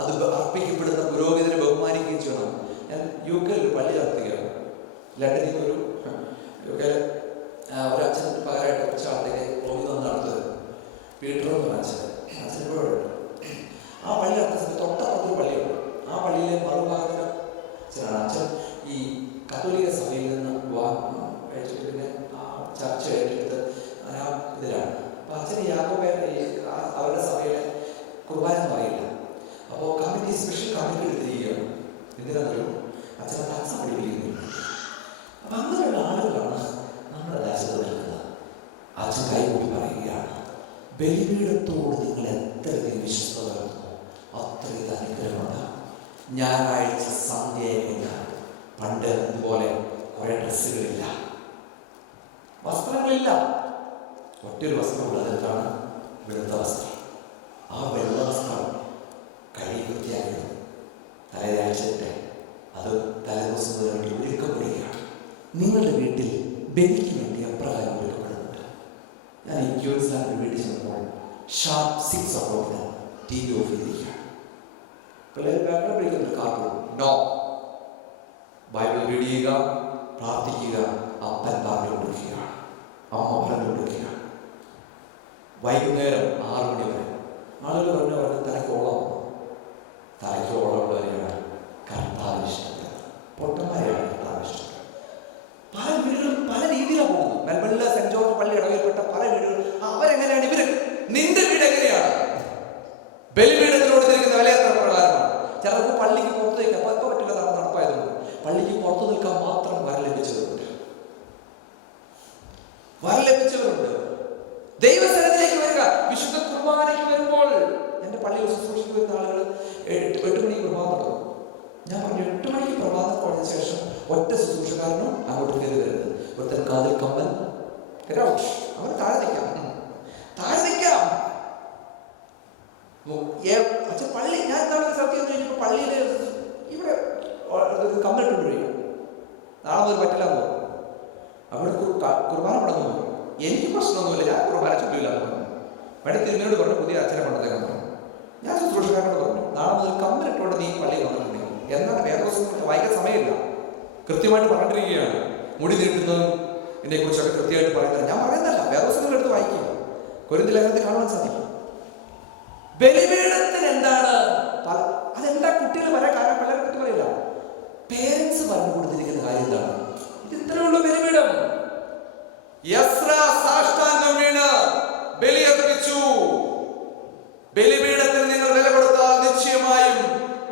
അത് അർപ്പിക്കപ്പെടുന്ന പുരോഹിതനെ ബഹുമാനിക്കുകയും ചെയ്യണം. ഞാൻ UK ഒരു പള്ളി നടത്തുകയാണ്. ലണ്ടനിൽ ഒരു അച്ഛന് പകരമായിട്ട് കുറച്ച് ആളുടെ പുരോഹിതം നടത്തുന്നത് പീറ്റർ എന്ന് പറഞ്ഞ അച്ഛനോട്. ആ പള്ളി നടത്തുന്ന സമയത്ത് തൊട്ടപ്പുറത്തൊരു പള്ളിയുണ്ട്. ആ പള്ളിയിലെ മറുഭാഗത്തിന് അച്ഛനാണ്. അച്ഛൻ ഈ കത്തോലിക്ക സഭയിൽ നിന്ന് കഴിച്ചിട്ട് പിന്നെ ആ ചർച്ച ഏറ്റെടുത്ത് ആ ഇതിലാണ്. അപ്പൊ അച്ഛന് അവരുടെ സഭയിലെ കുർബാന എന്ന് പറയില്ല. അപ്പോൾ കമ്മിറ്റി, സ്പെഷ്യൽ കമ്മിറ്റി എടുത്തിരിക്കുകയാണ്. എന്തിനാണെന്നൊരു അച്ഛനെ താമസം പഠിപ്പിക്കുന്നില്ല. അപ്പൊ അങ്ങനെയുള്ള ആളുകളാണ് നമ്മുടെ രാജ്യത്ത് നിൽക്കുന്നത്. അച്ഛൻ കൈകൂട്ടി പറയുകയാണ്, ബലിപീഠത്തോട് നിങ്ങൾ എത്രയധികം വിശ്വസ്തത നടത്തുന്നു അത്രയും അനുഗ്രഹമുണ്ട്. ഞായറാഴ്ച സന്ധ്യയെ കഴിഞ്ഞാൽ പണ്ട് ഇതുപോലെ കുറെ ഡ്രസ്സുകളില്ല, വസ്ത്രങ്ങളില്ല, ഒറ്റൊരു വസ്ത്രമുള്ളത്. എന്താണ്? വെളുത്ത വസ്ത്രം. ആ വെള്ള വസ്ത്രം കഴുകി വൃത്തിയാക്കി തലേരാഴ്ചത്തെ അത് തലേദിവസം മുതൽ വേണ്ടി ഒരുക്കപ്പെടുകയാണ്. നിങ്ങളുടെ വീട്ടിൽ ബലിക്ക് വേണ്ടി അപ്രകാരം ഒരുക്കപ്പെടുന്നുണ്ട്. ഞാൻ ഈ ക്യൂൻസിലാൻഡ് വീട്ടിൽ ചെന്നപ്പോൾ ഷാർപ്പ് 6 o'clock TV ഓഫ് ചെയ്തിരിക്കുകയാണ്. പിള്ളേർ ബാക്കിൽ വിളിക്കുന്നുണ്ട്, കാർട്ടൂൺ നോ, ബൈബിൾ റീഡ് ചെയ്യുക, പ്രാർത്ഥിക്കുക. അപ്പൻ പറഞ്ഞു കൊടുക്കുകയാണ്, അമ്മ പറഞ്ഞു കൊടുക്കുകയാണ്. വൈകുന്നേരം 6 മണി വരെ ആളുകൾ പറഞ്ഞവർക്ക് തലയ്ക്കോളമുള്ളവരെയാണ് കർത്താവിന് ഇഷ്ടപ്പെട്ടത്, പൊട്ടന്മാരെയാണ് കർത്താവിന് ഇഷ്ടപ്പെട്ടത്. പല വീടുകളും പല രീതിയിലാണ് പോകുന്നത്. മെൽബണിലെ സെന്റ് ജോർജ് പള്ളി ഇടവയിൽപ്പെട്ട പല വീടുകളും അവരെങ്ങനെയാണ്, നിന്റെ വീട് എങ്ങനെയാണ്? ബലിപീഠത്തിനോട് നിൽക്കുന്ന വിലയത്ര പ്രകാരമാണ്. ചിലർക്ക് പള്ളിക്ക് പുറത്ത് നിൽക്കാം, അപ്പൊ പറ്റില്ല, നടപ്പായതുകൊണ്ട് പള്ളിക്ക് പുറത്തു നിൽക്കാൻ മാത്രം വരം ലഭിച്ചവരുണ്ട്. ദൈവസന്നിധിയിലേക്ക് വരിക. വിശുദ്ധ കുർബാനയ്ക്ക് വരുമ്പോൾ എൻ്റെ പള്ളിയിൽ ശുശ്രൂഷയ്ക്ക് വരുന്ന ആളുകൾ 8 മണിക്ക് പ്രഭാതം തുടങ്ങും. ഞാൻ പറഞ്ഞു 8 മണിക്ക് പ്രഭാതം കഴിഞ്ഞ ശേഷം ഒറ്റ ശുശ്രൂഷക്കാരനും അങ്ങോട്ട് കയറി വരുന്നത്. ഒരുത്തൻ കാതിൽ കമ്മൽ, അവൻ താഴെ നിൽക്കാം. അച്ഛൻ പള്ളി, ഞാൻ സ്ഥലത്ത് കഴിഞ്ഞപ്പോൾ പള്ളിയിൽ ഇവിടെ കമ്മലിട്ടുകൊണ്ടിരിക്കും. നാളെ മുതൽ പറ്റില്ലാന്ന് പറഞ്ഞു. അവിടെ കുർബാന മുടങ്ങുന്നു. എനിക്ക് പ്രശ്നമൊന്നുമില്ല, ഞാൻ കുർബാന ചൊല്ലില്ല എന്ന് പറഞ്ഞു. വേണ്ട തിരുമേനോട് പറഞ്ഞു, പുതിയ അച്ഛനെ കൊണ്ടത്തേക്കാൻ പറഞ്ഞു. ഞാൻ ശുശ്രൂഷക്കാരനോട് പറഞ്ഞു, നാളെ മുതൽ കമ്മലിട്ടുകൊണ്ട് നീ പള്ളിയിൽ വന്നിട്ടുണ്ടെങ്കിൽ എന്നാണ് വേദവസം വായിക്കാൻ സമയമില്ല. കൃത്യമായിട്ട് പറഞ്ഞിരിക്കുകയാണ്. മുടി നീട്ടുന്നതും എന്നെ കുറിച്ചൊക്കെ കൃത്യമായിട്ട് പറയുന്നത് ഞാൻ പറയുന്നതല്ല, വേദവസങ്ങൾ എടുത്ത് വായിക്കുക. കൊരിന്ത്യർ ലേഖനത്തിൽ കാണുവാൻ സാധിക്കും. ബലിപീഠത്തിന് എന്താണ് അതെന്താ കുട്ടികൾ വരാൻ കാരണം പിള്ളേരെ പറ്റി പറയില്ല. പേരൻസ് പറഞ്ഞു കൊടുത്തിരിക്കുന്ന കാര്യം എന്താണ്? ഇത് ഇത്രയുള്ള ബലിപീഠം. യസ്രാ സാഷ്ടാംഗം വീണ് ബലിയർപ്പിച്ചു. ബലിപീഠത്തിന് നിങ്ങൾ വില കൊടുത്താൽ നിശ്ചയമായും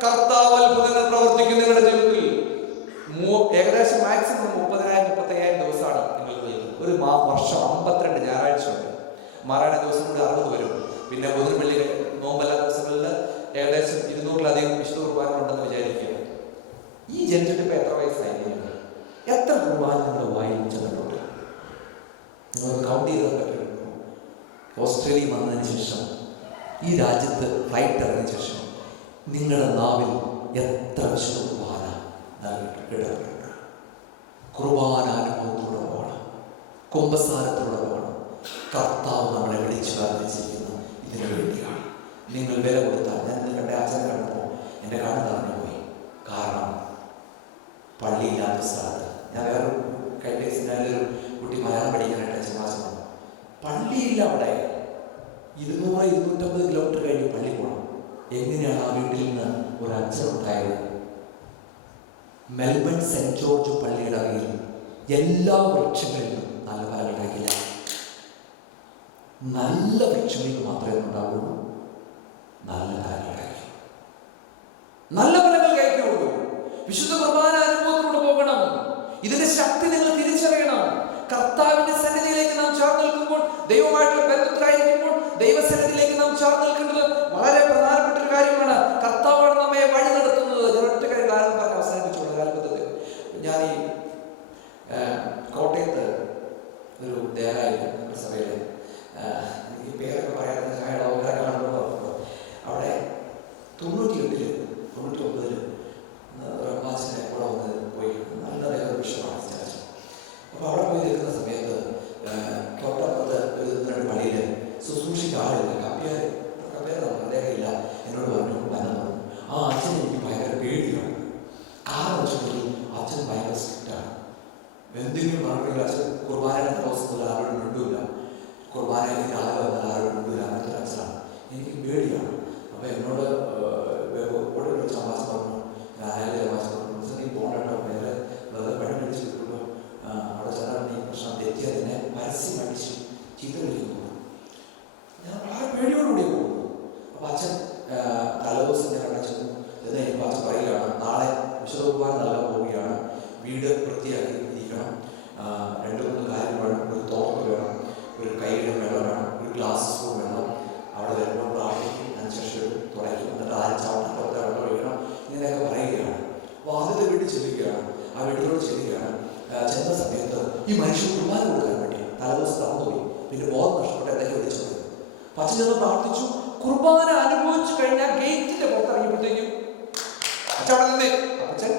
കർത്താവ് അത്ഭുതങ്ങൾ പ്രവർത്തിക്കും നിങ്ങളുടെ ജീവിതത്തിൽ. ഏകദേശം മാക്സിമം 30,000-35,000 ദിവസമാണ് നിങ്ങൾ ഒരു വർഷം 52 ഞായറാഴ്ച ഉണ്ട്. മാറാണ ദിവസം കൂടി 60 വരും. പിന്നെ 1 വെള്ളി നോമ്പല്ല ദിവസങ്ങളിൽ ഏകദേശം 200-ലധികം വിശുദ്ധ കുർബാനകളുണ്ടെന്ന് വിചാരിക്കുക. ഈ ജനിച്ചിട്ട് ഇപ്പം എത്ര വയസ്സായി? എത്ര കുർബാന നിങ്ങൾ വായിച്ചിട്ടുണ്ട്? നിങ്ങൾക്ക് കൗണ്ട് ചെയ്താൽ പറ്റുമോ? ഓസ്ട്രേലിയ വന്നതിന് ശേഷം, ഈ രാജ്യത്ത് ഫ്ലൈറ്റ് ഇറങ്ങിയ ശേഷം നിങ്ങളുടെ നാവിൽ എത്ര വിശുദ്ധ കുർബാന കേട്ടിട്ടുണ്ട്? കുർബാന അനുഭവത്തിലൂടെ പോകണം, കുമ്പസാരത്തിലൂടെ പോകണം. കർത്താവ് നമ്മളെ വിളിച്ചു പ്രാർത്ഥിച്ചിരിക്കുന്നു ഇതിനു വേണ്ടിയാണ്. നിങ്ങൾ വില കൊടുത്താൽ, ഞാൻ നിങ്ങളുടെ അച്ഛനെ കണ്ടപ്പോൾ എൻ്റെ കണ്ണ് നിറഞ്ഞു പോയി. കാരണം പള്ളിയില്ലാത്ത സ്ഥലത്ത്, ഞാൻ വേറൊരു കഴിഞ്ഞ ദിവസം കുട്ടി മലയാളം പഠിക്കാനായിട്ട് ചമാസം വന്നു. പള്ളിയില്ല അവിടെ. 200-250 കിലോമീറ്റർ കഴിഞ്ഞ് പള്ളി പോകണം. എങ്ങനെയാണ് ആ വീട്ടിൽ നിന്ന് ഒരു അച്ഛൻ ഉണ്ടായത്? മെൽബൺ സെന്റ് ജോർജ് പള്ളിയുടെ അകയിൽ എല്ലാ വൃക്ഷങ്ങളിലും നല്ല ഫലങ്ങൾ കഴിക്കില്ല. നല്ല വൃക്ഷങ്ങൾക്ക് മാത്രമേ ഉണ്ടാവുള്ളൂ നല്ല ഫലങ്ങൾ കഴിക്കും, നല്ല ഫലങ്ങൾ കഴിക്കുള്ളൂ. വിശുദ്ധ കുർബാന അനുഭവത്തിലൂടെ പോകണം. ഇതിന്റെ ശക്തി നിങ്ങൾ തിരിച്ചറിയണം. കർത്താവിന്റെ സന്നിധിയിലേക്ക് നാം ചേർന്ന് നിൽക്കുമ്പോൾ, ദൈവമായിട്ടുള്ള ബന്ധത്തിലായിരിക്കുമ്പോൾ ദൈവസന്നിധിയിലേക്ക് നാം ചേർന്ന് നിൽക്കുന്നത് വളരെ പ്രധാനപ്പെട്ട ഒരു കാര്യമാണ്. കർത്താവാണ് നമ്മെ വഴി നടത്തുന്നത്. ഞാൻ ഒറ്റ കാര്യം അവസാനിപ്പിച്ചുള്ള കാലഘട്ടത്തിൽ ഞാൻ ഈ കോട്ടയത്ത് ഒരു ദേവാലയം സഭയില്, എനിക്ക് പേരൊക്കെ പറയാത്ത കാണുമ്പോൾ അവിടെ 98-99 മാസിനെ കൂടെ വന്ന് പോയി നല്ല വിഷയമാണ് ചർച്ച. അപ്പോൾ അവിടെ പോയി നിൽക്കുന്ന സമയത്ത് തൊട്ടപ്പുറത്ത് ഒരു 2 പള്ളിയിൽ ശുശ്രൂഷിക്ക് ആളില്ല, കപ്പേരാണ് അദ്ദേഹം ഇല്ല. എന്നോട് പറഞ്ഞു വന്നു. ആ അച്ഛൻ എനിക്ക് ഭയങ്കര പേടിയാണ്. കാരണം വെച്ചിട്ടുണ്ടെങ്കിൽ അച്ഛൻ ഭയങ്കര സ്ട്രിക്റ്റാണ്. എന്തെങ്കിലും പറഞ്ഞില്ല, അച്ഛൻ കുർബാനയുടെ ദിവസത്തിൽ ആരോടും മിണ്ടൂല, കുർബാനയിൽ രാവിലെ വന്നാൽ ആരോടും മിണ്ടൂല, അങ്ങനത്തെ ഒരു അച്ഛനാണ്. എനിക്ക് പേടിയാണ്. അപ്പോൾ എന്നോട് കൂടെ വിളിച്ച് അമ്മാസ് പറഞ്ഞു, ഞാനായാലും അമ്മാസ് പറഞ്ഞു, നീ പോകണ്ടോ, വേറെ വെറുതെ പണി പിടിച്ച് കിട്ടുമ്പോൾ അവിടെ ചെന്നാൽ നീ പ്രശ്നം തെറ്റിയാൽ തന്നെ പരസ്യമായിട്ട് ചീത്ത വിളിക്കുന്നു. ഞാൻ വളരെ പേടിയോടുകൂടി പോകുന്നു. അപ്പോൾ അച്ഛൻ തലേദിവസം ഞാൻ അവിടെ ചെന്നു. എന്ന് എനിക്ക് അച്ഛൻ പറയുകയാണ്, നാളെ വിശുദ്ധ കുർബാന നൽകാൻ പോവുകയാണ്, വീട് വൃത്തിയാക്കി ഇരിക്കണം, 2-3 കാര്യം വേണം, ഒരു തോർത്ത് വേണം, ഒരു കൈയുടെ വെള്ളം വേണം, ഒരു ഗ്ലാസ് സ്പൂൺ വേണം, അവിടെ വരുമ്പോൾ പ്രാർത്ഥിക്കും, അതിനുശേഷം തുടയ്ക്കും, എന്നിട്ട് ആരച്ചാവട്ടെ പുറത്തെ വെള്ളം ഒഴിക്കണം, ഇങ്ങനെയൊക്കെ പറയുകയാണ്. അപ്പോൾ ആദ്യത്തെ വീട്ടിൽ ചെല്ലുകയാണ്. ആ വീട്ടിലോട് ചെല്ലുകയാണ്. ചെന്ന സമയത്ത് ഈ മനുഷ്യൻ കുർബാന കൊടുക്കാൻ വേണ്ടി തലേദിവസം തറന്നുപോയി. പിന്നെ ബോധം നഷ്ടപ്പെട്ട് എന്തൊക്കെ വിളിച്ചു. പച്ച ചെന്ന് പ്രാർത്ഥിച്ചു. കുർബാന അനുഭവിച്ചു കഴിഞ്ഞാൽ ഗേറ്റിന്റെ പുറത്തിറങ്ങിയപ്പോഴത്തേക്കും അച്ഛൻ നിന്നേ അച്ഛൻ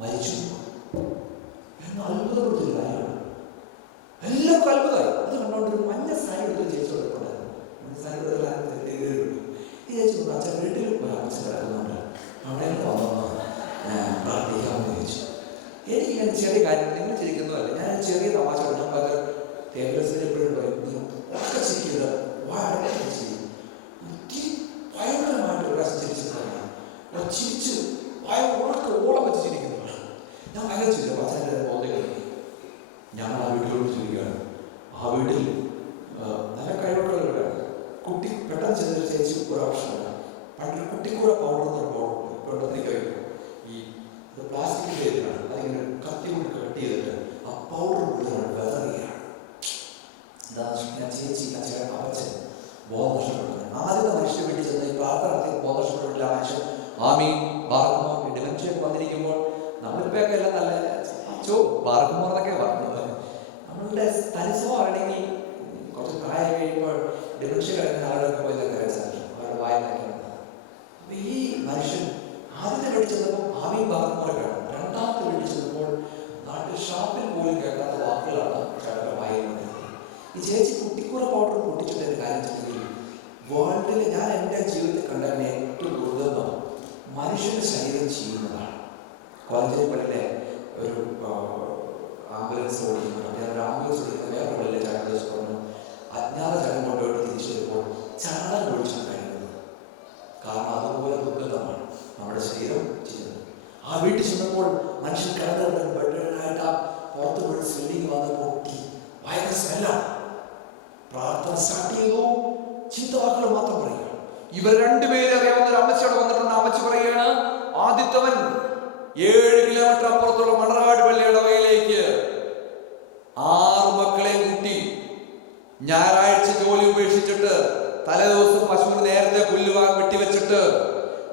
മരിച്ചു. അത്ഭുതപ്പെടുത്തിയ കാര്യമാണ്. എല്ലാവർക്കും അത്ഭുതമായി. അത് കണ്ടോണ്ടൊരു മഞ്ഞ സാരി എടുത്ത് ചേച്ചി കൊടുക്കുന്നുണ്ടായിരുന്നു. മഞ്ഞ സാരി ഈ ചേച്ചി അച്ഛൻ വീട്ടിൽ പോയി അച്ഛൻ കിടക്കുന്നുണ്ട്, അവിടെ വന്നു പ്രാർത്ഥിക്കാമെന്ന് ചോദിച്ചു. എനിക്ക് ഞാൻ ചെറിയ കാര്യം, നിങ്ങൾ ചിരിക്കുന്നതല്ല, ഞാൻ ചെറിയ തമാശ ഞാൻ പകരം ടേബിൾസിൽ എപ്പോഴും ഒക്കെ ചിരിക്കുന്നത് വളരെ ചെയ്യും. ഭയങ്കരമായിട്ട് ഒരു പ്രാവശ്യം ചിരിച്ചിട്ടാണ് ചിരിച്ച് ഓളം വെച്ച് ചിരിക്കുന്നതാണ്. ഞാൻ ഭയങ്കര ചിരിച്ചു. അച്ഛൻ്റെ ബോധങ്ങൾ ഞങ്ങൾ ആ വീട്ടിലോട്ട് ചിരിക്കുകയാണ്. ആ വീട്ടിൽ നല്ല കഴിവുള്ള വീടാണ്. കുട്ടി പെട്ടെന്ന് ചെന്നൊരു ചേച്ചി ഒരു ഓപ്ഷനാണ്. പണ്ട് കുട്ടിക്കൂടെ പൗഡർ എന്നൊരു പൗഡർ പെട്ടെന്ന് കഴിക്കും. ഈ പ്ലാസ്റ്റിക് ചെയ്തിട്ടാണ്, അതിങ്ങനെ കത്തി കൊണ്ട് കട്ട് ചെയ്തിട്ട് ആ പൗഡർ കൂടുതലാണ് വെതറുകയാണ്. ഞാൻ ചേച്ചി അച്ഛൻ അപ്പച്ചൻ ബോധം നഷ്ടപ്പെടുന്നത്. ആദ്യത്തെ മനുഷ്യൻ വീട്ടിൽ ചെന്ന് ഈ പ്രാർത്ഥന ബോധം നഷ്ടപ്പെട്ടില്ല. മനുഷ്യൻ ആമീൻ ബാർക്കുമോർ ഡിമെൻഷ്യയൊക്കെ വന്നിരിക്കുമ്പോൾ നമ്മളിപ്പോഴൊക്കെ എല്ലാം നല്ല അച്ചോ ബാർക്കുമോർ എന്നൊക്കെ പറഞ്ഞത്. നമ്മളുടെ തനിസ്വം ആണെങ്കിൽ കുറച്ച് പ്രായം കഴിയുമ്പോൾ ഡിമെൻഷ്യ കഴിഞ്ഞ ആളുകളൊക്കെ പോയി കരച്ചാൽ അവരുടെ വായനൊക്കെ. അപ്പൊ ഈ മനുഷ്യൻ ആദ്യത്തെ വീട്ടിൽ ചെന്നപ്പോൾ ആമീൻ ബാർക്കുമോർ കാണും. രണ്ടാമത്തെ വീട്ടിൽ ചെന്നപ്പോൾ നാട്ടിൽ ഷാപ്പിൽ പോലും കേൾക്കാത്ത വാക്കുകളാണ് വായിൽ വന്നിരുന്നത്. ഈ ചേച്ചി കുട്ടിക്കൂറ പൗഡർ പൊട്ടിച്ചിട്ട് ഒരു കാര്യം ചെയ്തെങ്കിൽ വേൾഡിൽ ഞാൻ എൻ്റെ ജീവിതത്തിൽ കണ്ടതിന് ഏറ്റവും ദുർഗന്ധം മനുഷ്യന്റെ ശരീരം ചെയ്യുന്നതാണ്. കോളഞ്ചേരി പള്ളിയിലെ ഒരു ആംബുലൻസ് ഓടിക്കുന്നു. ഞാനൊരു ആംബുലൻസ് ഓടിക്കുന്ന വേറെ പള്ളിയിലെ ചാടകദേശം പറഞ്ഞു, അജ്ഞാത ചടങ്ങ് കൊണ്ടുപോയിട്ട് തിരിച്ചു വരുമ്പോൾ ചാടകം ഒഴിച്ചു കഴിയുന്നത്. കാരണം അതുപോലെ ദുർഗന്ധമാണ് നമ്മുടെ ശരീരം ചെയ്യുന്നത്. ആ വീട്ടിൽ ചെന്നപ്പോൾ മനുഷ്യൻ കിടന്നിട്ട് ബെഡായിട്ട് ആ പുറത്ത് പോയി സ്വില്ലിങ് വന്ന് പൊട്ടി ഭയങ്കര സ്മെല്ലാണ്. പ്രാർത്ഥന സ്റ്റാർട്ട് ചെയ്തു. ചീത്തവാക്കുകൾ മാത്രം പറയുക. ഇവർ രണ്ടുപേരെ അറിയാവുന്ന ഒരു അമ്മച്ചയോടെ വന്നിട്ടുണ്ട്. അമ്മച്ചി പറയുകയാണ്, ആദ്യത്തവൻ 7 കിലോമീറ്റർ അപ്പുറത്തുള്ള മണർകാട് പള്ളിയുടെ വകയിലേക്ക് 6 മക്കളെയും കൂട്ടി ഞായറാഴ്ച ജോലി ഉപേക്ഷിച്ചിട്ട് തലേ ദിവസം പശുവിന് നേരത്തെ പുല്ല് വെട്ടിവെച്ചിട്ട്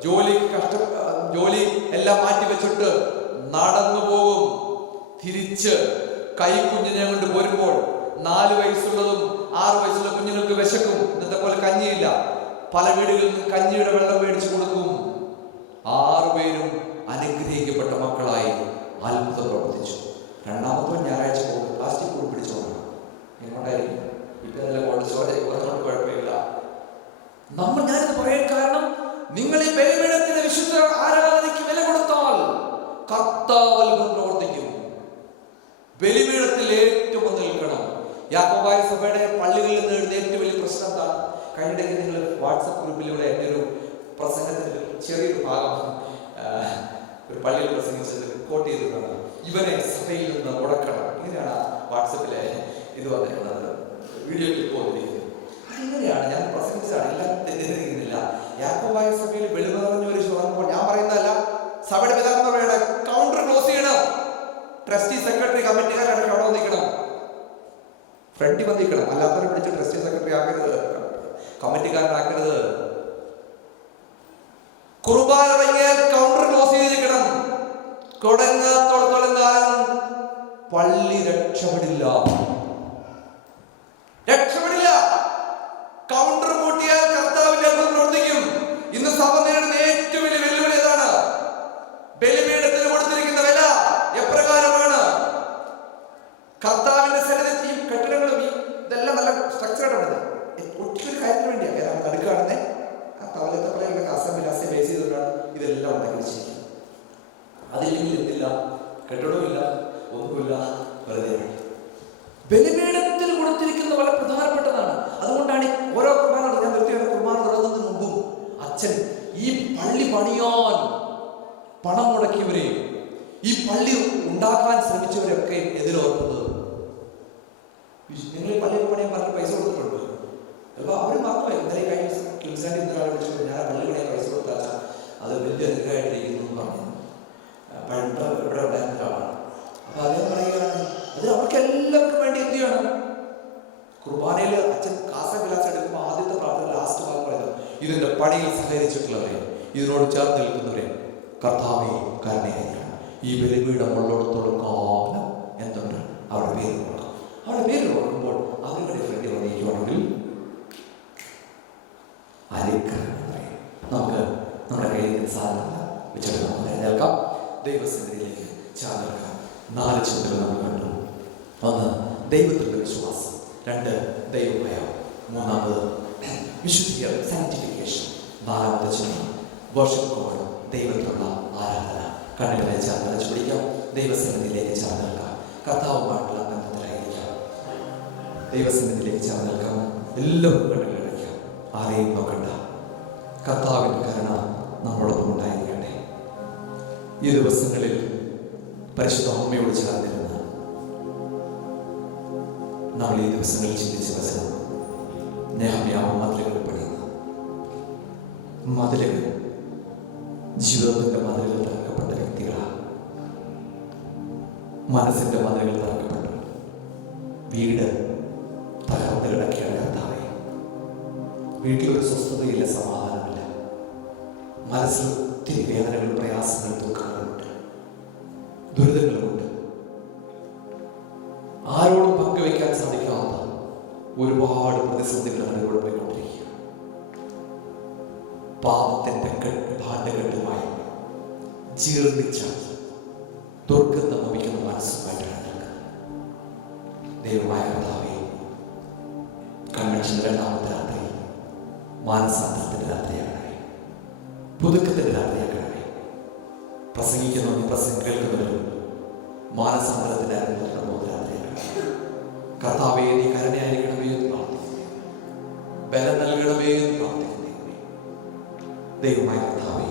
ജോലി എല്ലാം മാറ്റി വെച്ചിട്ട് നടന്നു പോകും. തിരിച്ച് കൈക്കുഞ്ഞിനെ കൊണ്ട് പോരുമ്പോൾ 4 വയസ്സുള്ളതും 6 വയസ്സുള്ള കുഞ്ഞുങ്ങൾക്ക് വിശക്കും. ഇന്നത്തെ പോലെ കഞ്ഞിയില്ല. പല വീടുകളിൽ നിന്ന് കഞ്ഞിയുടെ വെള്ളം മേടിച്ചു കൊടുക്കും. 6 പേരും അനുഗ്രഹിക്കപ്പെട്ട മക്കളായി അത്ഭുതം പ്രവർത്തിച്ചു. രണ്ടാമത്തെ ഞായറാഴ്ച പോകും, പ്ലാസ്റ്റിക് കൂടി പിടിച്ചോളാം. എങ്ങോട്ടായിരിക്കും? ഇപ്പൊ നല്ല കുഴപ്പമില്ല. ഞാനിത് പറയാൻ കാരണം, നിങ്ങൾ ഈ ബലിപീഠത്തിന്റെ വിശുദ്ധ ആരാധനയ്ക്ക് വില കൊടുത്താൽ കർത്താവ് അത്ഭുതം പ്രവർത്തിക്കും. ബലിപീഠത്തിൽ ഏറ്റവും നിൽക്കണം. യാക്കോബായ സഭയുടെ പള്ളികളിൽ നിന്ന് എഴുതിയ ഏറ്റവും വലിയ പ്രശ്നം എന്താണ്? കഴിഞ്ഞിടയ്ക്ക് നിങ്ങൾ വാട്സപ്പ് ഗ്രൂപ്പിലൂടെ എൻ്റെ ഒരു പ്രസംഗത്തിന്റെ ചെറിയൊരു ഭാഗം ഒരു പള്ളിയിൽ പ്രസംഗിച്ചത് കോട്ട് ചെയ്തിട്ടുണ്ട്. ഇവനെ സഭയിൽ നിന്ന് മുടക്കണം. ഇങ്ങനെയാണ് വാട്സപ്പിലെ ഇത് വന്നിട്ടുള്ളത്, വീഡിയോ ക്ലിപ്പ് വന്നിരിക്കുന്നത്. ഇങ്ങനെയാണ് ഞാൻ പ്രസംഗിച്ചതാണ്, എല്ലാം തെറ്റിദ്ധരിക്കുന്നില്ല. യാക്കോബായ സഭയിൽ വെളിമറിഞ്ഞവർ തുടങ്ങുമ്പോൾ ഞാൻ പറയുന്നതല്ല, സഭയുടെ പിതാക്കന്മാരുടെ കൗണ്ടർ ക്ലോസ് ചെയ്യണം. ട്രസ്റ്റി സെക്രട്ടറി കമ്മിറ്റിക്കാരുടെ അവിടെ വന്നിരിക്കണം, ഫ്രണ്ടിൽ വന്നിരിക്കണം. അല്ലാത്തവരെ പിടിച്ച് ട്രസ്റ്റി സെക്രട്ടറി ആക്കരുത്, കമ്മിറ്റിക്കാരനാക്കരുത്. കുർബാന തുടങ്ങിയാൽ കൗണ്ടർ ക്ലോസ് ചെയ്തിരിക്കണം. തുടങ്ങാത്തോളം പള്ളി രക്ഷപ്പെടില്ല. കൗണ്ടർ കൂട്ടിയാൽ കർത്താവിന്റെ അത്ഭുതം പ്രവർത്തിക്കും. ഇന്ന് സഭ നേരിടുന്ന ഏറ്റവും വലിയ വെല്ലുവിളി ഏതാണ്? ബലിപീഠത്തിന് കൊടുത്തിരിക്കുന്ന വില എപ്രകാരമാണ്? കർത്താവിന്റെ സന്നിധി കെട്ടിടങ്ങളും ഇതെല്ലാം നല്ല സ്ട്രക്ചറാണ്. ഒറ്റൊരു കാര്യത്തിന് വേണ്ടിയാണ് നടുക്കാണെന്നേ തവലത്തെ പറയുന്ന അസംബ്ലി ബേസ് ചെയ്തുകൊണ്ടാണ് ഇതെല്ലാം ഉണ്ടാക്കി വെച്ചിരിക്കുന്നത്. അതില്ലെങ്കിൽ എന്തില്ല, കെട്ടിടവുമില്ല, ഒന്നുമില്ല, വെറുതെ. ബലിപീഠത്തിൽ കൊടുത്തിരിക്കുന്ന വളരെ പ്രധാനപ്പെട്ടതാണ്. അതുകൊണ്ടാണ് ഓരോ കുർബാന, ഞാൻ നിർത്തിയാണ് കുർബാന തുടങ്ങുന്നതിന് മുമ്പും അച്ഛൻ ഈ പള്ളി പണിയാൻ പണം മുടക്കിയവരെയും ഈ പള്ളി ഉണ്ടാക്കാൻ ശ്രമിച്ചവരൊക്കെ എതിരോർക്കുന്നത്. നിങ്ങൾ ഈ പള്ളിയൊക്കെ പണിയാൻ പറഞ്ഞ് പൈസ കൊടുത്തിട്ടുണ്ട്. ചിലപ്പോൾ അവർ മാത്രമേ ഇന്നലെ കഴിഞ്ഞ ക്ലിൻസാൻഡ് ഇന്നൊരാളെ വിളിച്ചു, ഞാൻ പള്ളി പണിയാൻ പൈസ കൊടുത്താൽ അത് വലിയ അധികമായിട്ടിരിക്കുന്നു എന്ന് പറഞ്ഞു. ഇവിടെ ഉണ്ടായിരുന്ന ഒരാളാണ്. അപ്പൊ അദ്ദേഹം പറയുകയാണ്, അതിൽ അവർക്ക് എല്ലാവർക്കും വേണ്ടി എന്ത് ചെയ്യണം? കുർബാനയിൽ അച്ഛൻ ഗ്ലാസ് എടുക്കുമ്പോൾ ആദ്യത്തെ പ്രാർത്ഥന ലാസ്റ്റ് ഭാഗം പറയുന്നത്, ഇതിന്റെ പണിയിൽ സഹകരിച്ചിട്ടുള്ളവരെ, ഇതിനോട് ചേർന്ന് നിൽക്കുന്നവരെ കർത്താവേ കരുണയായിരിക്കണം. ഈ ബലിപീഠം ഉള്ളിടത്തോളം കാലം എന്തുണ്ട്? അവരുടെ പേര് കൊടുക്കും. അവരുടെ പേര് കൊടുക്കുമ്പോൾ അവരുടെ ഫ്രണ്ട് വന്നിരിക്കുവാണെങ്കിൽ നമുക്ക് നമ്മുടെ കയ്യിൽ സാധനം വെച്ചിട്ട് നമുക്ക് എഴുന്നേൽക്കാം, ദൈവസന്നിധിയിലേക്ക് ചേർന്നേൽക്കാം. 4 ചിന്തകൾ നമ്മൾ കണ്ടു. 1 ദൈവത്തിലുള്ള വിശ്വാസം, 2 ദൈവഭയം, 3 വിശുദ്ധീകരണം സാങ്ക്ടിഫിക്കേഷൻ, 4 ചിന്ത വർഷിപ്പ് ഗോഡ്, ദൈവത്തിലുള്ള ആരാധന. കണ്ണിലെ ചേർന്ന് പിടിക്കാം, ദൈവസന്നിധിയിലേക്ക് ചേർന്നേൽക്കാം, കർത്താവുമായിട്ടുള്ള ബന്ധത്തിലായിരിക്കാം. ദൈവസന്നിധിയിലേക്ക് ചേർന്നേൽക്കാം. എല്ലാവരും കണ്ണുകളടയ്ക്കാം, ആരെയും നോക്കണ്ട. കർത്താവിൻ്റെ കരുണ നമ്മളോടൊപ്പം ഉണ്ടായിരിക്കട്ടെ. ഈ ദിവസങ്ങളിൽ പരിശുദ്ധ അമ്മയോട് ചേർന്നിരുന്ന് നമ്മൾ ഈ ദിവസങ്ങളിൽ ചിന്തിച്ച വചനം, നെഹമ്യാ മതിലുകൾ പണിയുന്നു. മതിലുകൾ, ജീവിതത്തിന്റെ മതിലുകൾ തകർക്കപ്പെട്ട വ്യക്തികളാണ്. മനസ്സിന്റെ മതിലുകൾ തകർക്കപ്പെട്ടു, വീട് തകർന്ന് കിടക്കുകയാണ്. കർത്താവേ, വീട്ടിലൊരു സ്വസ്ഥതയില്ല, സമാധാനമില്ല, മനസ്സിൽ ഒത്തിരി വേദനകൾ, പ്രയാസങ്ങൾ, ദുഃഖങ്ങളുണ്ട്, ദുരിതങ്ങളുമുണ്ട്. ആരോടും പങ്കുവെക്കാൻ സാധിക്കാത്ത ഒരുപാട് പ്രതിസന്ധികൾ അതിലൂടെ പോയിക്കൊണ്ടിരിക്കുക. പാപത്തിന്റെ ഭാണ്ഡഘട്ടമായി ജീർണിച്ച ദുർഗന്ധം വമിക്കുന്ന മനസ്സുമായിട്ടാണ് ദൈവമായ കർത്താവേ, കൺവെൻഷന്റെ 2ാമത്തെ രാത്രി മാനസാന്തരത്തിന്റെ രാത്രിയാകണമേ, പുതുക്കത്തിന്റെ രാത്രിയാകണമേ. പ്രസംഗിക്കുന്നവരും കേൾക്കുന്നവരും മാനസാന്തരത്തിന്റെ അനുഭവത്തിന്റെ രാത്രിയാകണമേ. കർത്താവേ, നീ കരുണയായിരിക്കണമേ എന്ന് പ്രാർത്ഥിക്കുന്നു, ബലം നൽകണമേ എന്ന് പ്രാർത്ഥിക്കുന്നു. ദൈവമായ കർത്താവേ,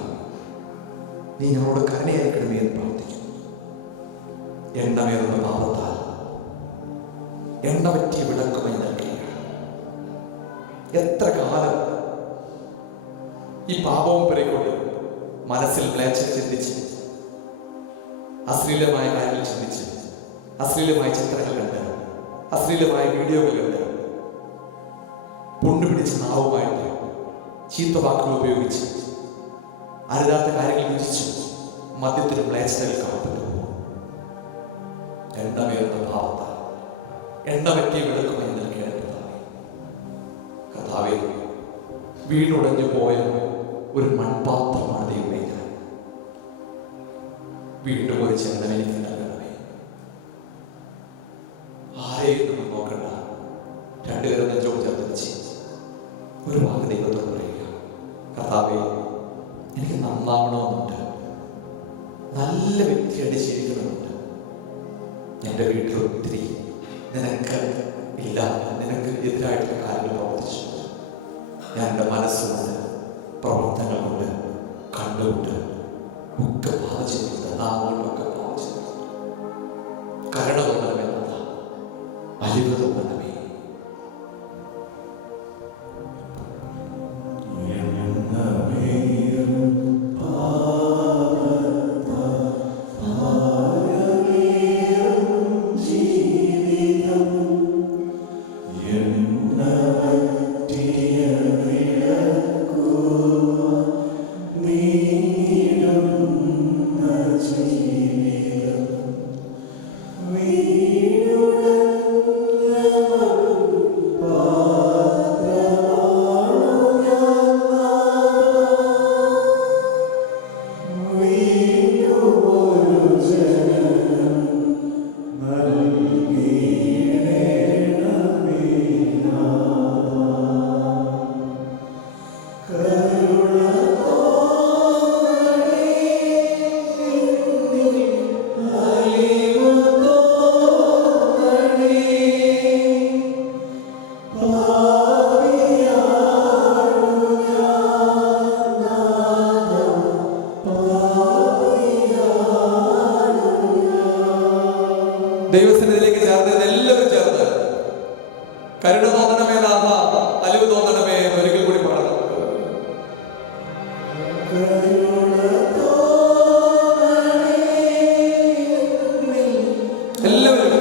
നീ ഞങ്ങളോട് കരുണയായിരിക്കണമേ എന്ന് പ്രാർത്ഥിക്കുന്നു. എണ്ണമേറുന്ന പാപത്താൽ എണ്ണ പറ്റിയ വിളക്കുമായി നൽകുകയാണ്. എത്ര കാലം ഈ പാപവും പെരുകൊണ്ട് മനസ്സിൽ മ്ലേച്ഛം ചിന്തിച്ച്, അശ്ലീലമായ കാര്യങ്ങൾ ചിന്തിച്ച്, അശ്ലീലമായ ചിത്രങ്ങൾ കണ്ട്, അശ്ലീലമായ വീഡിയോകൾ കണ്ട് പുണ്ടുപിടിച്ച നാവുമായിട്ട് ചീത്ത വാക്കുകൾ ഉപയോഗിച്ച് അരുതാത്ത കാര്യങ്ങൾ രുചിച്ച് മദ്യത്തിനും മ്ലേച്ഛതയിൽ കാണപ്പെട്ടു എണ്ണമേറുന്ന ഭാവത്താൽ എണ്ണ പറ്റിയ വെളുക്കുമെന്ന് നൽകിയാണ് കർത്താവേ. വീണുടഞ്ഞു പോയ ഒരു മൺപാത്രമാണ് ദൈവമേ ഞാൻ. വീണ്ടും ഒരു ജന്മം എനിക്ക് നൽകണമേ. ആരെയും നമ്മൾ നോക്കണ്ട. രണ്ടുപേരും നെഞ്ചോട് ചേർത്ത് വെച്ച് ഒരു വാക്ക് ദൈവത്തോട് പറയുക. കർത്താവേ, എനിക്ക് നന്നാവണമെന്നുണ്ട്, നല്ല വ്യക്തിയായിട്ട് ജീവിക്കണമെന്നുണ്ട്. എൻ്റെ വീട്ടിൽ ഒത്തിരി നിനക്ക് ഇല്ല, നിനക്ക് എതിരായിട്ടുള്ള കാര്യങ്ങൾ പ്രവർത്തിച്ചു. ഞാൻ എൻ്റെ മനസ്സുകൊണ്ട് പ്രവർത്തനങ്ങൾ കൊണ്ട് കണ്ടുകൊണ്ട് ഒക്കെ ഭാവിച്ചിട്ടുണ്ട്, നാമങ്ങളൊക്കെ ഭാവിച്ചിട്ടുണ്ട്. കരുണ തോന്നണമേ, അലിവ് തോന്നണമേ. ദൈവസന്നിധിയിലേക്ക് ചേർന്ന് എല്ലാവരും ചേർന്ന് കരുണ തോന്നണമേ നാഥ, അലിവ് തോന്നണമേ. ഒരിക്കൽ കൂടി പാടാം. എല്ലാവരും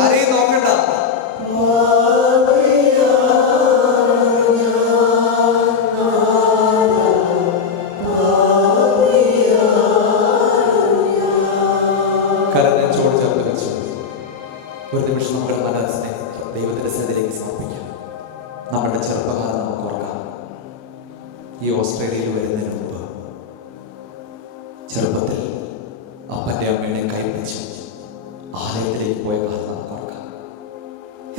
ആരെയും നോക്കണ്ട. കരഞ്ഞോട് ചേർത്ത് വെച്ചു ഒരു നിമിഷം നമ്മുടെ മനസ്സിനെ ദൈവത്തിന്റെ സന്നിധിയിലേക്ക് സമർപ്പിക്കാം. നമ്മുടെ ചെറുപ്പകാലം നമുക്ക് ഓർക്കാം. ഈ ഓസ്ട്രേലിയയിൽ വരുന്നതിന് മുമ്പ് ചെറുപ്പത്തിൽ അപ്പൻ്റെ അമ്മയുടെ കൈപിടിച്ച് ആലയത്തിലേക്ക് പോയ കാലം നമുക്ക് ഓർക്കാം.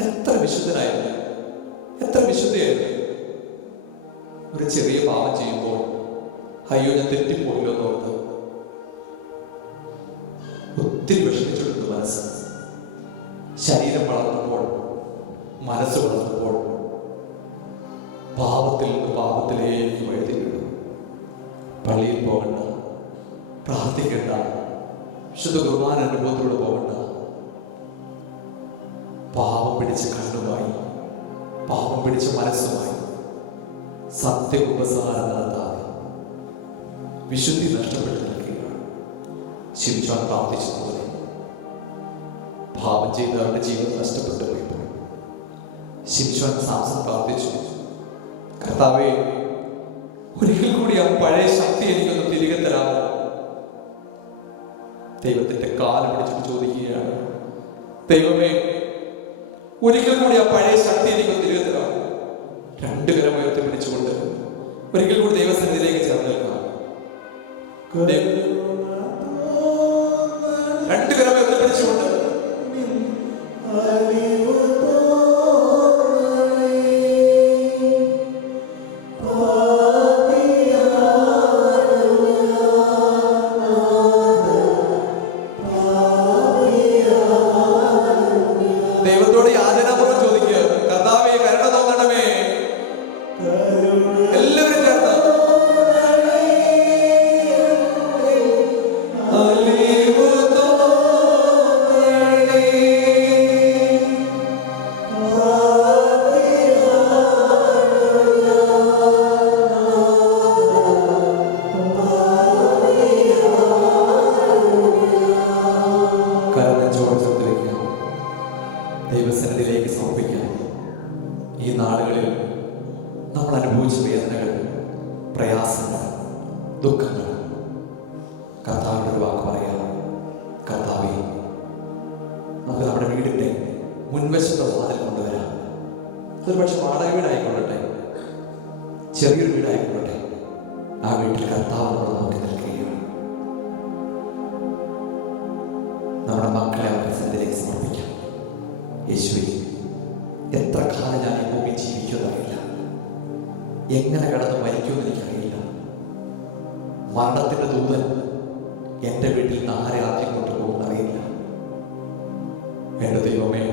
എത്ര വിശുദ്ധനായിരുന്നു, എത്ര വിശുദ്ധയായിരുന്നു. ഒരു ചെറിയ പാപം ചെയ്യുമ്പോൾ അയ്യോ ഞാൻ തെറ്റിപ്പോയില്ലോ എന്നോർത്ത് ഒത്തിരി വിഷമിച്ചെടുത്തു മനസ്സ്. ശരീരം വളർന്നപ്പോൾ, മനസ്സ് വളർന്നപ്പോൾ പാപത്തിൽ നിന്ന് പാപത്തിലേക്ക് വഴുതി വീണു. പള്ളിയിൽ പോകണ്ട, പ്രാർത്ഥിക്കേണ്ട, വിശുദ്ധ കുർബാന അനുഭവത്തിലൂടെ പോകണ്ട. പാപം പിടിച്ച കണ്ണുമായി, പാപം പിടിച്ച മനസ്സുമായി സത്യ ഉപസാരം നടത്താതെ വിശുദ്ധി നഷ്ടപ്പെട്ടു നിൽക്കുകയാണ്. ശിംശോൻ പ്രാർത്ഥിച്ചതുപോലെ പാപം ചെയ്ത് അവരുടെ ജീവിതം നഷ്ടപ്പെട്ടു പോയപ്പോൾ ശിംശോൻ സാംസൺ പ്രാർത്ഥിച്ചു, കർത്താവേ, ഒരിക്കൽ കൂടി ആ പഴയ ശക്തി എനിക്കൊന്ന് തിരികെ തരാമോ? ദൈവത്തിന്റെ കാല് പിടിച്ചിട്ട് ചോദിക്കുകയാണ്, ദൈവമേ, ഒരിക്കൽ കൂടി ആ പഴയ ശക്തി എനിക്കൊന്ന് തിരികെ തരാമോ? രണ്ടു കരം ഉയർത്തി പിടിച്ചുകൊണ്ട് ഒരിക്കൽ കൂടി ദൈവസന്നിധിയിലേക്ക് ചേർന്ന് നിൽക്കാം. രണ്ടു കരം ഉയർത്തി പിടിച്ചുകൊണ്ട് ദൈവത്തോട് യാചനാപൂർവ്വം ചോദിക്കുക, കർത്താവേ, കരുണ തോന്നണമേ. എല്ലാവരും ചേർന്ന് ദൈവസന്നിധിയിലേക്ക് സമർപ്പിക്കാം. ഈ നാളുകളിൽ നമ്മൾ അനുഭവിച്ച വേദനകൾ, പ്രയാസങ്ങൾ, ദുഃഖങ്ങൾ കർത്താവിൻ്റെ ഒരു വാക്ക് പറയാം. കർത്താവേ, നമുക്ക് നമ്മുടെ വീടിൻ്റെ മുൻവശത്തെ വാതിൽ കൊണ്ടുവരാം. അതൊരു പക്ഷെ വാടക വീടായിക്കൊള്ളട്ടെ, ചെറിയൊരു വീടായിക്കൊള്ളട്ടെ, ആ വീട്ടിൽ കർത്താവിനോട് നോക്കി നിൽക്കുകയാണ്. നമ്മുടെ മക്കളെ അവരുടെ സന്നിധിയിലേക്ക് സമർപ്പിക്കാം. യേശുവേ, എത്ര കാലം ഞാൻ ഈ ഭൂമി ജീവിക്കുമെന്നറിയില്ല, എങ്ങനെ കടന്ന് മരിക്കുമെന്ന് എനിക്കറിയില്ല. മരണത്തിന്റെ ദൂതൻ എൻ്റെ വീട്ടിൽ നിന്ന് ആരെ ആദ്യം കൊണ്ടുപോകുമെന്ന് അറിയില്ല. എൻ്റെ ദൈവമേ,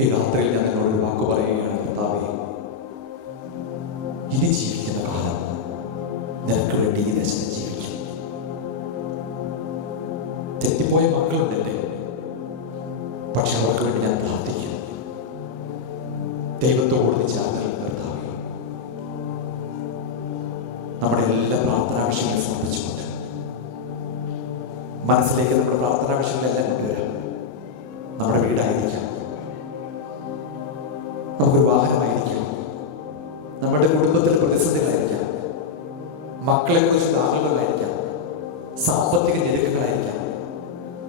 ഈ രാത്രിയിൽ ഞാൻ നിങ്ങളോട് വാക്ക് പറയുകയാണ്. കർത്താവേ, ഇനി ജീവിക്കുന്ന കാലം നിനക്ക് വേണ്ടി ഈ ദേശത്ത് ജീവിക്കും. തെറ്റിപ്പോയ മക്കളുണ്ട് എൻ്റെ, പക്ഷെ അവർക്ക് വേണ്ടി ഞാൻ പ്രാർത്ഥിക്കും. ദൈവത്തോട് ചേർന്ന് കർത്താവേ, നമ്മുടെ എല്ലാ പ്രാർത്ഥനാവിഷയങ്ങളും സമർപ്പിച്ചുകൊണ്ട് മനസ്സിലേക്ക് നമ്മുടെ പ്രാർത്ഥനാവിഷയങ്ങളെല്ലാം കൊണ്ടുവരാം. നമ്മുടെ വീടായിരിക്കാം, നമുക്കൊരു വാഹനമായിരിക്കാം, നമ്മുടെ കുടുംബത്തിൽ പ്രതിസന്ധികളായിരിക്കാം, മക്കളെ കുറിച്ചുള്ള ആളുകളായിരിക്കാം, സാമ്പത്തിക ഞെരുക്കങ്ങളായിരിക്കാം,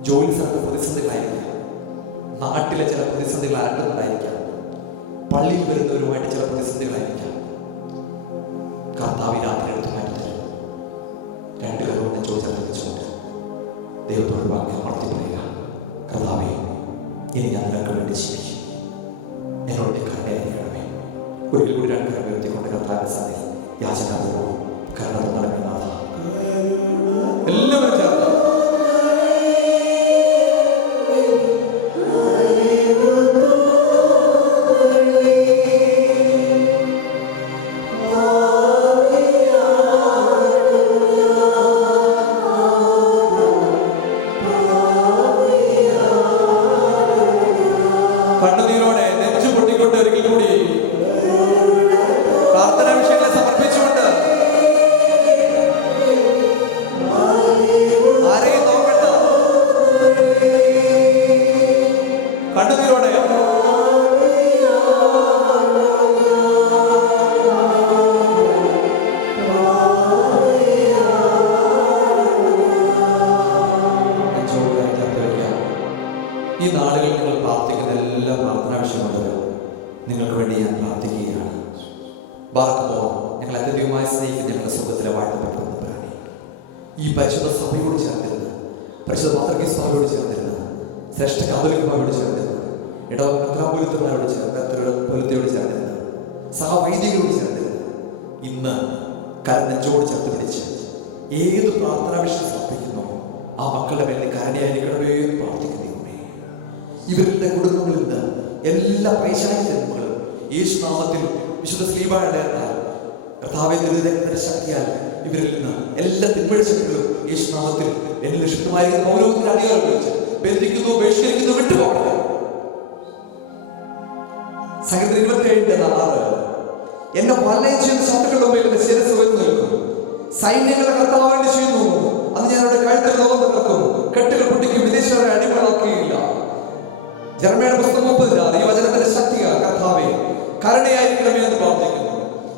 ജോലി സ്ഥലത്ത് പ്രതിസന്ധികളായിരിക്കാം, നാട്ടിലെ ചില പ്രതിസന്ധികൾ അലട്ടുന്നതായിരിക്കാം, പള്ളിയിൽ വരുന്നവരുമായിട്ട് ചില പ്രതിസന്ധികളായിരിക്കാം. കർത്താവ് രാത്രി എടുത്ത് മാറ്റിത്തരും. രണ്ട് കരോട് ചോദിച്ചുകൊണ്ട് ദൈവത്തോട് വാക്യം അമർത്തി പറയുക. കർത്താവേ, ഇനി ഞാൻ നിനക്ക് വേണ്ടി ജീവിക്കും. എന്നോട് കരുണയായിരിക്കണമേ. ഒരിക്കൽ കൂടി രണ്ട് കരം ഉയർത്തിക്കൊണ്ട് കർത്താവിന്റെ സന്നിധിയിൽ യാചനാകുന്നു. കരുണ നടക്കുന്ന എല്ലാവരും ചേർന്ന് കണ്ണുനീരോടെ നെഞ്ചു പൊട്ടിക്കൊണ്ട് ഒരിക്കൽ കൂടി പ്രാർത്ഥനാ വിഷയങ്ങളെ സമർപ്പിച്ചുകൊണ്ട് ആരെയും നോക്കണ്ട, കണ്ണുനീരോടെ ഈ നാളുകളിൽ നിങ്ങൾ പ്രാർത്ഥിക്കുന്ന എല്ലാ പ്രാർത്ഥനാ വിഷയമുണ്ടല്ലോ, നിങ്ങൾക്ക് വേണ്ടി ഞാൻ പ്രാർത്ഥിക്കുകയാണ്. ബാർക്കുമോ, ഞങ്ങൾ അത്യധികമായി സ്നേഹിക്കുന്ന ഞങ്ങളുടെ സ്വർഗ്ഗത്തിലെ വാഴ്ത്തപ്പെട്ട പ്രാണി, ഈ പരിശുദ്ധ സഭയോട് ചേർന്നിരുന്ന്, പരിശുദ്ധ പത്രകീസ് സഭയോട് ചേർന്നിരുന്ന്, ശ്രേഷ്ഠ കാതോലികമാരോട് ചേർന്നിരുന്ന്, ഇടവകോലിത്തമാരോട് ചേർന്നിരുന്ന്, സഹവൈദികരോട് ചേർന്നിരുന്ന്, ഇന്ന് കരനെഞ്ചോട് ചേർത്ത് പിടിച്ച് ഏത് പ്രാർത്ഥനാ വിഷയം സമർപ്പിക്കുന്നു ആ മക്കളുടെ മേലിൽ കരുണയായിരിക്കണമേ എന്ന് പ്രാർത്ഥിക്കുന്നു. ഇവരുടെ കുടുംബങ്ങളിൽ നിന്ന് എല്ലാ പൈശാചിക ജന്മങ്ങളും യേശുനാമത്തിൽ വിശുദ്ധ ശ്ലീബായുടെ കർത്താവേ തിരുരക്തത്തിന്റെ ശക്തിയാൽ ഇവരിൽ നിന്ന് എല്ലാ തിന്മഴ ശക്തികളും യേശുനാമത്തിൽ എന്നിൽ നിക്ഷിപ്തമായിരിക്കുന്ന പൗരോഹിത്യത്തിന്റെ അടിയാളം ഉപയോഗിച്ച് ബന്ധിക്കുന്നു, ബഹിഷ്കരിക്കുന്നു, വിട്ടുപോകട്ടെ. സംഗീതം 27:6 എന്റെ വലയം ചെയ്യുന്ന ശത്രുക്കളുടെ മുമ്പിൽ എന്റെ ശിരസ്സ് ഉയർന്നു നിൽക്കും. സൈന്യങ്ങളെ കർത്താവ് വേണ്ടി ചെയ്യുന്നു, അത് ഞാൻ അവരുടെ കഴുത്തിൽ ലോകം തകർക്കും, കെട്ടുകൾ പൊട്ടിക്കും, വിദേശികളെ അടിമകളാക്കുകയില്ല. ജെറമ്യായുടെ പുസ്തകം 30 ഈ വചനത്തിന്റെ ശക്തിയാ. കർത്താവേ, കരുണയായിരിക്കണമേ എന്ന് പ്രാർത്ഥിക്കുന്നു.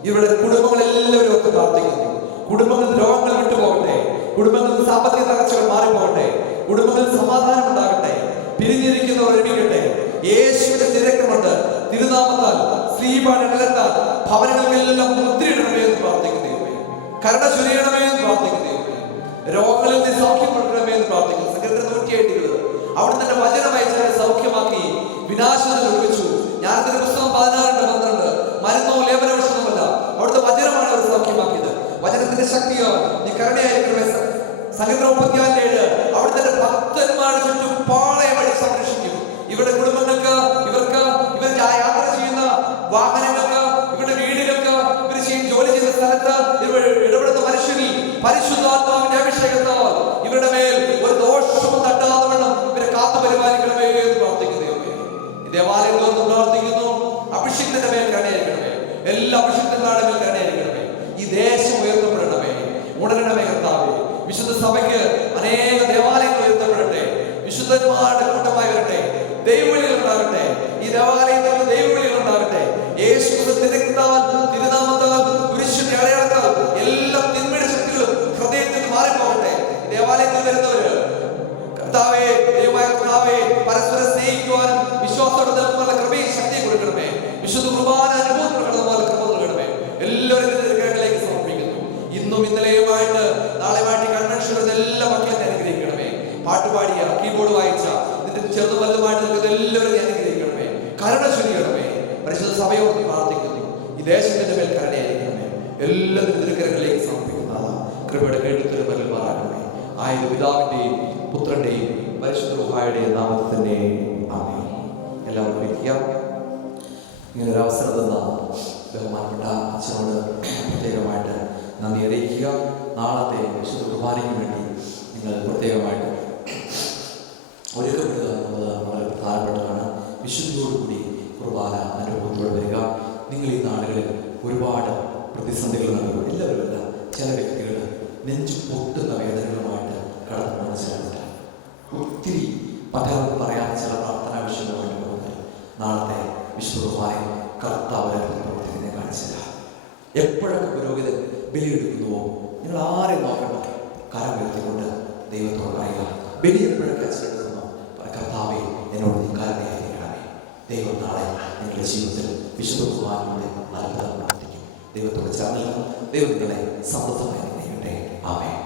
ഇവരുടെ കുടുംബങ്ങളെല്ലാവരും ഒക്കെ പ്രാർത്ഥിക്കുന്നു. കുടുംബങ്ങളിൽ രോഗങ്ങൾ വിട്ടുപോകട്ടെ, കുടുംബങ്ങളിൽ സാമ്പത്തിക തകർച്ചകൾ മാറിപ്പോകട്ടെ, കുടുംബങ്ങളിൽ സമാധാനം ഉണ്ടാകട്ടെ, പിരിഞ്ഞിരിക്കുന്നവർ ഒരുമിക്കട്ടെ. യേശുവിന്റെ തിരക്കുമുണ്ട് തിരുനാമത്താൽ ശ്രീപാട് ഇടലത്താൽ ഭവനങ്ങൾക്കെല്ലാം മുദ്രയിടണമേ എന്ന് പ്രാർത്ഥിക്കുന്നു. കരുണ ചൊരിയണമേ എന്ന് പ്രാർത്ഥിക്കുന്നു. രോഗങ്ങളിൽ നിന്ന് സൗഖ്യപ്പെടണമേ എന്ന് പ്രാർത്ഥിക്കുന്നു. സംഗീതം 120 അവിടുന്ന് തന്റെ വചനം അയച്ചാൽ സൗഖ്യമാക്കി വിനാശത്തിൽ ഒഴിച്ചു. ഞാൻ അതിന്റെ പുസ്തകം 16:12 മരുന്നോ ലേപനവശമല്ല, അവിടുത്തെ വചനമാണ് അവർ സൗഖ്യമാക്കിയത്. വചനത്തിന്റെ ശക്തിയോ നീ കരുണയായിരിക്കണമേ. സംഗീതം 34:7 അവിടുത്തെ ഭക്തന്മാരുടെ ചുറ്റും പാളയം വഴി സംരക്ഷിക്കും. ഇവരുടെ കുടുംബങ്ങൾക്ക്, ഇവർ യാത്ര ചെയ്യുന്ന വാഹനങ്ങൾക്ക്, ഇവരുടെ വീടുകൾക്ക്, ഇവർ ജോലി ചെയ്യുന്ന സ്ഥലത്ത് ഇവർ ഇടപെടുന്ന മനുഷ്യരിൽ പരിശുദ്ധാത്മാവിന്റെ അഭിഷേകത്താൽ ഇവരുടെ മേൽ ഒരു ദോഷവും തട്ടാതെ വണ്ണം ഇവരെ കാത്തു പരിപാലിക്കണമേ എന്ന് പ്രാർത്ഥിക്കുന്നു. ദേവാലയങ്ങളൊന്നും പ്രാർത്ഥിക്കുന്നു, അഭിഷേകത്തിന്റെ മേൽ കരുണയായിരിക്കണമേ. എല്ലാ അഭിഷേകത്തിന്റെ മേൽ കരുണയായിരിക്കണമേ. ഈ ദേശം ഉയർത്തപ്പെടണമേ, ഉണരണമേ കർത്താവേ. വിശുദ്ധ സഭയ്ക്ക് അനേക ദേവാലയങ്ങൾ ഉയർത്തപ്പെടട്ടെ, വിശുദ്ധന്മാരുടെ കൂട്ടമായി വരട്ടെ, ദൈവവിളികൾ ഉണ്ടാകട്ടെ. ചെറുതും വലുതുമായിട്ട് നിൽക്കുന്ന എല്ലാവരും അനുഗ്രഹിക്കണമേ, കരുണ ചൊരിയണമേ. പരിശുദ്ധ സഭയോട് പ്രാർത്ഥിക്കുന്നു, ഈ ദേശത്തിന്റെ മേൽ കരുണയായിരിക്കണമേ. എല്ലാ തിരുക്കരങ്ങളിലേക്ക് സമർപ്പിക്കുന്നതാണ് കൃപയുടെ കേട്ടുത്തരം നൽകുമാറാകണമേ. ആയത് പിതാവിന്റെയും പുത്രന്റെയും പരിശുദ്ധ റൂഹായുടെയും നാമത്തിൽ തന്നെ ആമേൻ. എല്ലാവരും ഇരിക്കുക. ഇങ്ങനൊരു അവസരം തന്ന ബഹുമാനപ്പെട്ട അച്ഛനോട് പ്രത്യേകമായിട്ട് നന്ദി അറിയിക്കുക. നാളത്തെ വിശുദ്ധ കുർബാനയ്ക്ക് വേണ്ടി നിങ്ങൾ പ്രത്യേകമായിട്ട് ഒരുക്കപ്പെടുക എന്നുള്ളത് വളരെ പ്രധാനപ്പെട്ടതാണ്. വിശുദ്ധിയോടുകൂടി കുർബാന അനുഭവത്തോടെ വരിക. നിങ്ങൾ ഈ നാടുകളിൽ ഒരുപാട് പ്രതിസന്ധികൾ നൽകും. എല്ലാവരുമല്ല, ചില വ്യക്തികൾ നെഞ്ചു പൊട്ടുന്ന വേദനകളുമായിട്ട് കടന്നു പോകുന്ന ചിലരുണ്ട്. ഒത്തിരി പലർക്കും പറയാത്ത ചില പ്രാർത്ഥനാ വിഷയങ്ങളുമായിട്ട് പോകുന്നത് നാളത്തെ വിശുദ്ധ കുർബാനയിൽ കർത്താവ് പ്രവർത്തിക്കുന്നതിനെ കാണിച്ചില്ല. എപ്പോഴൊക്കെ പുരോഹിതൻ ബലിയെടുക്കുന്നുവോ നിങ്ങൾ ആരെയും നോക്കണ്ട, കരം ഉയർത്തിക്കൊണ്ട് ദൈവത്തോട് പറയുക. ബലി എപ്പോഴൊക്കെ അച്ചെടുക്കുന്നു, കർത്താവെ എന്നോട് നീ കരുണയായിരിക്കണമേ. ദൈവം നാളെ നിങ്ങളുടെ ജീവിതത്തിൽ വിശുദ്ധ കുർബാനയുടെ അത്ഭുതം പ്രവർത്തിക്കും. ദൈവത്തോട് ചേർന്ന് ദൈവം നിങ്ങളെ സമൃദ്ധമായി നേരിട്ടെ. ആമേൻ.